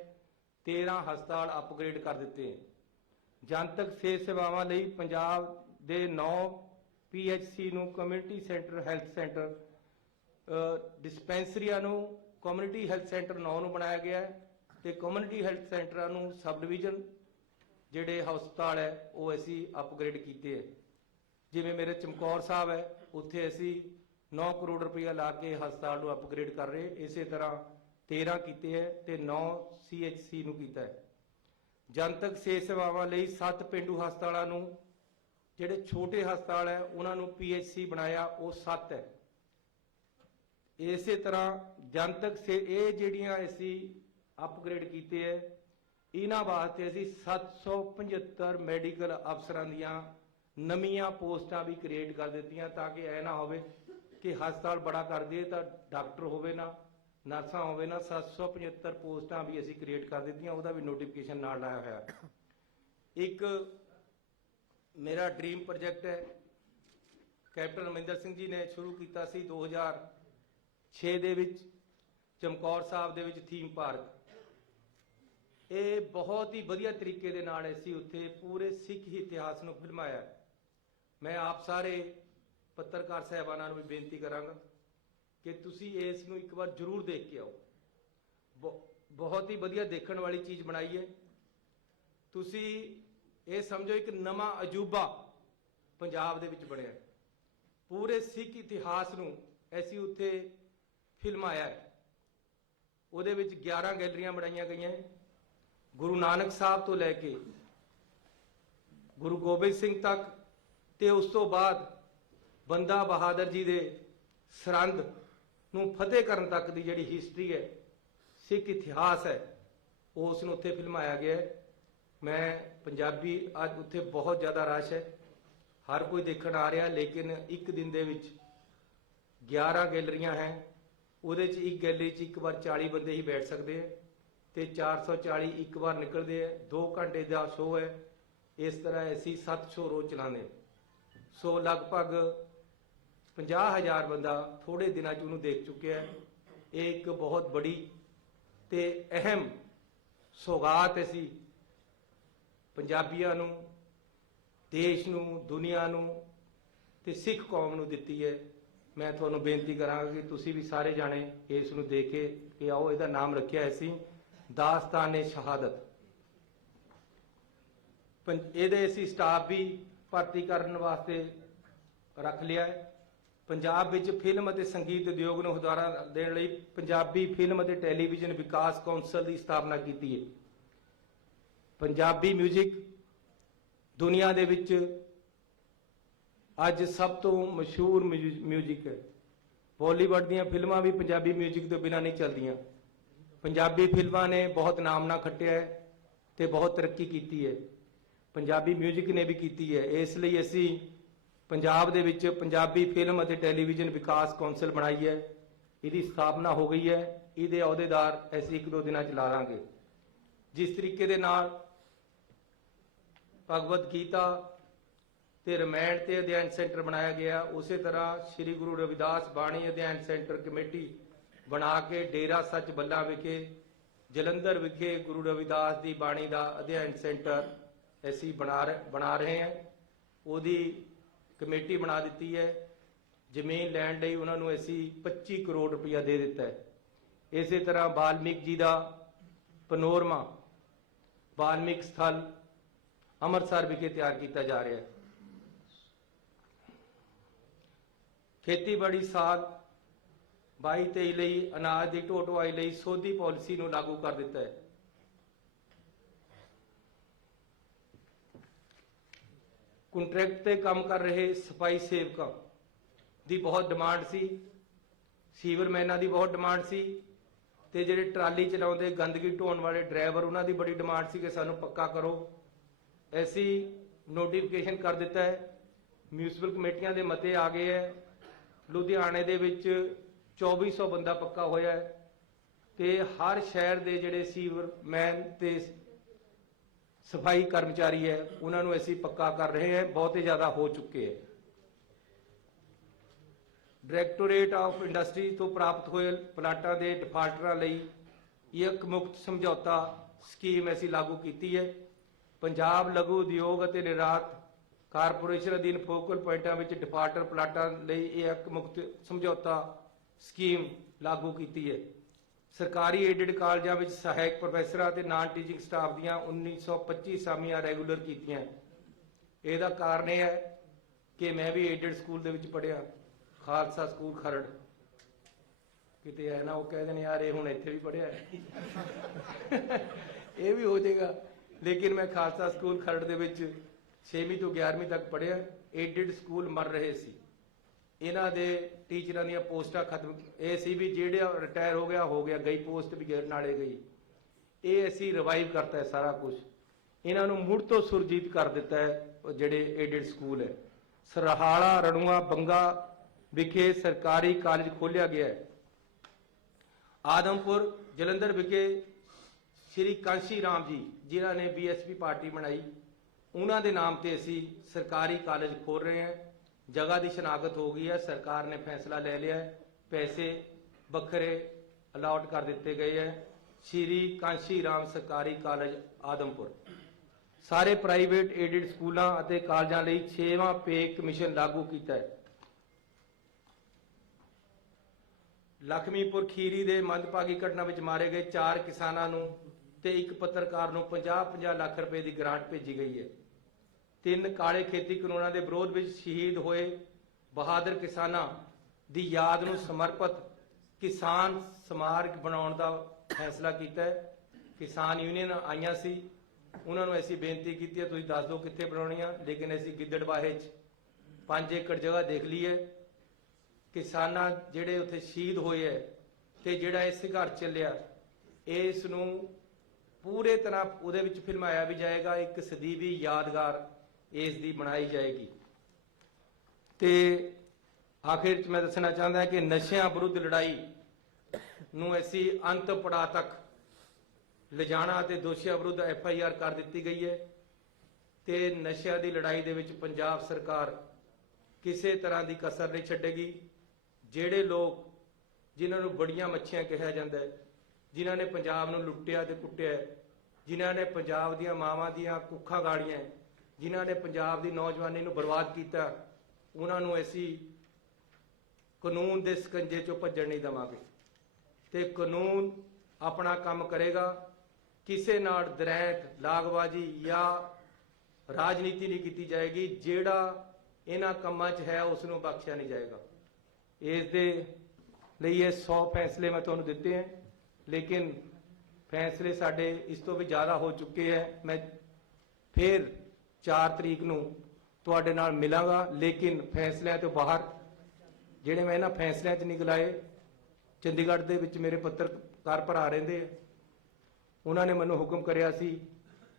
13 ਹਸਪਤਾਲ ਅਪਗ੍ਰੇਡ ਕਰ ਦਿੱਤੇ ਹੈ। ਜਨਤਕ ਸਿਹਤ ਸੇਵਾਵਾਂ ਲਈ ਪੰਜਾਬ ਦੇ 9 PHC ਨੂੰ ਕਮਿਊਨਿਟੀ ਸੈਂਟਰ ਹੈਲਥ ਸੈਂਟਰ, ਡਿਸਪੈਂਸਰੀਆਂ ਨੂੰ ਕਮਿਊਨਿਟੀ ਹੈਲਥ ਸੈਂਟਰ 9 ਨੂੰ ਬਣਾਇਆ ਗਿਆ ਹੈ ਤੇ ਕਮਿਊਨਿਟੀ ਹੈਲਥ ਸੈਂਟਰਾਂ ਨੂੰ ਸਬ ਡਿਵੀਜ਼ਨ ਜਿਹੜੇ ਹਸਪਤਾਲ ਹੈ ਉਹ ਅਸੀਂ ਅਪਗ੍ਰੇਡ ਕੀਤੇ ਹੈ। ਜਿਵੇਂ ਮੇਰੇ ਚਮਕੌਰ ਸਾਹਿਬ ਹੈ ਉੱਥੇ ਅਸੀਂ 9 ਕਰੋੜ ਰੁਪਇਆ ਲਾ ਕੇ ਹਸਪਤਾਲ ਨੂੰ ਅਪਗ੍ਰੇਡ ਕਰ ਰਹੇ। ਇਸੇ ਤਰ੍ਹਾਂ 13 ਕੀਤੇ ਹੈ ਤੇ 9 CHC ਨੂੰ ਕੀਤਾ ਹੈ। ਜਨਤਕ ਸਿਹਤ ਸੇਵਾਵਾਂ ਲਈ 7 ਪੇਂਡੂ ਹਸਪਤਾਲਾਂ ਨੂੰ, ਜਿਹੜੇ ਛੋਟੇ ਹਸਪਤਾਲ ਹੈ ਉਹਨਾਂ ਨੂੰ PHC ਬਣਾਇਆ, ਉਹ 7 ਹੈ। ਇਸੇ ਤਰ੍ਹਾਂ ਜਨਤਕ ਇਹ ਜਿਹੜੀਆਂ ਅਸੀਂ ਅਪਗ੍ਰੇਡ ਕੀਤੇ ਹੈ, ਇਹਨਾਂ ਵਾਸਤੇ ਅਸੀਂ 775 ਮੈਡੀਕਲ ਅਫਸਰਾਂ ਦੀਆਂ ਨਵੀਆਂ ਪੋਸਟਾਂ ਵੀ ਕ੍ਰੀਏਟ ਕਰ ਦਿੱਤੀਆਂ ਤਾਂ ਕਿ ਇਹ ਨਾ ਹੋਵੇ ਕਿ ਹਸਪਤਾਲ ਬੜਾ ਕਰ ਦਈਏ ਤਾਂ ਡਾਕਟਰ ਹੋਵੇ ਨਾ, ਨਰਸਾਂ ਹੋਵੇ ਨਾ। 775 ਪੋਸਟਾਂ ਵੀ ਅਸੀਂ ਕ੍ਰੀਏਟ ਕਰ ਦਿੱਤੀਆਂ, ਉਹਦਾ ਵੀ ਨੋਟੀਫਿਕੇਸ਼ਨ ਨਾਲ ਲਾਇਆ ਹੋਇਆ। ਇੱਕ ਮੇਰਾ ਡ੍ਰੀਮ ਪ੍ਰੋਜੈਕਟ ਹੈ, ਕੈਪਟਨ ਅਮਰਿੰਦਰ ਸਿੰਘ ਜੀ ਨੇ ਸ਼ੁਰੂ ਕੀਤਾ ਸੀ 2006 ਦੇ ਵਿੱਚ ਚਮਕੌਰ ਸਾਹਿਬ ਦੇ ਵਿੱਚ ਥੀਮ ਪਾਰਕ। ਇਹ ਬਹੁਤ ਹੀ ਵਧੀਆ ਤਰੀਕੇ ਦੇ ਨਾਲ ਅਸੀਂ ਉੱਥੇ ਪੂਰੇ ਸਿੱਖ ਇਤਿਹਾਸ ਨੂੰ ਫਿਲਮਾਇਆ। ਮੈਂ ਆਪ ਸਾਰੇ ਪੱਤਰਕਾਰ ਸਾਹਿਬਾਨਾਂ ਨੂੰ ਵੀ ਬੇਨਤੀ ਕਰਾਂਗਾ ਕਿ ਤੁਸੀਂ ਇਸ ਨੂੰ ਇੱਕ ਵਾਰ ਜ਼ਰੂਰ ਦੇਖ ਕੇ ਆਓ। ਬਹੁਤ ਹੀ ਵਧੀਆ ਦੇਖਣ ਵਾਲੀ ਚੀਜ਼ ਬਣਾਈ ਹੈ। ਤੁਸੀਂ ਇਹ ਸਮਝੋ ਇੱਕ ਨਵਾਂ ਅਜੂਬਾ ਪੰਜਾਬ ਦੇ ਵਿੱਚ ਬਣਿਆ। ਪੂਰੇ ਸਿੱਖ ਇਤਿਹਾਸ ਨੂੰ ਅਸੀਂ ਉੱਥੇ ਫਿਲਮਾਇਆ ਹੈ। ਉਹਦੇ ਵਿੱਚ 11 ਗੈਲਰੀਆਂ ਬਣਾਈਆਂ ਗਈਆਂ। ਗੁਰੂ ਨਾਨਕ ਸਾਹਿਬ ਤੋਂ ਲੈ ਕੇ ਗੁਰੂ ਗੋਬਿੰਦ ਸਿੰਘ ਤੱਕ ਤੇ ਉਸ ਤੋਂ ਬਾਅਦ ਬੰਦਾ ਬਹਾਦਰ ਜੀ ਦੇ ਸਰਹੰਦ ਨੂੰ ਫਤਿਹ ਕਰਨ ਤੱਕ ਦੀ ਜਿਹੜੀ ਹਿਸਟਰੀ ਹੈ, ਸਿੱਖ ਇਤਿਹਾਸ ਹੈ, ਉਸ ਨੂੰ ਉੱਥੇ ਫਿਲਮਾਇਆ ਗਿਆ ਹੈ। ਮੈਂ ਪੰਜਾਬੀ ਅੱਜ ਉੱਥੇ ਬਹੁਤ ਜ਼ਿਆਦਾ ਰਸ਼ ਹੈ, ਹਰ ਕੋਈ ਦੇਖਣ ਆ ਰਿਹਾ, ਲੇਕਿਨ ਇੱਕ ਦਿਨ ਦੇ ਵਿੱਚ 11 ਗੈਲਰੀਆਂ ਹੈ। ਉਹਦੇ 'ਚ ਇੱਕ ਗੈਲਰੀ 'ਚ ਇੱਕ ਵਾਰ 40 ਬੰਦੇ ਹੀ ਬੈਠ ਸਕਦੇ ਹੈ ਤੇ 440 ਇੱਕ ਵਾਰ ਨਿਕਲਦੇ ਹੈ। 2 ਘੰਟੇ ਦਾ ਸ਼ੋਅ ਹੈ। ਇਸ ਤਰ੍ਹਾਂ ਅਸੀਂ 7 ਸ਼ੋਅ ਰੋਜ਼ ਚਲਾਉਂਦੇ। ਸੋ ਲਗਭਗ 50,000 ਬੰਦਾ ਥੋੜੇ ਦਿਨਾਂ 'ਚ ਉਹਨੂੰ ਦੇਖ ਚੁੱਕਿਆ ਹੈ। ਇਹ ਇੱਕ ਬਹੁਤ ਬੜੀ ਤੇ ਅਹਿਮ ਸੌਗਾਤ ਅਸੀਂ ਪੰਜਾਬੀਆਂ ਨੂੰ, ਦੇਸ਼ ਨੂੰ, ਦੁਨੀਆ ਨੂੰ ਤੇ ਸਿੱਖ ਕੌਮ ਨੂੰ ਦਿੱਤੀ ਹੈ। ਮੈਂ ਤੁਹਾਨੂੰ ਬੇਨਤੀ ਕਰਾਂਗਾ ਕਿ ਤੁਸੀਂ ਵੀ ਸਾਰੇ ਜਾਣੇ ਇਸ ਨੂੰ ਦੇਖੇ ਕਿ ਆਓ। ਇਹਦਾ ਨਾਮ ਰੱਖਿਆ ਅਸੀਂ ਦਾਸਤਾਨ-ਏ ਸ਼ਹਾਦਤ। ਇਹਦੇ ਅਸੀਂ ਸਟਾਫ ਵੀ ਭਰਤੀ ਕਰਨ ਵਾਸਤੇ ਰੱਖ ਲਿਆ ਹੈ। ਪੰਜਾਬ ਵਿੱਚ ਫਿਲਮ ਅਤੇ ਸੰਗੀਤ ਉਦਯੋਗ ਨੂੰ ਹੁਲਾਰਾ ਦੇਣ ਲਈ ਪੰਜਾਬੀ ਫਿਲਮ ਅਤੇ ਟੈਲੀਵਿਜ਼ਨ ਵਿਕਾਸ ਕੌਂਸਲ ਦੀ ਸਥਾਪਨਾ ਕੀਤੀ ਹੈ। ਪੰਜਾਬੀ ਮਿਊਜ਼ਿਕ ਦੁਨੀਆ ਦੇ ਵਿੱਚ ਅੱਜ ਸਭ ਤੋਂ ਮਸ਼ਹੂਰ ਮਿਊਜ਼ਿਕ ਹੈ। ਬਾਲੀਵੁੱਡ ਦੀਆਂ ਫਿਲਮਾਂ ਵੀ ਪੰਜਾਬੀ ਮਿਊਜ਼ਿਕ ਤੋਂ ਬਿਨਾਂ ਨਹੀਂ ਚੱਲਦੀਆਂ। ਪੰਜਾਬੀ ਫਿਲਮਾਂ ਨੇ ਬਹੁਤ ਨਾਮ ਨਾ ਖੱਟਿਆ ਹੈ ਤੇ ਬਹੁਤ ਤਰੱਕੀ ਕੀਤੀ ਹੈ। ਪੰਜਾਬੀ ਮਿਊਜ਼ਿਕ ਨੇ ਵੀ ਕੀਤੀ ਹੈ। ਇਸ ਲਈ ਅਸੀਂ ਪੰਜਾਬ ਦੇ ਵਿੱਚ ਪੰਜਾਬੀ ਫਿਲਮ ਅਤੇ ਟੈਲੀਵਿਜ਼ਨ ਵਿਕਾਸ ਕੌਂਸਲ ਬਣਾਈ ਹੈ। ਇਹਦੀ ਸਥਾਪਨਾ ਹੋ ਗਈ ਹੈ। ਇਹਦੇ ਅਹੁਦੇਦਾਰ ਅਸੀਂ 1-2 ਦਿਨਾਂ ਚ ਲਾ ਲਾਂਗੇ। ਜਿਸ ਤਰੀਕੇ ਦੇ ਨਾਲ ਭਗਵਦ ਗੀਤਾ ਤੇ ਰਮਾਇਣ ਤੇ ਅਧਿਐਨ ਸੈਂਟਰ ਬਣਾਇਆ ਗਿਆ, ਉਸੇ ਤਰ੍ਹਾਂ ਸ੍ਰੀ ਗੁਰੂ ਰਵਿਦਾਸ ਬਾਣੀ ਅਧਿਐਨ ਸੈਂਟਰ ਕਮੇਟੀ ਬਣਾ ਕੇ ਡੇਰਾ ਸੱਚ ਬੱਲਾ ਵਿਖੇ ਜਲੰਧਰ ਵਿਖੇ ਗੁਰੂ ਰਵਿਦਾਸ ਦੀ ਬਾਣੀ ਦਾ ਅਧਿਐਨ ਸੈਂਟਰ ਅਸੀਂ ਬਣਾ ਰਹੇ ਹਾਂ। ਉਹਦੀ ਕਮੇਟੀ ਬਣਾ ਦਿੱਤੀ ਹੈ। ਜ਼ਮੀਨ ਲੈਣ ਲਈ ਉਹਨਾਂ ਨੂੰ ਅਸੀਂ 25 ਕਰੋੜ ਰੁਪਇਆ ਦੇ ਦਿੱਤਾ ਹੈ। ਇਸੇ ਤਰ੍ਹਾਂ ਵਾਲਮੀਕ ਜੀ ਦਾ ਪਨੋਰਮਾ ਵਾਲਮੀਕ ਸਥਲ ਅੰਮ੍ਰਿਤਸਰ ਵਿਖੇ ਤਿਆਰ ਕੀਤਾ ਜਾ ਰਿਹਾ ਹੈ। ਖੇਤੀਬਾੜੀ ਸਾਲ 22-23 ਲਈ ਅਨਾਜ ਦੀ ਢੋਆ ਢੁਆਈ ਲਈ ਸੋਧੀ ਪਾਲਿਸੀ ਨੂੰ ਲਾਗੂ ਕਰ ਦਿੱਤਾ ਹੈ। ਕੰਟਰੈਕਟ ਤੇ ਕੰਮ ਕਰ ਰਹੇ ਸਫਾਈ ਸੇਵਕਾਂ ਦੀ ਬਹੁਤ ਡਿਮਾਂਡ ਸੀ, ਸੀਵਰਮੈਨਾਂ ਦੀ ਬਹੁਤ ਡਿਮਾਂਡ ਸੀ ਤੇ ਜਿਹੜੇ ਟਰਾਲੀ ਚਲਾਉਂਦੇ ਗੰਦਗੀ ਢੋਣ ਵਾਲੇ ਡਰਾਈਵਰ ਉਹਨਾਂ ਦੀ ਬੜੀ ਡਿਮਾਂਡ ਸੀ ਕਿ ਸਾਨੂੰ ਪੱਕਾ ਕਰੋ। ਅਸੀਂ ਨੋਟੀਫਿਕੇਸ਼ਨ ਕਰ ਦਿੱਤਾ ਹੈ। ਮਿਊਨਿਸਪਲ ਕਮੇਟੀਆਂ ਦੇ ਮਤੇ ਆ ਗਏ ਹੈ। ਲੁਧਿਆਣੇ ਦੇ ਵਿੱਚ 2400 ਬੰਦਾ ਪੱਕਾ ਹੋਇਆ ਹੈ ਤੇ ਹਰ ਸ਼ਹਿਰ ਦੇ ਜਿਹੜੇ ਸੀਵਰਮੈਨ ਤੇ ਸਫਾਈ ਕਰਮਚਾਰੀ ਹੈ ਉਹਨਾਂ ਨੂੰ ਅਸੀਂ ਪੱਕਾ ਕਰ ਰਹੇ ਹਾਂ। ਬਹੁਤੇ ਜ਼ਿਆਦਾ ਹੋ ਚੁੱਕੇ ਹੈ। ਡਾਇਰੈਕਟੋਰੇਟ ਆਫ ਇੰਡਸਟਰੀ ਤੋਂ ਪ੍ਰਾਪਤ ਹੋਏ ਪਲਾਟਾਂ ਦੇ ਡਿਫਾਲਟਰਾਂ ਲਈ ਇੱਕ ਮੁਕਤ ਸਮਝੌਤਾ ਸਕੀਮ ਅਸੀਂ ਲਾਗੂ ਕੀਤੀ ਹੈ। ਪੰਜਾਬ ਲਘੂ ਉਦਯੋਗ ਅਤੇ ਨਿਰਯਾਤ ਕਾਰਪੋਰੇਸ਼ਨ ਅਧੀਨ ਫੋਕਲ ਪੁਆਇੰਟਾਂ ਵਿੱਚ ਡਿਫਾਲਟਰ ਪਲਾਟਾਂ ਲਈ ਇਹ ਇੱਕ ਮੁਕਤ ਸਮਝੌਤਾ ਸਕੀਮ ਲਾਗੂ ਕੀਤੀ ਹੈ। ਸਰਕਾਰੀ ਏਡਡ ਕਾਲਜਾਂ ਵਿੱਚ ਸਹਾਇਕ ਪ੍ਰੋਫੈਸਰਾਂ ਅਤੇ ਨਾਨ ਟੀਚਿੰਗ ਸਟਾਫ ਦੀਆਂ 1925 ਅਸਾਮੀਆਂ ਰੈਗੂਲਰ ਕੀਤੀਆਂ। ਇਹਦਾ ਕਾਰਨ ਇਹ ਹੈ ਕਿ ਮੈਂ ਵੀ ਏਡਡ ਸਕੂਲ ਦੇ ਵਿੱਚ ਪੜ੍ਹਿਆ, ਖਾਲਸਾ ਸਕੂਲ ਖਰੜ। ਕਿਤੇ ਐ ਨਾ ਉਹ ਕਹਿ ਦੇਣ ਯਾਰ ਇਹ ਹੁਣ ਇੱਥੇ ਵੀ ਪੜ੍ਹਿਆ ਇਹ ਵੀ ਹੋ ਜਾਏਗਾ। ਲੇਕਿਨ ਮੈਂ ਖਾਲਸਾ ਸਕੂਲ ਖਰੜ ਦੇ ਵਿੱਚ 6ਵੀਂ ਤੋਂ 11ਵੀਂ ਤੱਕ ਪੜ੍ਹਿਆ। ਏਡਡ ਸਕੂਲ ਮਰ ਰਹੇ ਸੀ, ਇਹਨਾਂ ਦੇ ਟੀਚਰਾਂ ਦੀਆਂ ਪੋਸਟਾਂ ਖਤਮ। ਇਹ ਸੀ ਵੀ ਜਿਹੜਾ ਰਿਟਾਇਰ ਹੋ ਗਿਆ ਗਈ ਪੋਸਟ ਵੀ ਨਾਲੇ ਗਈ। ਇਹ ਅਸੀਂ ਰਿਵਾਈਵ ਕਰਤਾ ਹੈ ਸਾਰਾ ਕੁਝ। ਇਹਨਾਂ ਨੂੰ ਮੁੜ ਤੋਂ ਸੁਰਜੀਤ ਕਰ ਦਿੱਤਾ ਹੈ। ਉਹ ਜਿਹੜੇ ਏਡਡ ਸਕੂਲ ਹੈ ਸਰਹਾਲਾ ਰਣੂਆ ਬੰਗਾ ਵਿਖੇ ਸਰਕਾਰੀ ਕਾਲਜ ਖੋਲ੍ਹਿਆ ਗਿਆ ਹੈ। ਆਦਮਪੁਰ ਜਲੰਧਰ ਵਿਖੇ ਸ਼੍ਰੀ ਕਾਂਸ਼ੀ ਰਾਮ ਜੀ ਜਿਨ੍ਹਾਂ ਨੇ ਬੀਐਸਪੀ ਪਾਰਟੀ ਬਣਾਈ ਉਹਨਾਂ ਦੇ ਨਾਮ ਤੇ ਅਸੀਂ ਸਰਕਾਰੀ ਕਾਲਜ ਖੋਲ ਰਹੇ ਹਾਂ। ਜਗ੍ਹਾ ਦੀ ਸ਼ਨਾਖਤ ਹੋ ਗਈ ਹੈ। ਸਰਕਾਰ ਨੇ ਫੈਸਲਾ ਲੈ ਲਿਆ ਹੈ। ਪੈਸੇ ਵੱਖਰੇ ਅਲਾਟ ਕਰ ਦਿੱਤੇ ਗਏ ਹੈ। ਸ਼੍ਰੀ ਕਾਂਸ਼ੀ ਰਾਮ ਸਰਕਾਰੀ ਕਾਲਜ ਆਦਮਪੁਰ। ਸਾਰੇ ਪ੍ਰਾਈਵੇਟ ਏਡਡ ਸਕੂਲਾਂ ਅਤੇ ਕਾਲਜਾਂ ਲਈ 6ਵਾਂ ਪੇ ਕਮਿਸ਼ਨ ਲਾਗੂ ਕੀਤਾ ਹੈ। ਲਖਮੀਪੁਰ ਖੀਰੀ ਦੇ ਮੰਦਭਾਗੀ ਘਟਨਾ ਵਿੱਚ ਮਾਰੇ ਗਏ 4 ਕਿਸਾਨਾਂ ਨੂੰ ਤੇ ਇੱਕ ਪੱਤਰਕਾਰ ਨੂੰ 50-50 ਲੱਖ ਰੁਪਏ ਦੀ ਗ੍ਰਾਂਟ ਭੇਜੀ ਗਈ ਹੈ। 3 ਕਾਲੇ ਖੇਤੀ ਕਾਨੂੰਨਾਂ ਦੇ ਵਿਰੋਧ ਵਿੱਚ ਸ਼ਹੀਦ ਹੋਏ ਬਹਾਦਰ ਕਿਸਾਨਾਂ ਦੀ ਯਾਦ ਨੂੰ ਸਮਰਪਿਤ ਕਿਸਾਨ ਸਮਾਰਕ ਬਣਾਉਣ ਦਾ ਫੈਸਲਾ ਕੀਤਾ ਹੈ। ਕਿਸਾਨ ਯੂਨੀਅਨ ਆਈਆਂ ਸੀ, ਉਹਨਾਂ ਨੂੰ ਅਸੀਂ ਬੇਨਤੀ ਕੀਤੀ ਹੈ ਤੁਸੀਂ ਦੱਸ ਦਿਓ ਕਿੱਥੇ ਬਣਾਉਣੀਆਂ। ਲੇਕਿਨ ਅਸੀਂ ਗਿੱਦੜਬਾਹੇ 'ਚ 5 ਏਕੜ ਜਗ੍ਹਾ ਦੇਖ ਲਈ ਹੈ। ਕਿਸਾਨਾਂ ਜਿਹੜੇ ਉੱਥੇ ਸ਼ਹੀਦ ਹੋਏ ਹੈ ਤੇ ਜਿਹੜਾ ਇਹ ਸੰਘਰਸ਼ ਚੱਲਿਆ ਇਸ ਨੂੰ ਪੂਰੇ ਤਰ੍ਹਾਂ ਉਹਦੇ ਵਿੱਚ ਫਿਲਮਾਇਆ ਵੀ ਜਾਏਗਾ। ਇੱਕ ਸਦੀਵੀ ਯਾਦਗਾਰ ਇਸ ਦੀ ਬਣਾਈ ਜਾਏਗੀ। ਤੇ ਆਖਿਰ 'ਚ ਮੈਂ ਦੱਸਣਾ ਚਾਹੁੰਦਾ ਕਿ ਨਸ਼ਿਆਂ ਵਿਰੁੱਧ ਲੜਾਈ ਨੂੰ ਅਸੀਂ ਅੰਤ ਪੜਾਅ ਤੱਕ ਲਿਜਾਣਾ ਤੇ ਦੋਸ਼ੀਆਂ ਵਿਰੁੱਧ FIR ਕਰ ਦਿੱਤੀ ਗਈ ਹੈ ਤੇ ਨਸ਼ਿਆਂ ਦੀ ਲੜਾਈ ਦੇ ਵਿੱਚ ਪੰਜਾਬ ਸਰਕਾਰ ਕਿਸੇ ਤਰ੍ਹਾਂ ਦੀ ਕਸਰ ਨਹੀਂ ਛੱਡੇਗੀ। ਜਿਹੜੇ ਲੋਕ ਜਿਨ੍ਹਾਂ ਨੂੰ ਬੜੀਆਂ ਮੱਛੀਆਂ ਕਿਹਾ ਜਾਂਦਾ ਹੈ, ਜਿਨ੍ਹਾਂ ਨੇ ਪੰਜਾਬ ਨੂੰ ਲੁੱਟਿਆ ਤੇ ਕੁੱਟਿਆ, ਜਿਨ੍ਹਾਂ ਨੇ ਪੰਜਾਬ ਦੀਆਂ ਮਾਵਾਂ ਦੀਆਂ ਕੁੱਖਾਂ ਗਾੜੀਆਂ, ਜਿਨ੍ਹਾਂ ਨੇ ਪੰਜਾਬ ਦੀ ਨੌਜਵਾਨੀ ਨੂੰ ਬਰਬਾਦ ਕੀਤਾ, ਉਹਨਾਂ ਨੂੰ ਅਸੀਂ ਕਾਨੂੰਨ ਦੇ ਸਕੰਜੇ ਚੋਂ ਭੱਜਣ ਨਹੀਂ ਦੇਵਾਂਗੇ ਤੇ ਕਾਨੂੰਨ ਆਪਣਾ ਕੰਮ ਕਰੇਗਾ। ਕਿਸੇ ਨਾਲ ਦਰੈਤ ਲਾਗਬਾਜੀ ਜਾਂ ਰਾਜਨੀਤੀ ਨਹੀਂ ਕੀਤੀ ਜਾਏਗੀ। ਜਿਹੜਾ ਇਹਨਾਂ ਕੰਮਾਂ 'ਚ ਹੈ ਉਸ ਨੂੰ ਬਖਸ਼ਿਆ ਨਹੀਂ ਜਾਏਗਾ। ਇਸ ਦੇ ਲਈ ਇਹ 100 ਫੈਸਲੇ ਮੈਂ ਤੁਹਾਨੂੰ ਦਿੱਤੇ ਹੈ, ਲੇਕਿਨ ਫੈਸਲੇ ਸਾਡੇ ਇਸ ਤੋਂ ਵੀ ਜ਼ਿਆਦਾ ਹੋ ਚੁੱਕੇ ਹੈ। ਮੈਂ ਫਿਰ 4 ਤਰੀਕ ਨੂੰ ਤੁਹਾਡੇ ਨਾਲ ਮਿਲਾਂਗਾ, ਲੇਕਿਨ ਫੈਸਲਿਆਂ ਤੋਂ ਬਾਹਰ ਜਿਹੜੇ ਮੈਂ ਇਹਨਾਂ ਫੈਸਲਿਆਂ 'ਚ ਨਹੀਂ ਗਲਾਏ, ਚੰਡੀਗੜ੍ਹ ਦੇ ਵਿੱਚ ਮੇਰੇ ਪੱਤਰਕਾਰ ਭਰਾ ਰਹਿੰਦੇ ਆ, ਉਹਨਾਂ ਨੇ ਮੈਨੂੰ ਹੁਕਮ ਕਰਿਆ ਸੀ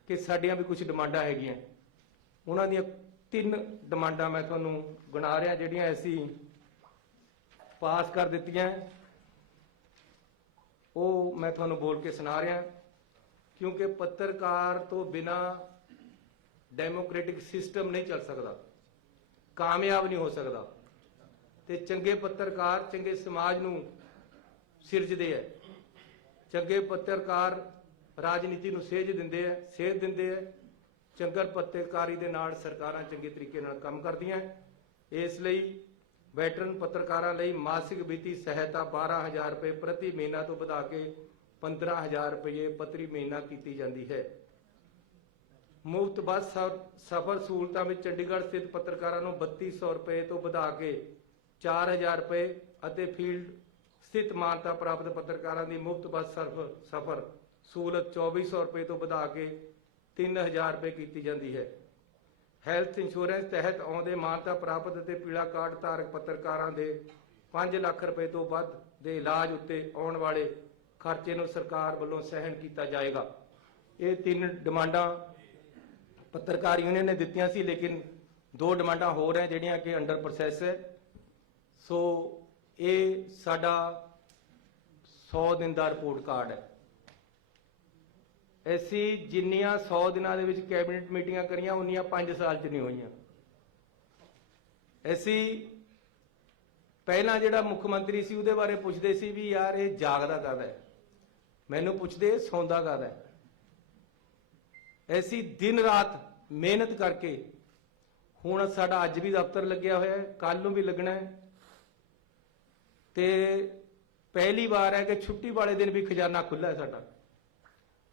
ਕਿ ਸਾਡੀਆਂ ਵੀ ਕੁਝ ਡਿਮਾਂਡਾਂ ਹੈਗੀਆਂ। ਉਹਨਾਂ ਦੀਆਂ 3 ਡਿਮਾਂਡਾਂ ਮੈਂ ਤੁਹਾਨੂੰ ਗਿਣਾ ਰਿਹਾ ਜਿਹੜੀਆਂ ਅਸੀਂ ਪਾਸ ਕਰ ਦਿੱਤੀਆਂ, ਉਹ ਮੈਂ ਤੁਹਾਨੂੰ ਬੋਲ ਕੇ ਸੁਣਾ ਰਿਹਾ, ਕਿਉਂਕਿ ਪੱਤਰਕਾਰ ਤੋਂ ਬਿਨਾ ਡੈਮੋਕ੍ਰੈਟਿਕ ਸਿਸਟਮ ਨਹੀਂ ਚੱਲ ਸਕਦਾ, ਕਾਮਯਾਬ ਨਹੀਂ ਹੋ ਸਕਦਾ। ਤੇ ਚੰਗੇ ਪੱਤਰਕਾਰ ਚੰਗੇ ਸਮਾਜ ਨੂੰ ਸਿਰਜਦੇ ਹੈ। ਚੰਗੇ ਪੱਤਰਕਾਰ ਰਾਜਨੀਤੀ ਨੂੰ ਸੇਧ ਦਿੰਦੇ ਹੈ। ਚੰਗਾ ਪੱਤਰਕਾਰੀ ਦੇ ਨਾਲ ਸਰਕਾਰਾਂ ਚੰਗੇ ਤਰੀਕੇ ਨਾਲ ਕੰਮ ਕਰਦੀਆਂ। ਇਸ ਲਈ ਵੈਟਰਨ ਪੱਤਰਕਾਰਾਂ ਲਈ ਮਾਸਿਕ ਵਿੱਤੀ ਸਹਾਇਤਾ 12,000 ਰੁਪਏ ਪ੍ਰਤੀ ਮਹੀਨਾ ਤੋਂ ਵਧਾ ਕੇ 15,000 ਰੁਪਏ ਪ੍ਰਤੀ ਮਹੀਨਾ ਕੀਤੀ ਜਾਂਦੀ ਹੈ। ਮੁਫਤ ਬੱਸ ਸਫ਼ਰ ਸਹੂਲਤਾਂ ਵਿੱਚ ਚੰਡੀਗੜ੍ਹ ਸਥਿਤ ਪੱਤਰਕਾਰਾਂ ਨੂੰ 3200 ਰੁਪਏ ਤੋਂ ਵਧਾ ਕੇ 4,000 ਰੁਪਏ ਅਤੇ ਫੀਲਡ ਸਥਿਤ ਮਾਨਤਾ ਪ੍ਰਾਪਤ ਪੱਤਰਕਾਰਾਂ ਦੀ ਮੁਫਤ ਬੱਸ ਸਫ਼ਰ ਸਹੂਲਤ 2400 ਰੁਪਏ ਤੋਂ ਵਧਾ ਕੇ 3000 ਰੁਪਏ ਕੀਤੀ ਜਾਂਦੀ ਹੈ। ਹੈਲਥ ਇੰਸ਼ੋਰੈਂਸ ਤਹਿਤ ਆਉਂਦੇ ਮਾਨਤਾ ਪ੍ਰਾਪਤ ਅਤੇ ਪੀਲਾ ਕਾਰਡ ਧਾਰਕ ਪੱਤਰਕਾਰਾਂ ਦੇ 5 ਲੱਖ ਰੁਪਏ ਤੋਂ ਵੱਧ ਦੇ ਇਲਾਜ ਉੱਤੇ ਆਉਣ ਵਾਲੇ ਖਰਚੇ ਨੂੰ ਸਰਕਾਰ ਵੱਲੋਂ ਸਹਿਣ ਕੀਤਾ ਜਾਏਗਾ। ਇਹ 3 ਡਿਮਾਂਡਾਂ ਪੱਤਰਕਾਰ ਯੂਨੀਅਨ ਨੇ ਦਿੱਤੀਆਂ ਸੀ, ਲੇਕਿਨ 2 ਡਿਮਾਂਡਾਂ ਹੋਰ ਹੈ ਜਿਹੜੀਆਂ ਕਿ ਅੰਡਰ ਪ੍ਰੋਸੈਸ ਹੈ। ਸੋ ਇਹ ਸਾਡਾ 100 ਦਿਨ ਦਾ ਰਿਪੋਰਟ ਕਾਰਡ ਹੈ। ਅਸੀਂ ਜਿੰਨੀਆਂ 100 ਦਿਨਾਂ ਦੇ ਵਿੱਚ ਕੈਬਨਿਟ ਮੀਟਿੰਗਾਂ ਕਰੀਆਂ ਉਨੀਆਂ 5 ਸਾਲ 'ਚ ਨਹੀਂ ਹੋਈਆਂ। ਅਸੀਂ ਪਹਿਲਾਂ ਜਿਹੜਾ ਮੁੱਖ ਮੰਤਰੀ ਸੀ ਉਹਦੇ ਬਾਰੇ ਪੁੱਛਦੇ ਸੀ ਵੀ ਯਾਰ ਇਹ ਜਾਗਦਾ ਕਾਹਦਾ ਹੈ, ਮੈਨੂੰ ਪੁੱਛਦੇ ਸੌਂਦਾ ਕਾਹਦਾ ਹੈ। ਅਸੀਂ ਦਿਨ ਰਾਤ ਮਿਹਨਤ ਕਰਕੇ, ਹੁਣ ਸਾਡਾ ਅੱਜ ਵੀ ਦਫ਼ਤਰ ਲੱਗਿਆ ਹੋਇਆ ਹੈ, ਕੱਲ ਨੂੰ ਵੀ ਲੱਗਣਾ ਹੈ, ਤੇ ਪਹਿਲੀ ਵਾਰ ਹੈ ਕਿ ਛੁੱਟੀ ਵਾਲੇ ਦਿਨ ਵੀ ਖਜ਼ਾਨਾ ਖੁੱਲ੍ਹਾ ਹੈ ਸਾਡਾ।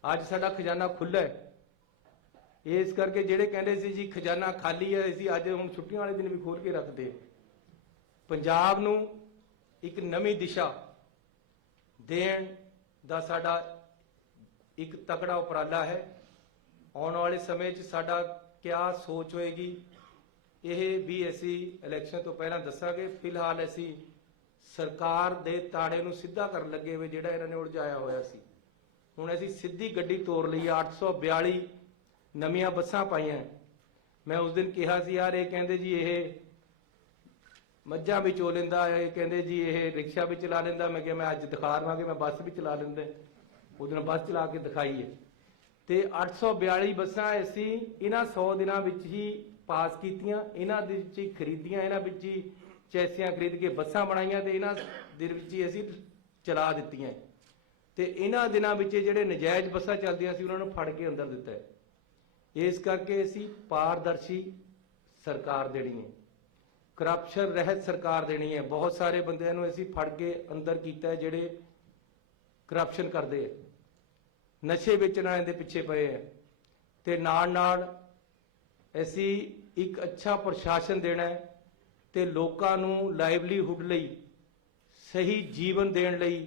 ਅੱਜ ਸਾਡਾ ਖਜ਼ਾਨਾ ਖੁੱਲ੍ਹਾ ਹੈ। ਇਸ ਕਰਕੇ ਜਿਹੜੇ ਕਹਿੰਦੇ ਸੀ ਜੀ ਖਜ਼ਾਨਾ ਖਾਲੀ ਹੈ, ਅਸੀਂ ਅੱਜ ਹੁਣ ਛੁੱਟੀਆਂ ਵਾਲੇ ਦਿਨ ਵੀ ਖੋਲ ਕੇ ਰੱਖਦੇ। ਪੰਜਾਬ ਨੂੰ ਇੱਕ ਨਵੀਂ ਦਿਸ਼ਾ ਦੇਣ ਦਾ ਸਾਡਾ ਇੱਕ ਤਕੜਾ ਉਪਰਾਲਾ ਹੈ। ਆਉਣ ਵਾਲੇ ਸਮੇਂ 'ਚ ਸਾਡਾ ਕਿਆ ਸੋਚ ਹੋਏਗੀ ਇਹ ਵੀ ਅਸੀਂ ਇਲੈਕਸ਼ਨ ਤੋਂ ਪਹਿਲਾਂ ਦੱਸਾਂਗੇ। ਫਿਲਹਾਲ ਅਸੀਂ ਸਰਕਾਰ ਦੇ ਤਾੜੇ ਨੂੰ ਸਿੱਧਾ ਕਰਨ ਲੱਗੇ ਹੋਏ, ਜਿਹੜਾ ਇਹਨਾਂ ਨੇ ਉਲਝਾਇਆ ਹੋਇਆ ਸੀ। ਹੁਣ ਅਸੀਂ ਸਿੱਧੀ ਗੱਡੀ ਤੋਰ ਲਈ। 842 ਨਵੀਆਂ ਬੱਸਾਂ ਪਾਈਆਂ। ਮੈਂ ਉਸ ਦਿਨ ਕਿਹਾ ਸੀ ਯਾਰ ਇਹ ਕਹਿੰਦੇ ਜੀ ਇਹ ਮੱਝਾਂ ਵੀ ਚੋ ਲੈਂਦਾ, ਇਹ ਕਹਿੰਦੇ ਜੀ ਇਹ ਰਿਕਸ਼ਾ ਵੀ ਚਲਾ ਲੈਂਦਾ। ਮੈਂ ਕਿਹਾ ਮੈਂ ਅੱਜ ਦਿਖਾ ਰਵਾਂਗੇ ਮੈਂ ਬੱਸ ਵੀ ਚਲਾ ਲੈਂਦਾ। ਉਹ ਦਿਨ ਬੱਸ ਚਲਾ ਕੇ ਦਿਖਾਈ ਹੈ। ਤੇ 842 ਬੱਸਾਂ ਅਸੀਂ ਇਹਨਾਂ 100 ਦਿਨਾਂ ਵਿੱਚ ਹੀ ਪਾਸ ਕੀਤੀਆਂ, ਇਹਨਾਂ ਦੇ ਵਿੱਚ ਹੀ ਖਰੀਦੀਆਂ, ਇਹਨਾਂ ਵਿੱਚ ਹੀ ਚੈਸੀਆਂ ਖਰੀਦ ਕੇ ਬੱਸਾਂ ਬਣਾਈਆਂ ਤੇ ਇਹਨਾਂ ਦੇ ਵਿੱਚ ਹੀ ਅਸੀਂ ਚਲਾ ਦਿੱਤੀਆਂ। ਤੇ ਇਹਨਾਂ ਦਿਨਾਂ ਵਿੱਚ ਜਿਹੜੇ ਨਜਾਇਜ਼ ਬੱਸਾਂ ਚੱਲਦੀਆਂ ਸੀ ਉਹਨਾਂ ਨੂੰ ਫੜ ਕੇ ਅੰਦਰ ਦਿੱਤਾ ਹੈ। ਇਸ ਕਰਕੇ ਅਸੀਂ ਪਾਰਦਰਸ਼ੀ ਸਰਕਾਰ ਦੇਣੀ ਹੈ, ਕਰਪਸ਼ਨ ਰਹਿਤ ਸਰਕਾਰ ਦੇਣੀ ਹੈ। ਬਹੁਤ ਸਾਰੇ ਬੰਦਿਆਂ ਨੂੰ ਅਸੀਂ ਫੜ ਕੇ ਅੰਦਰ ਕੀਤਾ ਹੈ ਜਿਹੜੇ ਕਰਪਸ਼ਨ ਕਰਦੇ ਆ, ਨਸ਼ੇ ਵੇਚਣ ਵਾਲਿਆਂ ਦੇ ਪਿੱਛੇ ਪਏ ਆ। ਤੇ ਨਾਲ ਨਾਲ ਅਸੀਂ ਇੱਕ ਅੱਛਾ ਪ੍ਰਸ਼ਾਸਨ ਦੇਣਾ ਹੈ ਤੇ ਲੋਕਾਂ ਨੂੰ ਲਾਈਵਲੀਹੁੱਡ ਲਈ, ਸਹੀ ਜੀਵਨ ਦੇਣ ਲਈ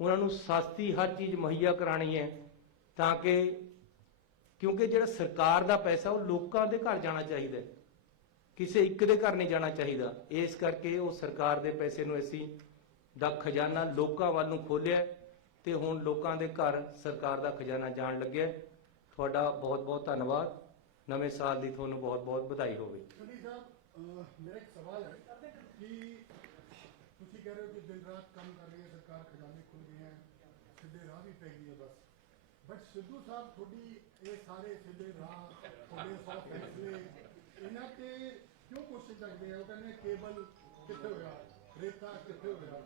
ਉਹਨਾਂ ਨੂੰ ਸਸਤੀ ਹਰ ਚੀਜ਼ ਮੁਹੱਈਆ ਕਰਾਣੀ ਹੈ, ਤਾਂ ਕਿ ਕਿਉਂਕਿ ਜਿਹੜਾ ਸਰਕਾਰ ਦਾ ਪੈਸਾ ਉਹ ਲੋਕਾਂ ਦੇ ਘਰ ਜਾਣਾ ਚਾਹੀਦਾ ਹੈ, ਕਿਸੇ ਇੱਕ ਦੇ ਘਰ ਨਹੀਂ ਜਾਣਾ ਚਾਹੀਦਾ। ਇਸ ਕਰਕੇ ਉਹ ਸਰਕਾਰ ਦੇ ਪੈਸੇ ਨੂੰ ਅਸੀਂ ਦਾ ਖਜ਼ਾਨਾ ਲੋਕਾਂ ਵੱਲ ਨੂੰ ਖੋਲਿਆ ਤੇ ਹੁਣ ਲੋਕਾਂ ਦੇ ਘਰ ਸਰਕਾਰ ਦਾ ਖਜ਼ਾਨਾ ਜਾਣ ਲੱਗਿਆ। ਤੁਹਾਡਾ ਬਹੁਤ ਬਹੁਤ ਧੰਨਵਾਦ। ਨਵੇਂ ਸਾਲ ਦੀ ਤੁਹਾਨੂੰ ਬਹੁਤ ਬਹੁਤ ਵਧਾਈ ਹੋਵੇ। ਸਨੀ ਸਾਹਿਬ, ਮੇਰਾ ਇੱਕ ਸਵਾਲ ਹੈ ਕਿ ਤੁਸੀਂ ਕਹਿ ਰਹੇ ਹੋ ਕਿ ਦਿਨ ਰਾਤ ਕੰਮ ਕਰ ਰਹੀ ਹੈ ਸਰਕਾਰ, ਖਜ਼ਾਨੇ ਖੁੱਲ ਗਏ ਹੈ, ਸਿੱਧੇ ਰਾਹ ਵੀ ਪੈ ਗਈ ਹੈ ਬਸ। ਬਟ ਸਿੱਧੂ ਸਾਹਿਬ ਤੁਹਾਡੀ ਇਹ ਸਾਰੇ ਸਿੱਧੇ ਰਾਹ, ਤੁਹਾਡੇ 100 ਫੈਸਲੇ, ਇਹਨਾਂ ਤੇ ਕਿਉਂ ਕੋਸ਼ਿਸ਼ ਕਰਦੇ ਆ? ਉਹ ਕਹਿੰਦੇ ਕੇਬਲ ਕਿੱਥੇ ਹੋਇਆ, ਰੇਤਾ ਕਿੱਥੇ ਹੋਇਆ,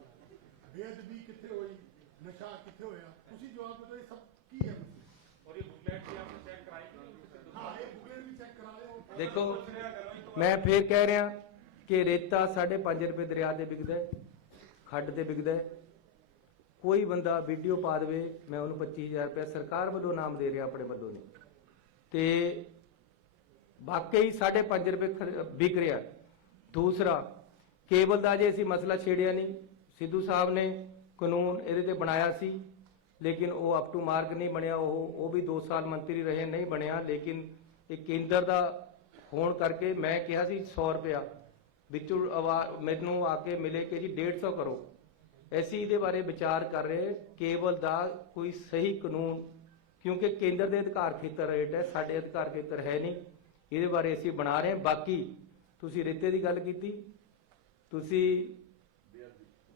ਬੇਅਦਬੀ ਕਿੱਥੇ ਹੋਈ, ਨਸ਼ਾ ਕਿੱਥੇ ਹੋਇਆ? ਤੁਸੀਂ ਜਵਾਬ ਦਿਓ, ਇਹ ਸਭ ਕੀ ਹੈ? ਔਰ ਇਹ ਬੁਕਲੇਟ ਵੀ ਆਪਨੇ ਚੈੱਕ ਕਰਾਈ? ਹਾਂ, ਇਹ ਬੁਕਲੇਟ ਵੀ ਚੈੱਕ ਕਰਾ ਲਿਓ। ਦੇਖੋ ਮੈਂ ਫੇਰ ਕਹਿ ਰਿਹਾ ਕਿ ਰੇਤਾ 5.5 ਰੁਪਏ ਦਰਿਆ ਦੇ ਵਿਕਦਾ, ਖੱਡ ਤੇ ਵਿਕਦਾ। ਕੋਈ ਬੰਦਾ ਵੀਡੀਓ ਪਾ ਦੇਵੇ, ਮੈਂ ਉਹਨੂੰ 25,000 ਰੁਪਏ ਸਰਕਾਰ ਵੱਲੋਂ ਨਾਮ ਦੇ ਰਿਹਾ, ਆਪਣੇ ਵੱਲੋਂ ਨਹੀਂ। ਤੇ ਵਾਕਈ 5.5 ਰੁਪਏ ਵਿਕ ਰਿਹਾ। ਦੂਸਰਾ, ਕੇਬਲ ਦਾ ਜੇ ਅਸੀਂ ਮਸਲਾ ਛੇੜਿਆ ਨਹੀਂ, ਸਿੱਧੂ ਸਾਹਿਬ ਨੇ ਕਾਨੂੰਨ ਇਹਦੇ ਤੇ ਬਣਾਇਆ ਸੀ, ਲੇਕਿਨ ਉਹ ਅਪ ਟੂ ਮਾਰਕ ਨਹੀਂ ਬਣਿਆ। ਉਹ ਵੀ 2 ਸਾਲ ਮੰਤਰੀ ਰਹੇ, ਨਹੀਂ ਬਣਿਆ। ਲੇਕਿਨ ਇਹ ਕੇਂਦਰ ਦਾ ਹੋਣ ਕਰਕੇ ਮੈਂ ਕਿਹਾ ਸੀ 100 ਰੁਪਇਆ ਵਿੱਚੋਂ ਮੈਨੂੰ ਆ ਕੇ ਮਿਲੇ ਕਿ ਜੀ 150 ਕਰੋ। ਅਸੀਂ ਇਹਦੇ ਬਾਰੇ ਵਿਚਾਰ ਕਰ ਰਹੇ, ਕੇਬਲ ਦਾ ਕੋਈ ਸਹੀ ਕਾਨੂੰਨ, ਕਿਉਂਕਿ ਕੇਂਦਰ ਦੇ ਅਧਿਕਾਰ ਖੇਤਰ ਰੇਟ ਹੈ, ਸਾਡੇ ਅਧਿਕਾਰ ਖੇਤਰ ਹੈ ਨਹੀਂ, ਇਹਦੇ ਬਾਰੇ ਅਸੀਂ ਬਣਾ ਰਹੇ ਹਾਂ। ਬਾਕੀ ਤੁਸੀਂ ਰੇਤੇ ਦੀ ਗੱਲ ਕੀਤੀ, ਤੁਸੀਂ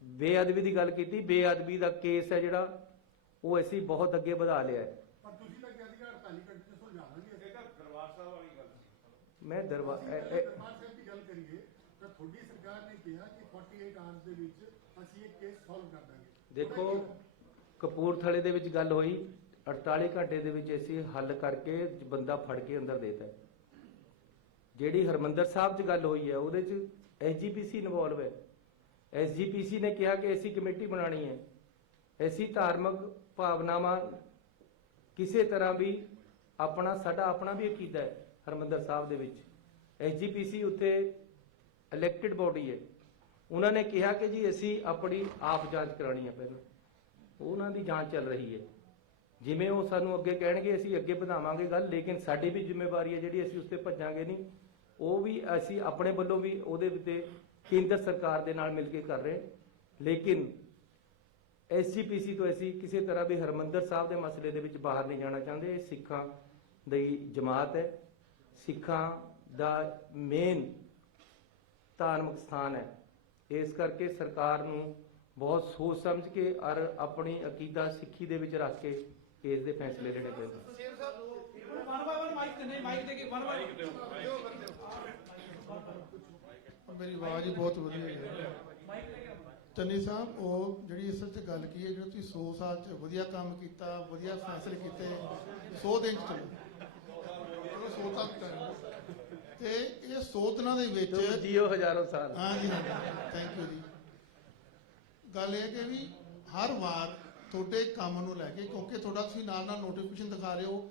ਬੇਅਦਬੀ ਦੀ ਗੱਲ ਕੀਤੀ, ਬੇਅਦਬੀ ਦਾ ਕੇਸ ਹੈ ਜਿਹੜਾ ਉਹ ਅਸੀਂ ਬਹੁਤ ਅੱਗੇ ਵਧਾ ਲਿਆ ਹੈ। ਪਰ ਤੁਸੀਂ ਤਾਂ ਕਿਹਾ ਸੀਗਾ 48 ਘੰਟੇ ਚ ਸੁਲਝਾਵਾਂਗੇ। ਇਹ ਤਾਂ ਦਰਬਾਰ ਸਾਹਿਬ ਵਾਲੀ ਗੱਲ ਸੀ। ਮੈਂ ਦਰਬਾਰ ਸਾਹਿਬ ਦੀ ਗੱਲ ਕਰੀਏ ਤਾਂ ਤੁਹਾਡੀ ਸਰਕਾਰ ਨੇ ਕਿਹਾ ਕਿ 48 ਆਵਰਸ ਦੇ ਵਿੱਚ ਅਸੀਂ ਇਹ ਕੇਸ ਸੋਲਵ ਕਰ ਦਾਂਗੇ। ਦੇਖੋ, ਕਪੂਰਥਲੇ ਦੇ ਵਿੱਚ ਗੱਲ ਹੋਈ, 48 ਘੰਟੇ ਦੇ ਵਿੱਚ ਅਸੀਂ ਹੱਲ ਕਰਕੇ ਬੰਦਾ ਫੜ ਕੇ ਅੰਦਰ ਦੇਤਾ। ਜਿਹੜੀ ਹਰਮੰਦਰ ਸਾਹਿਬ 'ਚ ਗੱਲ ਹੋਈ ਹੈ ਉਹਦੇ 'ਚ ਐਸਜੀਪੀਸੀ ਇਨਵੋਲਵ ਹੈ। ਐਸਜੀਪੀਸੀ ਨੇ ਕਿਹਾ ਕਿ ਅਸੀਂ ਕਮੇਟੀ ਬਣਾਣੀ ਹੈ। ਐਸੀ ਧਾਰਮਿਕ ਭਾਵਨਾਵਾਂ ਕਿਸੇ ਤਰ੍ਹਾਂ ਵੀ ਸਾਡਾ ਆਪਣਾ ਵੀ ਅਕੀਦਾ ਹੈ ਹਰਮੰਦਰ ਸਾਹਿਬ ਦੇ ਵਿੱਚ। ਐਸਜੀਪੀਸੀ ਉੱਤੇ ਇਲੈਕਟਿਡ ਬੋਡੀ ਹੈ। ਉਹਨਾਂ ਨੇ ਕਿਹਾ ਕਿ ਜੀ ਅਸੀਂ ਆਪਣੀ ਆਪ ਜਾਂਚ ਕਰਾਣੀ ਹੈ। ਪਹਿਲਾਂ ਉਹਨਾਂ ਦੀ ਜਾਂਚ ਚੱਲ ਰਹੀ ਹੈ। ਜਿਵੇਂ ਉਹ ਸਾਨੂੰ ਅੱਗੇ ਕਹਿਣਗੇ ਅਸੀਂ ਅੱਗੇ ਵਧਾਵਾਂਗੇ ਗੱਲ, ਲੇਕਿਨ ਸਾਡੀ ਵੀ ਜ਼ਿੰਮੇਵਾਰੀ ਹੈ ਜਿਹੜੀ ਅਸੀਂ ਉਸ ਤੇ ਭੱਜਾਂਗੇ ਨਹੀਂ। ਉਹ ਵੀ ਅਸੀਂ ਆਪਣੇ ਵੱਲੋਂ ਵੀ ਉਹਦੇ ਉੱਤੇ ਕੇਂਦਰ ਸਰਕਾਰ ਦੇ ਨਾਲ ਮਿਲ ਕੇ ਕਰ ਰਹੇ, ਲੇਕਿਨ ਐਸਜੀਪੀਸੀ ਤੋਂ ਅਸੀਂ ਕਿਸੇ ਤਰ੍ਹਾਂ ਵੀ ਹਰਮੰਦਰ ਸਾਹਿਬ ਦੇ ਮਸਲੇ ਦੇ ਵਿੱਚ ਬਾਹਰ ਨਹੀਂ ਜਾਣਾ ਚਾਹੁੰਦੇ। ਇਹ ਸਿੱਖਾਂ ਦੀ ਜਮਾਤ ਹੈ, ਸਿੱਖਾਂ ਦਾ ਮੇਨ ਧਾਰਮਿਕ ਸਥਾਨ ਹੈ। ਇਸ ਕਰਕੇ ਸਰਕਾਰ ਨੂੰ ਬਹੁਤ ਸੋਚ ਸਮਝ ਕੇ ਔਰ ਆਪਣੀ ਅਕੀਦਾ ਸਿੱਖੀ ਦੇ ਵਿੱਚ ਰੱਖ ਕੇ ਇਸ ਦੇ ਫੈਸਲੇ ਲੈਣੇ ਪੈਂਦੇ। ਮੇਰੀ ਆਵਾਜ਼ ਹੀ ਬਹੁਤ ਵਧੀਆ ਹੈ। ਚੰਨੀ ਸਾਹਿਬ, ਉਹ ਜਿਹੜੀ ਅਸਲ 'ਚ ਗੱਲ ਕੀ ਹੈ, ਜਿਹੜਾ ਤੁਸੀਂ 100 ਸਾਲ 'ਚ ਵਧੀਆ ਕੰਮ ਕੀਤਾ, ਵਧੀਆ ਫੈਸਲੇ ਕੀਤੇ, 100 ਦਿਨ 'ਚ ਚਲੋ 100 ਤੱਕ ਤੇ ਇਹ 100 ਦਿਨਾਂ ਦੇ ਵਿੱਚ ਜੀਓ ਹਜ਼ਾਰਾਂ ਸਾਲ। ਹਾਂਜੀ ਹਾਂਜੀ, ਥੈਂਕ ਯੂ ਜੀ। ਗੱਲ ਇਹ ਕਿ ਵੀ ਹਰ ਵਾਰ ਤੁਹਾਡੇ ਕੰਮ ਨੂੰ ਲੈ ਕੇ, ਕਿਉਂਕਿ ਤੁਹਾਡਾ ਤੁਸੀਂ ਨਾਲ ਨਾਲ ਨੋਟੀਫਿਕੇਸ਼ਨ ਦਿਖਾ ਰਹੇ ਹੋ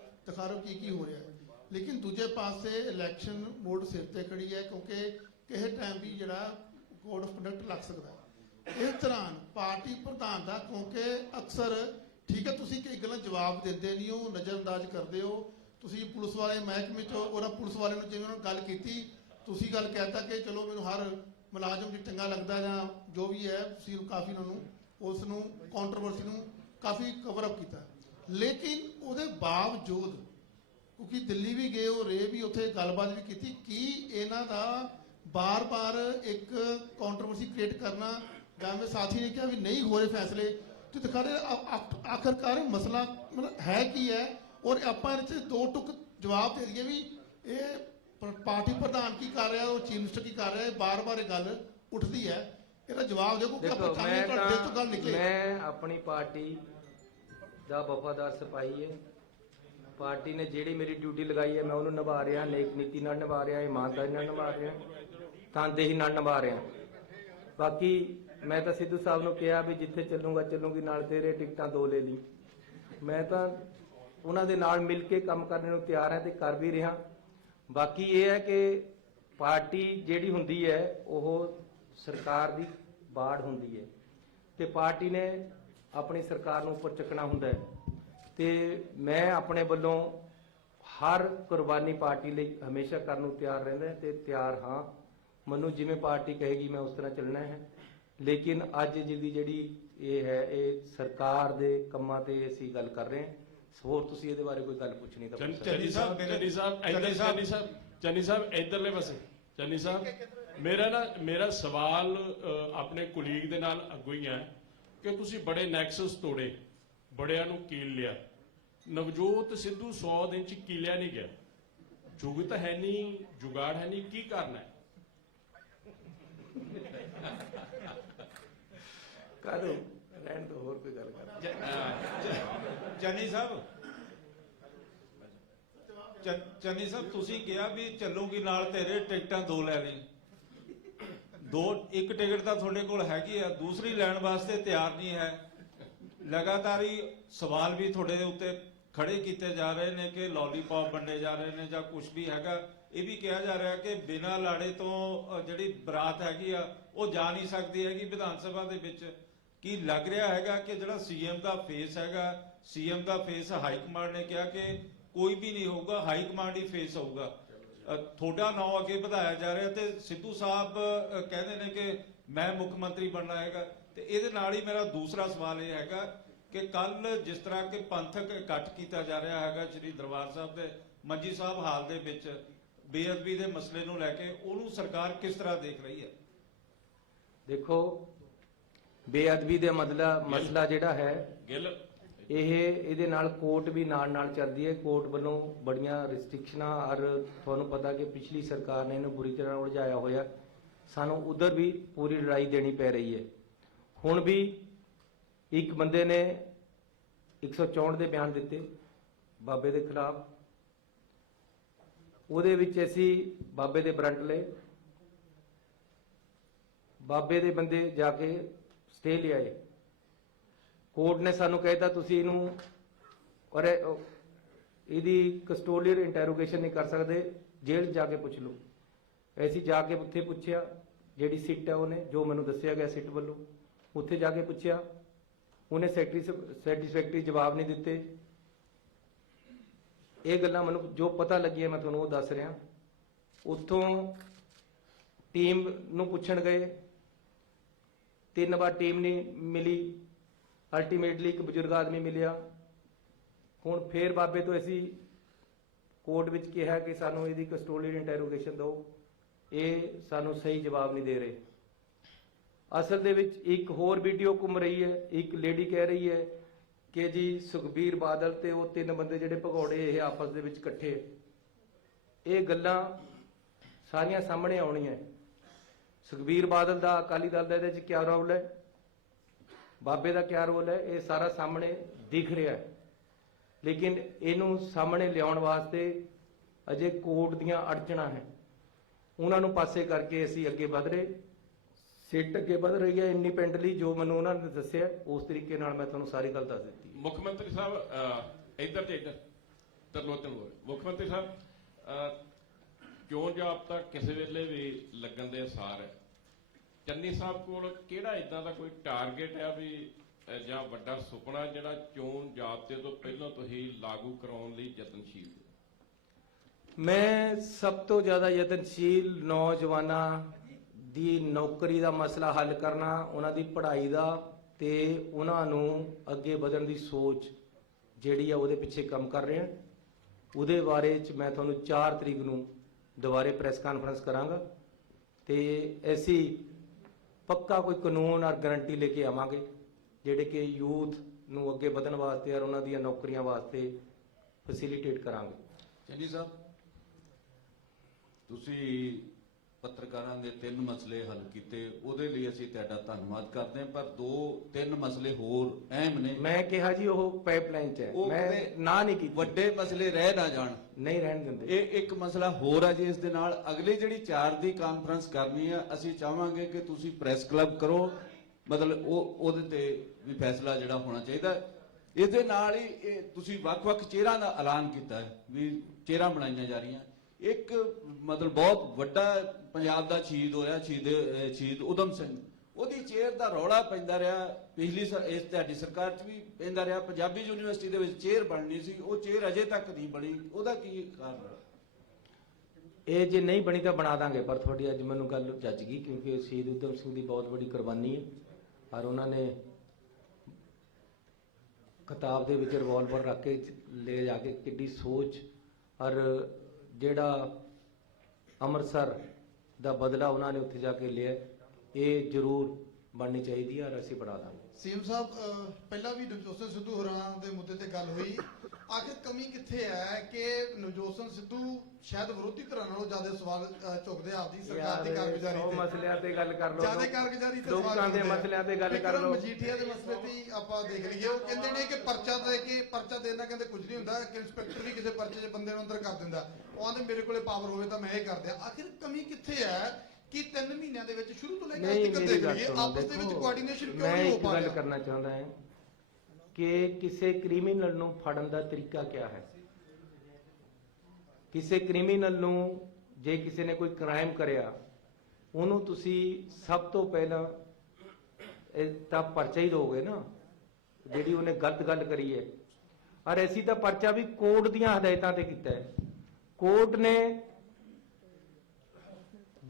ਕੀ ਹੋ ਰਿਹਾ ਹੈ, ਲੇਕਿਨ ਦੂਜੇ ਪਾਸੇ ਇਲੈਕਸ਼ਨ ਮੋਡ ਸਿਰ ਤੇ ਖੜੀ ਹੈ, ਕਿਉਂਕਿ ਕਿਸੇ ਟਾਈਮ ਵੀ ਜਿਹੜਾ ਕੋਡ ਆਫ ਕੰਡਕਟ ਲੱਗ ਸਕਦਾ ਹੈ। ਇਸ ਦੌਰਾਨ ਪਾਰਟੀ ਪ੍ਰਧਾਨ ਦਾ, ਕਿਉਂਕਿ ਅਕਸਰ ਠੀਕ ਹੈ ਤੁਸੀਂ ਕਈ ਗੱਲਾਂ ਜਵਾਬ ਦਿੰਦੇ ਨਹੀਂ ਹੋ, ਨਜ਼ਰਅੰਦਾਜ਼ ਕਰਦੇ ਹੋ। ਤੁਸੀਂ ਪੁਲਿਸ ਵਾਲੇ ਮਹਿਕਮੇ 'ਚ ਉਹਨਾਂ ਪੁਲਿਸ ਵਾਲੇ ਨੂੰ ਜਿਵੇਂ ਉਹਨਾਂ ਗੱਲ ਕੀਤੀ, ਤੁਸੀਂ ਗੱਲ ਕਹਿਤਾ ਕਿ ਚਲੋ ਮੈਨੂੰ ਹਰ ਮੁਲਾਜ਼ਮ ਜੀ ਚੰਗਾ ਲੱਗਦਾ ਜਾਂ ਜੋ ਵੀ ਹੈ, ਤੁਸੀਂ ਕਾਫੀ ਉਹਨਾਂ ਨੂੰ ਉਸ ਨੂੰ ਕੰਟਰੋਵਰਸੀ ਨੂੰ ਕਾਫੀ ਕਵਰ ਅਪ ਕੀਤਾ, ਲੇਕਿਨ ਉਹਦੇ ਬਾਵਜੂਦ ਕਿਉਂਕਿ ਦਿੱਲੀ ਵੀ ਗਏ ਹੋ, ਰੇ ਵੀ ਉੱਥੇ ਗੱਲਬਾਤ ਵੀ ਕੀਤੀ, ਕੀ ਇਹਨਾਂ ਦਾ ਬਾਰ-ਬਾਰ ਇੱਕ ਕੰਟਰੋਵਰਸੀ ਕ੍ਰੀਏਟ ਕਰਨਾ, ਜਾਂ ਮੇਰੇ ਸਾਥੀ ਨੇ ਕਿਹਾ ਵੀ ਨਹੀਂ ਹੋ ਰਹੇ ਫੈਸਲੇ, ਤੇ ਦਿਖਾ ਰਹੇ ਆਖਰਕਾਰ ਮਸਲਾ ਮਤਲਬ ਹੈ ਕੀ ਹੈ, ਔਰ ਆਪਾਂ ਇਹਦੇ 'ਚ ਦੋ ਟੁਕ ਜਵਾਬ ਦੇ ਦਈਏ ਵੀ ਇਹ ਪਾਰਟੀ ਪ੍ਰਧਾਨ ਕੀ ਕਰ ਰਿਹਾ, ਉਹ ਚੀਫ ਮਿਨਿਸਟਰ ਕੀ ਕਰ ਰਿਹਾ, ਬਾਰ-ਬਾਰ ਇਹ ਗੱਲ ਉੱਠਦੀ ਹੈ, ਇਹਦਾ ਜਵਾਬ ਦਿਓ ਕਿ ਆਪਾਂ ਚਾਹੁੰਦੇ ਤੁਹਾਡੇ ਤੋਂ ਗੱਲ ਨਿਕਲੇ। ਮੈਂ ਆਪਣੀ ਪਾਰਟੀ ਦਾ ਵਫਾਦਾਰ ਸਿਪਾਹੀ ਹੈ। ਪਾਰਟੀ ਨੇ ਜਿਹੜੀ ਮੇਰੀ ਡਿਊਟੀ ਲਗਾਈ ਹੈ ਮੈਂ ਉਹਨੂੰ ਨਿਭਾ ਰਿਹਾ, ਨੇਕ ਨੀਤੀ ਨਾਲ ਨਿਭਾ ਰਿਹਾ, ਇਮਾਨਦਾਰੀ ਨਾਲ ਨਿਭਾ ਰਿਹਾ, ਤਨਦੇਹੀ ਨਾਲ ਨਿਭਾ ਰਿਹਾ। ਬਾਕੀ ਮੈਂ ਤਾਂ ਸਿੱਧੂ ਸਾਹਿਬ ਨੂੰ ਕਿਹਾ ਵੀ ਜਿੱਥੇ ਚੱਲੂਗੀ ਨਾਲ ਤੇਰੇ, ਟਿਕਟਾਂ 2 ਲੈ ਲਈ। ਮੈਂ ਤਾਂ ਉਹਨਾਂ ਦੇ ਨਾਲ ਮਿਲ ਕੇ ਕੰਮ ਕਰਨ ਨੂੰ ਤਿਆਰ ਹਾਂ ਤੇ ਕਰ ਵੀ ਰਿਹਾ। ਬਾਕੀ ਇਹ ਹੈ ਕਿ ਪਾਰਟੀ ਜਿਹੜੀ ਹੁੰਦੀ ਹੈ ਉਹ ਸਰਕਾਰ ਦੀ ਬਾੜ ਹੁੰਦੀ ਹੈ ਤੇ ਪਾਰਟੀ ਨੇ ਆਪਣੀ ਸਰਕਾਰ ਨੂੰ ਉੱਪਰ ਚੱਕਣਾ ਹੁੰਦਾ ਹੈ, ਤੇ ਮੈਂ ਆਪਣੇ ਵੱਲੋਂ ਹਰ ਕੁਰਬਾਨੀ ਪਾਰਟੀ ਲਈ ਹਮੇਸ਼ਾ ਕਰਨ ਨੂੰ ਤਿਆਰ ਰਹਿੰਦਾ ਤੇ ਤਿਆਰ ਹਾਂ। ਮੈਨੂੰ ਜਿਵੇਂ ਪਾਰਟੀ ਕਹੇਗੀ ਮੈਂ ਉਸ ਤਰ੍ਹਾਂ ਚੱਲਣਾ ਹੈ, ਲੇਕਿਨ ਅੱਜ ਜਿਹੜੀ ਇਹ ਹੈ ਇਹ ਸਰਕਾਰ ਦੇ ਕੰਮਾਂ ਤੇ ਅਸੀਂ ਗੱਲ ਕਰ ਰਹੇ ਹਾਂ। ਹੋਰ ਤੁਸੀਂ ਇਹਦੇ ਬਾਰੇ ਕੋਈ ਗੱਲ ਪੁੱਛਣੀ ਤਾਂ ਚੰਨੀ ਸਾਹਿਬ ਇਧਰਲੇ ਪਾਸੇ। ਚੰਨੀ ਸਾਹਿਬ, ਮੇਰਾ ਸਵਾਲ ਆਪਣੇ ਕੁਲੀਗ ਦੇ ਨਾਲ ਅੱਗੋਂ ਹੀ ਹੈ ਕਿ ਤੁਸੀਂ ਬੜੇ ਨੈਕਸਸ ਤੋੜੇ, ਬੜਿਆਂ ਨੂੰ ਕੀਲ ਲਿਆ। ਨਵਜੋਤ ਸਿੱਧੂ 100 ਦਿਨ ਚ ਕੀਲਿਆ ਨਹੀਂ ਗਿਆ, ਜੁਗਤ ਹੈ ਨਹੀਂ, ਜੁਗਾੜ ਹੈ ਨਹੀਂ, ਕੀ ਕਰਨਾ ਹੈ? ਕਰੋ ਰਹਿਣ ਤੋਂ ਹੋਰ ਕੋਈ ਗੱਲ ਕਰ। ਚੰਨੀ ਸਾਹਿਬ ਤੁਸੀਂ ਕਿਹਾ ਵੀ ਚੱਲੂਗੀ ਨਾਲ ਤੇਰੇ, ਟਿਕਟਾਂ 2 ਲੈ ਲਈ। ਇੱਕ ਟਿਕਟ ਤਾਂ ਤੁਹਾਡੇ ਕੋਲ ਹੈਗੀ ਆ, ਦੂਸਰੀ ਲੈਣ ਵਾਸਤੇ ਤਿਆਰ ਨਹੀਂ ਹੈ। ਲਗਾਤਾਰ ਹੀ ਸਵਾਲ ਵੀ ਤੁਹਾਡੇ ਉੱਤੇ ਖੜੇ ਕੀਤੇ ਜਾ ਰਹੇ ਨੇ ਕਿ ਲੋਲੀਪੌਪ ਵੰਡੇ ਜਾ ਰਹੇ ਨੇ ਜਾਂ ਕੁਝ ਵੀ ਹੈਗਾ। ਇਹ ਵੀ ਕਿਹਾ ਜਾ ਰਿਹਾ ਕਿ ਬਿਨਾਂ ਲਾੜੇ ਤੋਂ ਜਿਹੜੀ ਬਰਾਤ ਹੈਗੀ ਆ ਉਹ ਜਾ ਨਹੀਂ ਸਕਦੀ ਹੈਗੀ ਵਿਧਾਨ ਸਭਾ ਦੇ ਵਿੱਚ। ਕੀ ਲੱਗ ਰਿਹਾ ਹੈਗਾ ਕਿ ਜਿਹੜਾ ਸੀਐਮ ਦਾ ਫੇਸ ਹੈਗਾ, ਸੀਐਮ ਦਾ ਫੇਸ ਹਾਈ ਕਮਾਂਡ ਨੇ ਕਿਹਾ ਕਿ ਕੋਈ ਵੀ ਨਹੀਂ ਹੋਊਗਾ, ਹਾਈ ਕਮਾਂਡ ਹੀ ਫੇਸ ਹੋਊਗਾ। ਤੁਹਾਡਾ ਨਾਂ ਅੱਗੇ ਵਧਾਇਆ ਜਾ ਰਿਹਾ ਤੇ ਸਿੱਧੂ ਸਾਹਿਬ ਕਹਿੰਦੇ ਨੇ ਕਿ ਮੈਂ ਮੁੱਖ ਮੰਤਰੀ ਬਣਨਾ ਹੈਗਾ। ਤੇ ਇਹਦੇ ਨਾਲ ਹੀ ਮੇਰਾ ਦੂਸਰਾ ਸਵਾਲ ਇਹ ਹੈਗਾ ਕਿ ਕੱਲ ਜਿਸ ਤਰ੍ਹਾਂ ਕਿ ਪੰਥਕ ਇਕੱਠ ਕੀਤਾ ਜਾ ਰਿਹਾ ਹੈਗਾ ਸ੍ਰੀ ਦਰਬਾਰ ਸਾਹਿਬ ਦੇ ਮੰਜੀ ਸਾਹਿਬ ਹਾਲ ਦੇ ਵਿੱਚ ਬੇਅਦਬੀ ਦੇ ਮਸਲੇ ਨੂੰ ਲੈ ਕੇ, ਉਹਨੂੰ ਸਰਕਾਰ ਕਿਸ ਤਰ੍ਹਾਂ ਦੇਖ ਰਹੀ ਹੈ? ਦੇਖੋ, ਬੇਅਦਬੀ ਦੇ ਮਸਲਾ ਜਿਹੜਾ ਹੈ ਇਹਦੇ ਨਾਲ ਕੋਰਟ ਵੀ ਨਾਲ ਚੱਲਦੀ ਹੈ। ਕੋਰਟ ਵੱਲੋਂ ਬੜੀਆਂ ਰਿਸਟ੍ਰਿਕਸ਼ਨਾਂ, ਔਰ ਤੁਹਾਨੂੰ ਪਤਾ ਕਿ ਪਿਛਲੀ ਸਰਕਾਰ ਨੇ ਇਹਨੂੰ ਬੁਰੀ ਤਰ੍ਹਾਂ ਉਲਝਾਇਆ ਹੋਇਆ, ਸਾਨੂੰ ਉਧਰ ਵੀ ਪੂਰੀ ਲੜਾਈ ਦੇਣੀ ਪੈ ਰਹੀ ਹੈ। ਹੁਣ ਵੀ ਇੱਕ ਬੰਦੇ ਨੇ 164 ਦੇ ਬਿਆਨ ਦਿੱਤੇ ਬਾਬੇ ਦੇ ਖਿਲਾਫ, ਉਹਦੇ ਵਿੱਚ ਅਸੀਂ ਬਾਬੇ ਦੇ ਵਾਰੰਟ ਲਏ, ਬਾਬੇ ਦੇ ਬੰਦੇ ਜਾ ਕੇ ਸਟੇ ਲਿਆਏ। ਕੋਰਟ ਨੇ ਸਾਨੂੰ ਕਹਿਤਾ ਤੁਸੀਂ ਇਹਨੂੰ ਔਰ ਇਹਦੀ ਕਸਟੋਡੀਅਲ ਇੰਟਰੋਗੇਸ਼ਨ ਨਹੀਂ ਕਰ ਸਕਦੇ, ਜੇਲ੍ਹ ਜਾ ਕੇ ਪੁੱਛ ਲਓ। ਅਸੀਂ ਜਾ ਕੇ ਉੱਥੇ ਪੁੱਛਿਆ, ਜਿਹੜੀ ਸਿੱਟ ਹੈ ਉਹਨੇ ਜੋ ਮੈਨੂੰ ਦੱਸਿਆ ਗਿਆ ਸਿੱਟ ਵੱਲੋਂ, ਉੱਥੇ ਜਾ ਕੇ ਪੁੱਛਿਆ, ਉਹਨੇ ਸੈਟੀਸਫੈਕਟਰੀ ਜਵਾਬ ਨਹੀਂ ਦਿੱਤੇ। ਇਹ ਗੱਲਾਂ ਮੈਨੂੰ ਜੋ ਪਤਾ ਲੱਗੀਆਂ ਮੈਂ ਤੁਹਾਨੂੰ ਉਹ ਦੱਸ ਰਿਹਾ। ਉੱਥੋਂ ਟੀਮ ਨੂੰ ਪੁੱਛਣ ਗਏ, 3 ਵਾਰ ਟੀਮ ਨਹੀਂ ਮਿਲੀ, ਅਲਟੀਮੇਟਲੀ ਇੱਕ ਬਜ਼ੁਰਗ ਆਦਮੀ ਮਿਲਿਆ। ਹੁਣ ਫੇਰ ਬਾਬੇ ਤੋਂ ਅਸੀਂ ਕੋਰਟ ਵਿੱਚ ਕਿਹਾ ਕਿ ਸਾਨੂੰ ਇਹਦੀ ਕਸਟੋਡੀਅਲ ਇੰਟਰੋਗੇਸ਼ਨ ਦਿਓ, ਇਹ ਸਾਨੂੰ ਸਹੀ ਜਵਾਬ ਨਹੀਂ ਦੇ ਰਹੇ। ਅਸਲ ਦੇ ਵਿੱਚ ਇੱਕ ਹੋਰ ਵੀਡੀਓ ਘੁੰਮ ਰਹੀ ਹੈ, ਇੱਕ ਲੇਡੀ ਕਹਿ ਰਹੀ ਹੈ ਕਿ ਜੀ ਸੁਖਬੀਰ ਬਾਦਲ ਤੇ ਉਹ 3 ਬੰਦੇ ਜਿਹੜੇ ਭਗੌੜੇ ਇਹ ਆਪਸ ਦੇ ਵਿੱਚ ਇਕੱਠੇ। ਇਹ ਗੱਲਾਂ ਸਾਰੀਆਂ ਸਾਹਮਣੇ ਆਉਣੀਆਂ। ਸੁਖਬੀਰ ਬਾਦਲ ਦਾ, ਅਕਾਲੀ ਦਲ ਦਾ ਇਹਦੇ 'ਚ ਕੀ ਰੋਲ ਹੈ, ਬਾਬੇ ਦਾ ਕੀ ਰੋਲ ਹੈ, ਇਹ ਸਾਰਾ ਸਾਹਮਣੇ ਦਿਖ ਰਿਹਾ ਹੈ। ਲੇਕਿਨ ਇਹਨੂੰ ਸਾਹਮਣੇ ਲਿਆਉਣ ਵਾਸਤੇ ਅਜੇ ਕੋਰਟ ਦੀਆਂ ਅੜਚਣਾਂ ਹੈ, ਉਹਨਾਂ ਨੂੰ ਪਾਸੇ ਕਰਕੇ ਅਸੀਂ ਅੱਗੇ ਵਧ ਰਹੇ। ਸਿੱਟ ਅੱਗੇ ਵਧ ਰਹੀ ਹੈ ਇੰਡੀਪੈਂਡੈਂਟਲੀ, ਜੋ ਮੈਨੂੰ ਉਹਨਾਂ ਨੇ ਦੱਸਿਆ ਉਸ ਤਰੀਕੇ ਨਾਲ ਮੈਂ ਤੁਹਾਨੂੰ ਸਾਰੀ ਗੱਲ ਦੱਸ ਦਿੱਤੀ। ਮੁੱਖ ਮੰਤਰੀ ਸਾਹਿਬ ਇੱਧਰ ਤਰਲੋਚਨ ਹੋਏ। ਮੁੱਖ ਮੰਤਰੀ ਸਾਹਿਬ, ਚੋਣ ਜਾਬਤਾ ਕਿਸੇ ਵੇਲੇ ਵੀ ਲੱਗਣ ਦੇ ਅਸਾਰ ਹੈ। ਚੰਨੀ ਸਾਹਿਬ ਕੋਲ ਕਿਹੜਾ ਇਦਾਂ ਦਾ ਕੋਈ ਟਾਰਗੇਟ ਹੈ ਵੀ ਜਾਂ ਵੱਡਾ ਸੁਪਨਾ ਜਿਹੜਾ ਚੋਣ ਜਾਬਤੇ ਤੋਂ ਪਹਿਲਾਂ ਤੁਸੀਂ ਲਾਗੂ ਕਰਾਉਣ ਲਈ ਯਤਨਸ਼ੀਲ? ਮੈਂ ਸਭ ਤੋਂ ਜ਼ਿਆਦਾ ਯਤਨਸ਼ੀਲ ਨੌਜਵਾਨਾਂ ਦੀ ਨੌਕਰੀ ਦਾ ਮਸਲਾ ਹੱਲ ਕਰਨਾ, ਉਹਨਾਂ ਦੀ ਪੜ੍ਹਾਈ ਦਾ ਤੇ ਉਹਨਾਂ ਨੂੰ ਅੱਗੇ ਵਧਣ ਦੀ ਸੋਚ ਜਿਹੜੀ ਆ ਉਹਦੇ ਪਿੱਛੇ ਕੰਮ ਕਰ ਰਹੇ ਹਾਂ। ਉਹਦੇ ਬਾਰੇ ਚ ਮੈਂ ਤੁਹਾਨੂੰ 4 ਤਰੀਕ ਨੂੰ ਦੁਬਾਰੇ ਪ੍ਰੈਸ ਕਾਨਫਰੰਸ ਕਰਾਂਗਾ ਤੇ ਅਸੀਂ ਪੱਕਾ ਕੋਈ ਕਾਨੂੰਨ ਔਰ ਗਾਰੰਟੀ ਲੈ ਕੇ ਆਵਾਂਗੇ ਜਿਹੜੇ ਕਿ ਯੂਥ ਨੂੰ ਅੱਗੇ ਵਧਣ ਵਾਸਤੇ ਔਰ ਉਹਨਾਂ ਦੀਆਂ ਨੌਕਰੀਆਂ ਵਾਸਤੇ ਫੈਸਿਲਿਟੇਟ ਕਰਾਂਗੇ। ਚੰਨੀ ਸਾਹਿਬ, ਤੁਸੀਂ ਪੱਤਰਕਾਰਾਂ ਦੇ 3 ਮਸਲੇ ਹੱਲ ਕੀਤੇ, ਉਹਦੇ ਲਈ ਅਸੀਂ ਤੁਹਾਡਾ ਧੰਨਵਾਦ ਕਰਦੇ ਹਾਂ, ਪਰ 2-3 ਮਸਲੇ ਹੋਰ ਅਹਿਮ ਨੇ। ਮੈਂ ਕਿਹਾ ਜੀ ਉਹ ਪਾਈਪਲਾਈਨ 'ਚ ਹੈ, ਮੈਂ ਨਾ ਨਹੀਂ ਕੀਤੀ। ਵੱਡੇ ਮਸਲੇ ਰਹਿ ਨਾ ਜਾਣ, ਨਹੀਂ ਰਹਿਣ ਦਿੰਦੇ। ਇਹ ਇੱਕ ਮਸਲਾ ਹੋਰ ਹੈ ਜੀ। ਇਸ ਦੇ ਨਾਲ ਅਗਲੀ ਜਿਹੜੀ 4 ਦੀ ਕਾਨਫਰੰਸ ਕਰਨੀ ਹੈ, ਅਸੀਂ ਚਾਹਾਂਗੇ ਕਿ ਤੁਸੀਂ ਪ੍ਰੈਸ ਕਲੱਬ ਕਰੋ, ਮਤਲਬ ਉਹਦੇ ਤੇ ਵੀ ਫੈਸਲਾ ਜਿਹੜਾ ਹੋਣਾ ਚਾਹੀਦਾ। ਇਸ ਦੇ ਨਾਲ ਹੀ ਤੁਸੀਂ ਵੱਖ-ਵੱਖ ਚਿਹਰਿਆਂ ਦਾ ਐਲਾਨ ਕੀਤਾ ਹੈ ਵੀ ਚਿਹਰਾ ਬਣਾਈਆਂ ਜਾ ਰਹੀਆਂ। ਇੱਕ ਮਤਲਬ ਬਹੁਤ ਵੱਡਾ ਪੰਜਾਬ ਦਾ ਸ਼ਹੀਦ ਹੋਇਆ, ਸ਼ਹੀਦ ਉਦਮ ਸਿੰਘ, ਉਹਦੀ ਚੇਅਰ ਦਾ ਰੌਲਾ ਪੈਂਦਾ ਰਿਹਾ, ਪਿਛਲੀ ਇਸ ਤੁਹਾਡੀ ਸਰਕਾਰ 'ਚ ਵੀ ਪੈਂਦਾ ਰਿਹਾ। ਪੰਜਾਬੀ ਯੂਨੀਵਰਸਿਟੀ ਦੇ ਵਿੱਚ ਚੇਅਰ ਬਣਨੀ ਸੀ, ਉਹ ਚੇਅਰ ਅਜੇ ਤੱਕ ਨਹੀਂ ਬਣੀ, ਉਹਦਾ ਕੀ ਕਾਰਨ? ਇਹ ਜੇ ਨਹੀਂ ਬਣੀ ਤਾਂ ਬਣਾ ਦਾਂਗੇ, ਪਰ ਤੁਹਾਡੀ ਅੱਜ ਮੈਨੂੰ ਗੱਲ ਜੱਜ ਗਈ ਕਿਉਂਕਿ ਸ਼ਹੀਦ ਉਦਮ ਸਿੰਘ ਦੀ ਬਹੁਤ ਵੱਡੀ ਕੁਰਬਾਨੀ ਹੈ ਔਰ ਉਹਨਾਂ ਨੇ ਕਿਤਾਬ ਦੇ ਵਿੱਚ ਰਿਵਾਲਵਰ ਰੱਖ ਕੇ ਲੈ ਜਾ ਕੇ ਕਿੱਡੀ ਸੋਚ ਔਰ ਜਿਹੜਾ ਅੰਮ੍ਰਿਤਸਰ ਦਾ ਬਦਲਾ ਉਹਨਾਂ ਨੇ ਉੱਥੇ ਜਾ ਕੇ ਲਿਆ, ਇਹ ਜ਼ਰੂਰ ਬਣਨੀ ਚਾਹੀਦੀ ਹੈ ਔਰ ਅਸੀਂ ਬਣਾ ਦਾਂਗੇ। ਸੀਐਮ ਸਾਹਿਬ, ਪਹਿਲਾਂ ਵੀ ਨਵਜੋਤ ਸਿੰਘ ਸਿੱਧੂ ਹੋਰਾਂ ਦੇ ਮੁੱਦੇ ਤੇ ਗੱਲ ਹੋਈ, ਆਖਿਰ ਕਮੀ ਕਿੱਥੇ ਹੈ ਕਿ ਨਵਜੋਤ ਸਿੰਘ ਸਿੱਧੂ ਸ਼ਾਇਦ ਵਿਰੋਧੀ ਧਿਰਾਂ ਨਾਲੋਂ ਜ਼ਿਆਦਾ ਸਵਾਲ ਚੁੱਕਦੇ ਆਪਦੀ ਸਰਕਾਰ ਦੀ ਕਾਰਗੁਜ਼ਾਰੀ ਤੇ। ਮਸਲਿਆਂ ਤੇ ਗੱਲ ਕਰ ਲਓ, ਜ਼ਿਆਦਾ ਕਾਰਗੁਜ਼ਾਰੀ ਤੇ ਲੋਕਾਂ ਦੇ ਮਸਲਿਆਂ ਤੇ ਗੱਲ ਕਰ ਲਓ। ਮਜੀਠੀਆ ਦੇ ਮਸਲੇ ਤੇ ਆਪਾਂ ਦੇਖ ਲਈਏ, ਉਹ ਕਹਿੰਦੇ ਨੇ ਕਿ ਪਰਚਾ ਦੇਣਾ ਕਹਿੰਦੇ ਕੁਝ ਨਹੀਂ ਹੁੰਦਾ, ਕਿ ਇੰਸਪੈਕਟਰ ਵੀ ਕਿਸੇ ਪਰਚੇ 'ਚ ਬੰਦੇ ਨੂੰ ਅੰਦਰ ਕਰ ਦਿੰਦਾ, ਉਹ ਆਂਦੇ ਮੇਰੇ ਕੋਲੇ ਪਾਵਰ ਹੋਵੇ ਤਾਂ ਮੈਂ ਇਹ ਕਰ ਦਿਆਂ। ਆਖਿਰ ਕਮੀ ਕਿੱਥੇ ਹੈ ਕਿ 3 ਮਹੀਨਿਆਂ ਦੇ ਵਿੱਚ ਸ਼ੁਰੂ ਤੋਂ ਲੈ ਕੇ ਅੱਜ ਤੱਕ ਦੇਖ ਲਈਏ ਆਪਸ ਦੇ ਵਿੱਚ ਕੋਆਰਡੀਨੇਸ਼ਨ ਕਿਉਂ ਨਹੀਂ ਹੋ ਪਾ ਰਿਹਾ? ਮੈਂ ਇੱਕ ਗੱਲ ਕਰਨਾ ਚਾਹੁੰਦਾ ਹਾਂ ਕਿ ਕਿਸੇ ਕ੍ਰਿਮੀਨਲ ਨੂੰ ਫੜਨ ਦਾ ਤਰੀਕਾ ਕੀ ਹੈ। ਕਿਸੇ ਕ੍ਰਿਮੀਨਲ ਨੂੰ ਜੇ ਕਿਸੇ ਨੇ ਕੋਈ ਕ੍ਰਾਈਮ ਕਰਿਆ, ਉਹਨੂੰ ਤੁਸੀਂ ਸਭ ਤੋਂ ਪਹਿਲਾਂ ਤਾਂ ਪਰਚਾ ਹੀ ਦੋਗੇ ਨਾ, ਜਿਹੜੀ ਉਹਨੇ ਗਲਤ ਗੱਲ ਕਰੀ ਹੈ। ਔਰ ਅਸੀਂ ਤਾਂ ਪਰਚਾ ਵੀ ਕੋਰਟ ਦੀਆਂ ਹਦਾਇਤਾਂ ਤੇ ਕੀਤਾ ਹੈ। ਕੋਰਟ ਨੇ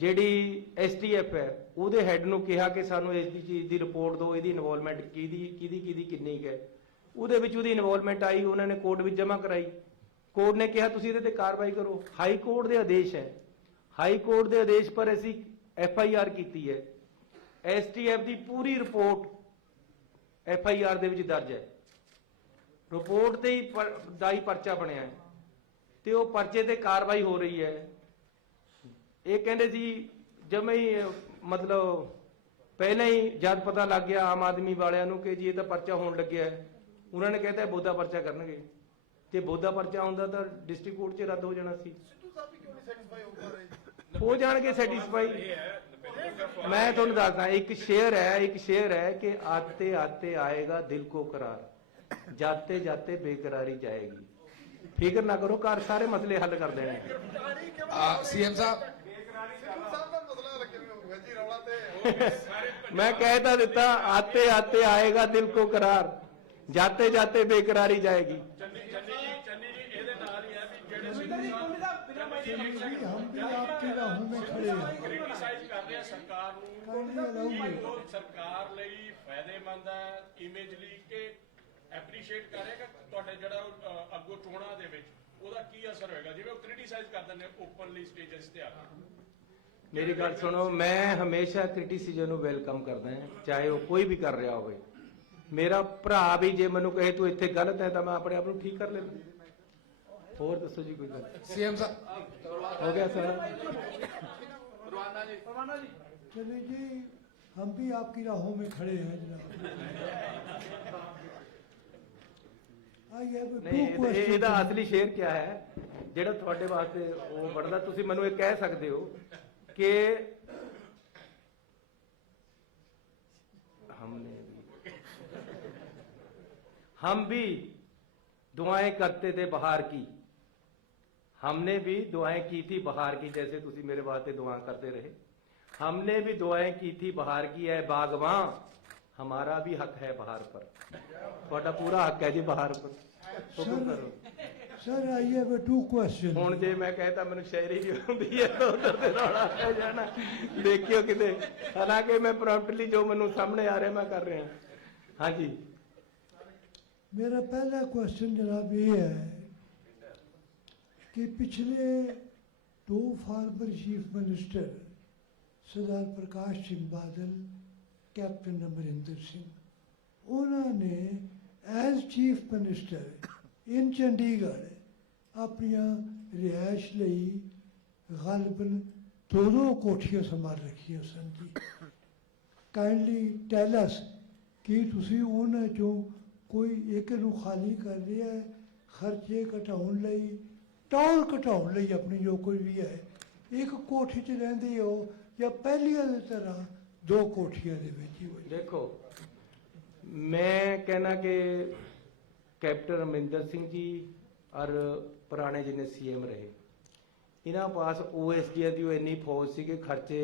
ਜਿਹੜੀ ਐਸਟੀਐਫ ਹੈ ਉਹਦੇ ਹੈੱਡ ਨੂੰ ਕਿਹਾ ਕਿ ਸਾਨੂੰ ਇਸ ਦੀ ਚੀਜ਼ ਦੀ ਰਿਪੋਰਟ ਦਿਓ, ਇਹਦੀ ਇਨਵੋਲਵਮੈਂਟ ਕਿਹਦੀ ਕਿੰਨੀ ਕੁ ਹੈ। ਉਹਦੇ ਵਿੱਚ ਉਹਦੀ ਇਨਵੋਲਵਮੈਂਟ ਆਈ, ਉਹਨਾਂ ਨੇ ਕੋਰਟ ਵਿੱਚ ਜਮ੍ਹਾਂ ਕਰਾਈ। ਕੋਰਟ ਨੇ ਕਿਹਾ ਤੁਸੀਂ ਇਹਦੇ ਤੇ ਕਾਰਵਾਈ ਕਰੋ। ਹਾਈ ਕੋਰਟ ਦੇ ਆਦੇਸ਼ ਹੈ, ਹਾਈ ਕੋਰਟ ਦੇ ਆਦੇਸ਼ ਪਰ ਅਸੀਂ FIR ਕੀਤੀ ਹੈ। ਐਸਟੀਐਫ ਦੀ ਪੂਰੀ ਰਿਪੋਰਟ FIR ਦੇ ਵਿੱਚ ਦਰਜ ਹੈ। ਰਿਪੋਰਟ ਤੇ ਹੀ ਦਾ ਹੀ ਪਰਚਾ ਬਣਿਆ ਹੈ ਤੇ ਉਹ ਪਰਚੇ ਤੇ ਕਾਰਵਾਈ ਹੋ ਰਹੀ ਹੈ। ਇਹ ਕਹਿੰਦੇ ਸੀ ਜਮੇ ਹੀ ਮਤਲਬ ਪਹਿਲਾਂ ਹੀ ਜਦ ਪਤਾ ਲੱਗ ਗਿਆ ਆਮ ਆਦਮੀ ਵਾਲਿਆਂ ਨੂੰ ਕਿ ਜੀ ਇਹ ਤਾਂ ਪਰਚਾ ਹੋਣ ਲੱਗਿਆ ਹੈ, ਉਹਨਾਂ ਨੇ ਕਹਿਤਾ ਬੋਧਾ ਪਰਚਾ ਕਰਨਗੇ। ਜੇ ਬੋਧਾ ਪਰਚਾ ਹੁੰਦਾ ਤਾਂ ਡਿਸਟ੍ਰਿਕਟ ਕੋਰਟ 'ਚ ਰੱਦ ਹੋ ਜਾਣਾ ਸੀ। ਹੋ ਜਾਣਗੇ ਸੈਟੀਸਫਾਈ। ਮੈਂ ਤੁਹਾਨੂੰ ਦੱਸਦਾ, ਇੱਕ ਸ਼ੇਰ ਹੈ ਕਿ ਆਤੇ ਆਤੇ ਆਏਗਾ ਦਿਲ ਕੋ करार, जाते जाते बेकरारी जाएगी। फिक्र ना करो, घर सारे मसले हल कर देने। सीएम साहब मैं कहता देता आते आते आएगा दिल को करार, जाते जाते बेकरारी जाएगी। हम भी आपकी राहों में खड़े हैं। ਕ੍ਰਿਟਿਸਾਈਜ਼ ਕਰਦੇ ਆ ਸਰਕਾਰ ਨੂੰ, ਸਰਕਾਰ ਲਈ ਫਾਇਦੇਮੰਦ ਹੈ ਇਮੇਜਲੀ ਕਿ ਐਪਰੀਸ਼ੀਏਟ ਕਰੇਗਾ ਤੁਹਾਡੇ ਜਿਹੜਾ ਅੱਗੋਂ ਚੋਣਾਂ ਦੇ ਵਿੱਚ ਉਹਦਾ ਕੀ ਅਸਰ ਹੋਏਗਾ, ਜਿਵੇਂ ਉਹ ਕ੍ਰਿਟਿਸਾਈਜ਼ ਕਰਦੇ ਨੇ ਓਪਨਲੀ ਸਟੇਜਸ ਤੇ ਆ ਕੇ। ਮੇਰੀ ਗੱਲ ਸੁਣੋ, ਮੈਂ ਹਮੇਸ਼ਾ ਕ੍ਰਿਟਿਸਿਜ਼ਮ ਨੂੰ ਵੈਲਕਮ ਕਰਦਾ ਹਾਂ, ਚਾਹੇ ਉਹ ਕੋਈ ਵੀ ਕਰ ਰਿਹਾ ਹੋਵੇ। ਮੇਰਾ ਭਰਾ ਵੀ ਜੇ ਮੈਨੂੰ ਕਹੇ ਤੂੰ ਇੱਥੇ ਗਲਤ ਹੈ ਤਾਂ ਮੈਂ ਆਪਣੇ ਆਪ ਨੂੰ ਠੀਕ ਕਰ ਲੈਂਦਾ। ਹੋਰ ਦੱਸੋ ਜੀ ਕੋਈ ਗੱਲ। सीएम साहब ਹੋ ਗਿਆ ਸਰ। चलिए जी, हम भी आपकी राहों में खड़े हैं जनाब। ਨਹੀਂ ਇਹਦਾ ਅਸਲੀ ਸ਼ੇਰ ਕੀ ਹੈ ਜਿਹੜਾ ਤੁਹਾਡੇ ਵਾਸਤੇ ਉਹ ਬਣਦਾ। ਤੁਸੀਂ ਮੈਨੂੰ ਇਹ ਕਹਿ ਸਕਦੇ ਹੋ ਕਿ हम भी दुआएं करते थे बहार की, हमने भी दुआएं की थी बहार की, जैसे तुसी मेरे वास्ते दुआ करते रहे। हमने भी दुआएं की थी बहार की, है बागवां हमारा भी हक है बहार पर। ਤੁਹਾਡਾ ਪੂਰਾ ਹੱਕ ਹੈ ਜੀ ਬਹਾਰ ਪਰ। ਹੁਕਮ ਕਰੋ sir. I have to question. ਹੁਣ ਜੇ ਮੈਂ कहता ਮੈਨੂੰ ਸ਼ਾਇਰੀ ਵੀ ਆਉਂਦੀ ਹੈ ਤਾਂ ਉਧਰ ਤੇ ਰੌਲਾ ਪੈ ਜਾਣਾ, ਦੇਖਿਓ ਕਿਤੇ। ਹਾਲਾਂਕਿ ਮੈਂ ਪ੍ਰੋਮਪਟਲੀ ਜੋ ਮੈਨੂੰ ਸਾਹਮਣੇ ਆ ਰਿਹਾ ਮੈਂ ਕਰ ਰਿਹਾ। ਹਾਂਜੀ, मेरा पहला क्वेश्चन जनाब ये है कि पिछले 2 former chief minister Sardar Parkash Singh Badal, captain Amarinder Singh, उन्होंने as chief minister in Chandigarh अपनिया रिहायश लई गालबन 2 कोठियां संभाल रखियां सन जी। काइंडली टेल अस कि तुसी उन्हां चों कोई एक नूं खाली कर रहा है खर्चे घटाउण लई, टौल घटाउण लई अपनी जो कोई भी है, एक कोठी च रहिंदे हो या पहलियां दी तरह 2 कोठियां दे विच ही हो। देखो मैं कहना कि कैप्टन अमरिंदर सिंह जी और पुराने जिन्हें CM रहे, इन्हां पास OSD की इन्नी फौज सी कि खर्चे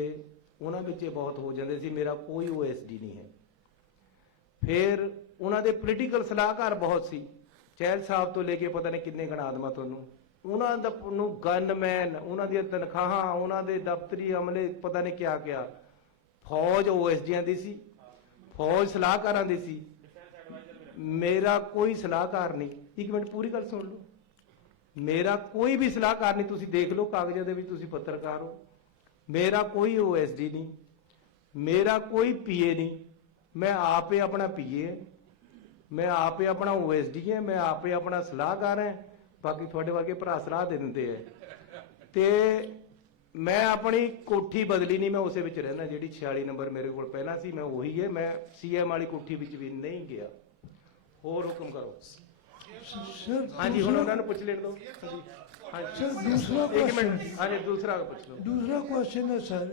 उन्हां विच बहुत हो जाते सी। मेरा कोई OSD नहीं है। फिर उन्होंने पोलीटिकल सलाहकार बहुत सी, चहल साहब तो लेके पता नहीं किन्ने गणा देवां तुहानूं। उन्होंने गनमैन, उन्होंने तनख्वाहां, उन्होंने दफ्तरी अमले, पता नहीं क्या क्या। फौज OSD दी सी, फौज सलाहकारां दी सी। मेरा कोई सलाहकार नहीं। एक मिनट पूरी गल सुन लो। मेरा कोई भी सलाहकार नहीं, तुसी देख लो कागजां दे विच, तुसी पत्रकार हो। मेरा कोई OSD नहीं, मेरा कोई PA नहीं। मैं आप ही अपना PA है, मैं आप ही अपना OSD है, मैं आप ही अपना सलाहकार है। बाकी थोड़े वर्गे भरा सलाह दे देंगे है। ते मैं अपनी कोठी बदली नहीं, मैं उसे विच रहना जिहड़ी 46 नंबर मेरे को पहला सी, मैं वही है। मैं CM वाली कोठी विच भी नहीं गया। होर हुक्म करो। हाँ जी, हुण उन्होंने पूछ लेने दो। सर दूसरा एक मिनट, क्वेश्चन। हाँ जी दूसरा पूछ लो। दूसरा क्वेश्चन है सर,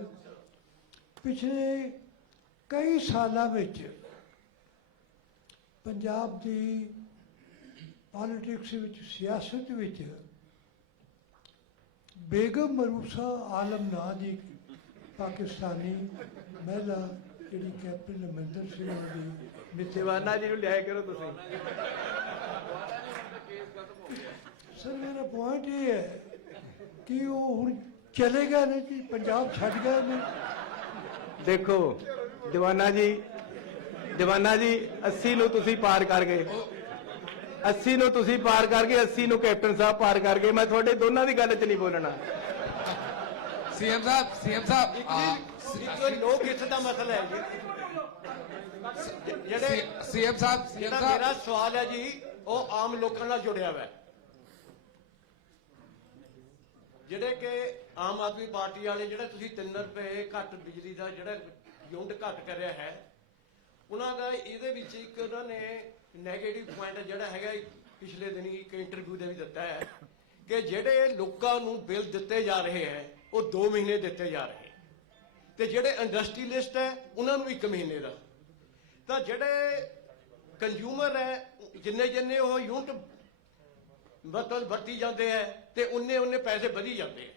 पिछले कई सालों विच पंजाब की पॉलिटिक्स विच, सियासत विच बेगम मरूसा आलम नां दी पाकिस्तानी महिला जिहड़ी कैप्टन अमरिंदर सिंह दी निशेवाना जी नूं लिया करो तुसीं। सर मेरा पॉइंट ये है कि वो हुण ਚਲੇ ਗਏ ਨੇ ਜੀ, ਪੰਜਾਬ ਛੱਡ ਗਏ ਨੇ। ਦੇਖੋ ਦੀਵਾਨਾ ਜੀ 80 ਨੂੰ ਤੁਸੀਂ ਪਾਰ ਕਰ ਗਏ, 80 ਨੂੰ ਤੁਸੀਂ ਪਾਰ ਕਰ ਗਏ, 80 ਨੂੰ ਕੈਪਟਨ ਸਾਹਿਬ ਪਾਰ ਕਰ ਗਏ। ਮੈਂ ਤੁਹਾਡੇ ਦੋਨਾਂ ਦੀ ਗੱਲ 'ਚ ਨਹੀਂ ਬੋਲਣਾ। सीएम साहब ਲੋਕ ਹਿੱਤ ਦਾ ਮਸਲਾ ਹੈ ਜੀ। सीएम साहब ਜਿਹੜਾ ਮੇਰਾ ਸਵਾਲ ਹੈ ਜੀ ਉਹ ਆਮ ਲੋਕਾਂ ਨਾਲ ਜੁੜਿਆ ਹੋਇਆ ਹੈ। ਜਿਹੜੇ ਕਿ ਆਮ ਆਦਮੀ ਪਾਰਟੀ ਵਾਲੇ ਜਿਹੜੇ ਤੁਸੀਂ 3 ਰੁਪਏ ਘੱਟ ਬਿਜਲੀ ਦਾ ਜਿਹੜਾ ਯੂਨਿਟ ਘੱਟ ਕਰਿਆ ਹੈ, ਉਹਨਾਂ ਦਾ ਇਹਦੇ ਵਿੱਚ ਇੱਕ ਉਹਨਾਂ ਨੇ ਨੈਗੇਟਿਵ ਪੁਆਇੰਟ ਜਿਹੜਾ ਹੈਗਾ ਪਿਛਲੇ ਦਿਨੀ ਇੱਕ ਇੰਟਰਵਿਊ ਦੇ ਵੀ ਦਿੱਤਾ ਹੈ ਕਿ ਜਿਹੜੇ ਲੋਕਾਂ ਨੂੰ ਬਿੱਲ ਦਿੱਤੇ ਜਾ ਰਹੇ ਹੈ ਉਹ 2 ਮਹੀਨੇ ਦਿੱਤੇ ਜਾ ਰਹੇ ਤੇ ਜਿਹੜੇ ਇੰਡਸਟਰੀਲਿਸਟ ਹੈ ਉਹਨਾਂ ਨੂੰ 1 ਮਹੀਨੇ ਦਾ। ਤਾਂ ਜਿਹੜੇ ਕੰਜ਼ਿਊਮਰ ਹੈ ਜਿੰਨੇ ਉਹ ਯੂਨਿਟ ਮਤਲਬ ਵਰਤੀ ਜਾਂਦੇ ਹੈ ਤੇ ਉਨੇ ਪੈਸੇ ਵਧੀ ਜਾਂਦੇ ਹੈ।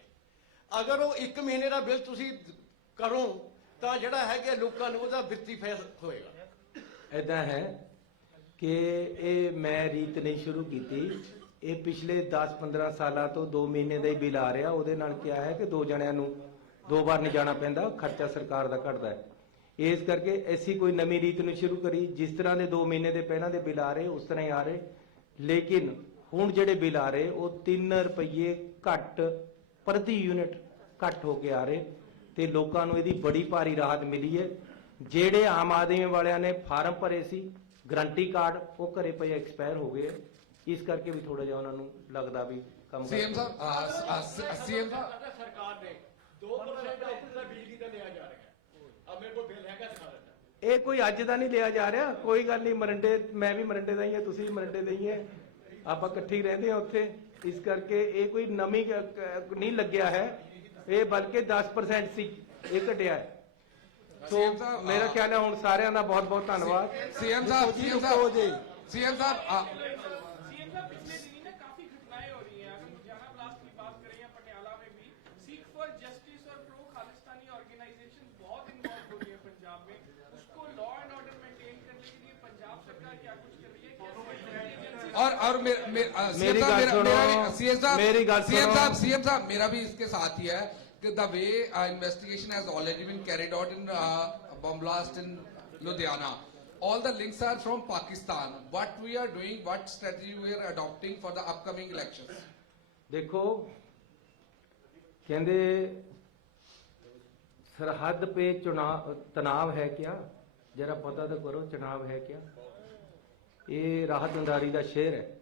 ਅਗਰ ਉਹ 1 ਮਹੀਨੇ ਦਾ ਬਿੱਲ ਤੁਸੀਂ ਕਰੋ ਤਾਂ ਜਿਹੜਾ ਹੈਗਾ ਲੋਕਾਂ ਨੂੰ ਉਹਦਾ ਵਿੱਤੀ ਫਾਇਦਾ ਹੋਏਗਾ। ਇਦਾਂ ਹੈ ਕਿ ਇਹ ਮੈਂ ਰੀਤ ਨਹੀਂ ਸ਼ੁਰੂ ਕੀਤੀ, ਇਹ ਪਿਛਲੇ 10-15 ਸਾਲਾਂ ਤੋਂ 2 ਮਹੀਨੇ ਦਾ ਹੀ ਬਿੱਲ ਆ ਰਿਹਾ। ਉਹਦੇ ਨਾਲ ਕੀ ਹੈ ਕਿ 2 ਜਣਿਆਂ ਨੂੰ 2 ਵਾਰ ਨਹੀਂ ਜਾਣਾ ਪੈਂਦਾ, ਖਰਚਾ ਸਰਕਾਰ ਦਾ ਘਟਦਾ ਹੈ। ਇਸ ਕਰਕੇ ਐਸੀ ਕੋਈ ਨਵੀਂ ਰੀਤ ਨੂੰ ਸ਼ੁਰੂ ਕਰੀ। ਜਿਸ ਤਰ੍ਹਾਂ ਦੇ 2 ਮਹੀਨੇ ਦੇ ਪਹਿਲਾਂ ਦੇ ਬਿੱਲ ਆ ਰਹੇ ਉਸ ਤਰ੍ਹਾਂ ਹੀ ਆ ਰਹੇ, ਲੇਕਿਨ ਹੁਣ ਜਿਹੜੇ ਬਿੱਲ ਆ ਰਹੇ ਉਹ 3 ਰੁਪਏ ਘੱਟ ਪ੍ਰਤੀ ਯੂਨਿਟ ਘੱਟ ਹੋ ਕੇ ਆ ਰਹੇ ਤੇ ਲੋਕਾਂ ਨੂੰ ਇਹਦੀ ਬੜੀ ਭਾਰੀ ਰਾਹਤ ਮਿਲੀ ਹੈ। ਜਿਹੜੇ ਆਮ ਆਦਮੀ ਵਾਲਿਆਂ ਨੇ ਫਾਰਮ ਭਰੇ ਸੀ ਗਰੰਟੀ ਕਾਰਡ ਉਹ ਘਰੇ ਪਏ ਐਕਸਪਾਇਰ ਹੋ ਗਏ, ਇਸ ਕਰਕੇ ਵੀ ਥੋੜਾ ਜਿਹਾ ਉਹਨਾਂ ਨੂੰ ਲੱਗਦਾ ਵੀ ਕੰਮ सीएम साहब सीएम ਸਰਕਾਰ ਨੇ 2% ਦਾ ਬਿਜਲੀ ਦਾ ਲਿਆ ਜਾ ਰਿਹਾ ਹੈ। ਆ ਮੇਰੇ ਕੋਲ ਬਿੱਲ ਹੈਗਾ ਦਿਖਾ ਦਿੰਦਾ। ਇਹ ਕੋਈ ਅੱਜ ਦਾ ਨਹੀਂ ਲਿਆ ਜਾ ਰਿਹਾ, ਕੋਈ ਗੱਲ ਨਹੀਂ। ਮਰੰਡੇ ਮੈਂ ਵੀ ਮਰੰਡੇ ਦਾ ਹੀ ਹਾਂ, ਤੁਸੀਂ ਵੀ ਮਰੰਡੇ ਦੇ ਹੀ ਹੈ, ਆਪਾਂ ਇਕੱਠੇ ਹੀ ਰਹਿੰਦੇ ਹਾਂ ਉੱਥੇ। ਇਸ ਕਰਕੇ ਇਹ ਕੋਈ ਨਵੀਂ ਨਹੀਂ ਲੱਗਿਆ ਹੈ, ਇਹ ਬਲਕਿ 10% ਸੀ, ਇਹ ਘਟਿਆ ਹੈ। ਸੋ ਮੇਰਾ ਖਿਆਲ ਹੈ ਹੁਣ ਸਾਰਿਆਂ ਦਾ ਬਹੁਤ ਬਹੁਤ ਧੰਨਵਾਦ। सीएम साहब सीएम साहब पिछले दिनों ना काफी घटनाएं हो रही हैं। अगर लुधियाना ब्लास्ट की बात करें या पटियाला में भी, सीख फॉर जस्टिस और प्रो खालिस्तानी ऑर्गेनाइजेशन बहुत इन्वॉल्व हो रही है पंजाब में। उसको लॉ एंड ऑर्डर मेंटेन करने के लिए पंजाब सरकार क्या कुछ कर रही है? और मेरी बात सुनो, सीएम साहब मेरा भी इसके साथ ही है कि the way investigation has already been carried out in bomb blast in Ludhiana. All the links are from Pakistan. What we are doing, what strategy we are adopting for the upcoming elections? देखो कहते सरहद पे तनाव है क्या, जरा पता तो करो चुनाव है क्या। ये राहतदारी का शहर है।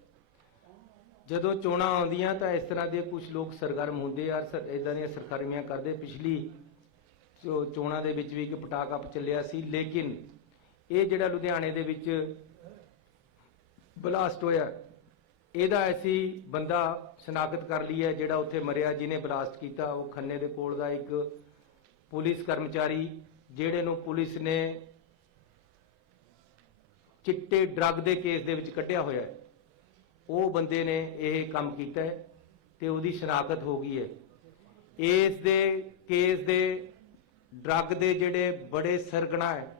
ਜਦੋਂ ਚੋਣਾਂ ਆਉਂਦੀਆਂ ਤਾਂ ਇਸ ਤਰ੍ਹਾਂ ਦੇ ਕੁਝ ਲੋਕ ਸਰਗਰਮ ਹੁੰਦੇ ਯਾਰ, ਇਦਾਂ ਦੀਆਂ ਸਰਗਰਮੀਆਂ ਕਰਦੇ। ਪਿਛਲੀ ਚੋਣਾਂ ਦੇ ਵਿੱਚ ਵੀ ਇੱਕ ਪਟਾਕਾ ਚੱਲਿਆ ਸੀ, ਲੇਕਿਨ ਇਹ ਜਿਹੜਾ ਲੁਧਿਆਣੇ ਦੇ ਵਿੱਚ ਬਲਾਸਟ ਹੋਇਆ ਇਹਦਾ ਅਸੀਂ ਬੰਦਾ ਸ਼ਨਾਖਤ ਕਰ ਲਈ ਹੈ ਜਿਹੜਾ ਉੱਥੇ ਮਰਿਆ, ਜਿਹਨੇ ਬਲਾਸਟ ਕੀਤਾ। ਉਹ ਖੰਨੇ ਦੇ ਕੋਲ ਦਾ ਇੱਕ ਪੁਲਿਸ ਕਰਮਚਾਰੀ ਜਿਹੜੇ ਨੂੰ ਪੁਲਿਸ ਨੇ ਚਿੱਟੇ ਡਰੱਗ ਦੇ ਕੇਸ ਦੇ ਵਿੱਚ ਕੱਢਿਆ ਹੋਇਆ ਹੈ, ਉਹ ਬੰਦੇ ਨੇ ਇਹ ਕੰਮ ਕੀਤਾ ਹੈ ਤੇ ਉਹਦੀ ਸ਼ਨਾਖਤ ਹੋ ਗਈ ਹੈ। ਇਸ ਦੇ ਕੇਸ ਦੇ ਡਰੱਗ ਦੇ ਜਿਹੜੇ ਬੜੇ ਸਰਗਣਾ ਹੈ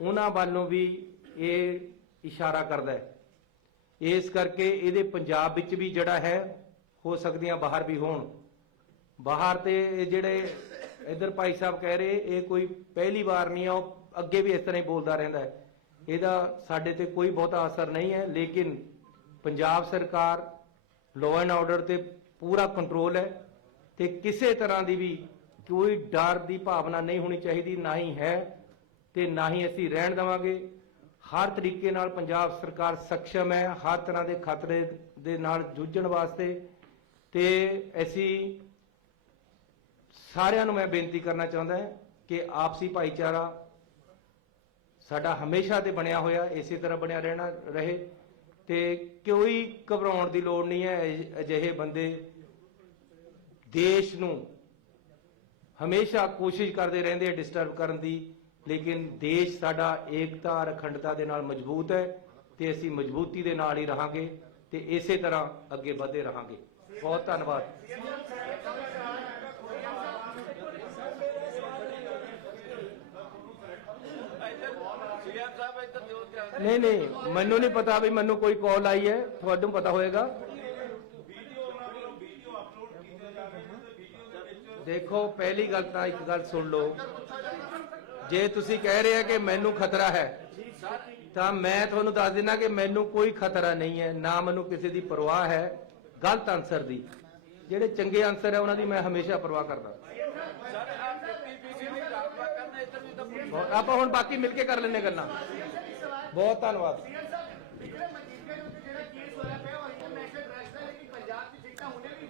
ਉਹਨਾਂ ਵੱਲੋਂ ਵੀ ਇਹ ਇਸ਼ਾਰਾ ਕਰਦਾ ਹੈ। ਇਸ ਕਰਕੇ ਇਹਦੇ ਪੰਜਾਬ ਵਿੱਚ ਵੀ ਜਿਹੜਾ ਹੈ ਹੋ ਸਕਦੀਆਂ ਬਾਹਰ ਵੀ ਹੋਣ। ਬਾਹਰ ਤੇ ਜਿਹੜੇ ਇਧਰ ਭਾਈ ਸਾਹਿਬ ਕਹਿ ਰਹੇ ਇਹ ਕੋਈ ਪਹਿਲੀ ਵਾਰ ਨਹੀਂ ਆ, ਉਹ ਅੱਗੇ ਵੀ ਇਸ ਤਰ੍ਹਾਂ ਹੀ ਬੋਲਦਾ ਰਹਿੰਦਾ ਹੈ। ਇਹਦਾ ਸਾਡੇ ਤੇ ਕੋਈ ਬਹੁਤਾ ਅਸਰ ਨਹੀਂ ਹੈ, ਲੇਕਿਨ ਪੰਜਾਬ ਸਰਕਾਰ ਲਾਅ ਐਂਡ ਆਰਡਰ ਤੇ ਪੂਰਾ ਕੰਟਰੋਲ ਹੈ ਤੇ ਕਿਸੇ ਤਰ੍ਹਾਂ ਦੀ ਵੀ ਕੋਈ ਡਰ ਦੀ ਭਾਵਨਾ ਨਹੀਂ ਹੋਣੀ ਚਾਹੀਦੀ, ਨਾ ਹੀ ਹੈ ਤੇ ਨਾ ਹੀ ਅਸੀਂ ਰਹਿਣ ਦੇਵਾਂਗੇ। ਹਰ ਤਰੀਕੇ ਨਾਲ ਪੰਜਾਬ ਸਰਕਾਰ ਸક્ષਮ ਹੈ ਹਰ ਤਰ੍ਹਾਂ ਦੇ ਖਤਰੇ ਦੇ ਨਾਲ ਜੂਝਣ ਵਾਸਤੇ। ਤੇ ਅਸੀਂ ਸਾਰਿਆਂ ਨੂੰ ਮੈਂ ਬੇਨਤੀ ਕਰਨਾ ਚਾਹੁੰਦਾ ਹਾਂ ਕਿ ਆਪਸੀ ਭਾਈਚਾਰਾ ਸਾਡਾ ਹਮੇਸ਼ਾ ਤੇ ਬਣਿਆ ਹੋਇਆ, ਇਸੇ ਤਰ੍ਹਾਂ ਬਣਿਆ ਰਹਿਣਾ ਰਹੇ ਤੇ ਕੋਈ ਘਬਰਾਉਣ ਦੀ ਲੋੜ ਨਹੀਂ ਹੈ। ਅਜਿਹੇ ਬੰਦੇ ਦੇਸ਼ ਨੂੰ ਹਮੇਸ਼ਾ ਕੋਸ਼ਿਸ਼ ਕਰਦੇ ਰਹਿੰਦੇ ਆ ਡਿਸਟਰਬ ਕਰਨ ਦੀ, ਲੇਕਿਨ ਦੇਸ਼ ਸਾਡਾ ਏਕਤਾ ਅਖੰਡਤਾ ਦੇ ਨਾਲ ਮਜ਼ਬੂਤ ਹੈ ਤੇ ਅਸੀਂ ਮਜ਼ਬੂਤੀ ਦੇ ਨਾਲ ਹੀ ਰਹਾਂਗੇ ਤੇ ਇਸੇ ਤਰ੍ਹਾਂ ਅੱਗੇ ਵਧਦੇ ਰਹਾਂਗੇ। ਬਹੁਤ ਧੰਨਵਾਦ। ਨਹੀਂ ਮੈਨੂੰ ਨਹੀਂ ਪਤਾ ਵੀ ਮੈਨੂੰ ਕੋਈ ਕਾਲ ਆਈ ਹੈ, ਤੁਹਾਨੂੰ ਪਤਾ ਹੋਏਗਾ। ਦੇਖੋ ਪਹਿਲੀ ਗੱਲ ਤਾਂ ਇੱਕ ਗੱਲ ਸੁਣ ਲਓ, ਜੇ ਤੁਸੀਂ ਕਹਿ ਰਹੇ ਹੋ ਕਿ ਮੈਨੂੰ ਖਤਰਾ ਹੈ ਤਾਂ ਮੈਂ ਤੁਹਾਨੂੰ ਦੱਸ ਦਿੰਦਾ ਕਿ ਮੈਨੂੰ ਕੋਈ ਖਤਰਾ ਨਹੀਂ ਹੈ, ਨਾ ਮੈਨੂੰ ਕਿਸੇ ਦੀ ਪਰਵਾਹ ਹੈ ਗਲਤ ਆਨਸਰ ਦੀ। ਜਿਹੜੇ ਚੰਗੇ ਆਨਸਰ ਹੈ ਉਹਨਾਂ ਦੀ ਮੈਂ ਹਮੇਸ਼ਾ ਪਰਵਾਹ ਕਰਦਾ। ਆਪਾਂ ਹੁਣ ਬਾਕੀ ਮਿਲ ਕੇ ਕਰ ਲੈਣੇ ਗੱਲਾਂ। ਬਹੁਤ ਧੰਨਵਾਦ। ਜਿਹੜਾ ਮਜੀਠੀਆ ਦੇ ਉੱਤੇ ਜਿਹੜਾ ਕੇਸ ਹੋਇਆ ਪਿਆ ਉਹ ਇੰਟਰਨੈਸ਼ਨਲ ਡਰੱਗਸ ਦਾ, ਲੇਕਿਨ ਪੰਜਾਬ 'ਚ ਸਿੱਟਾ ਹੁਣੇ ਵੀ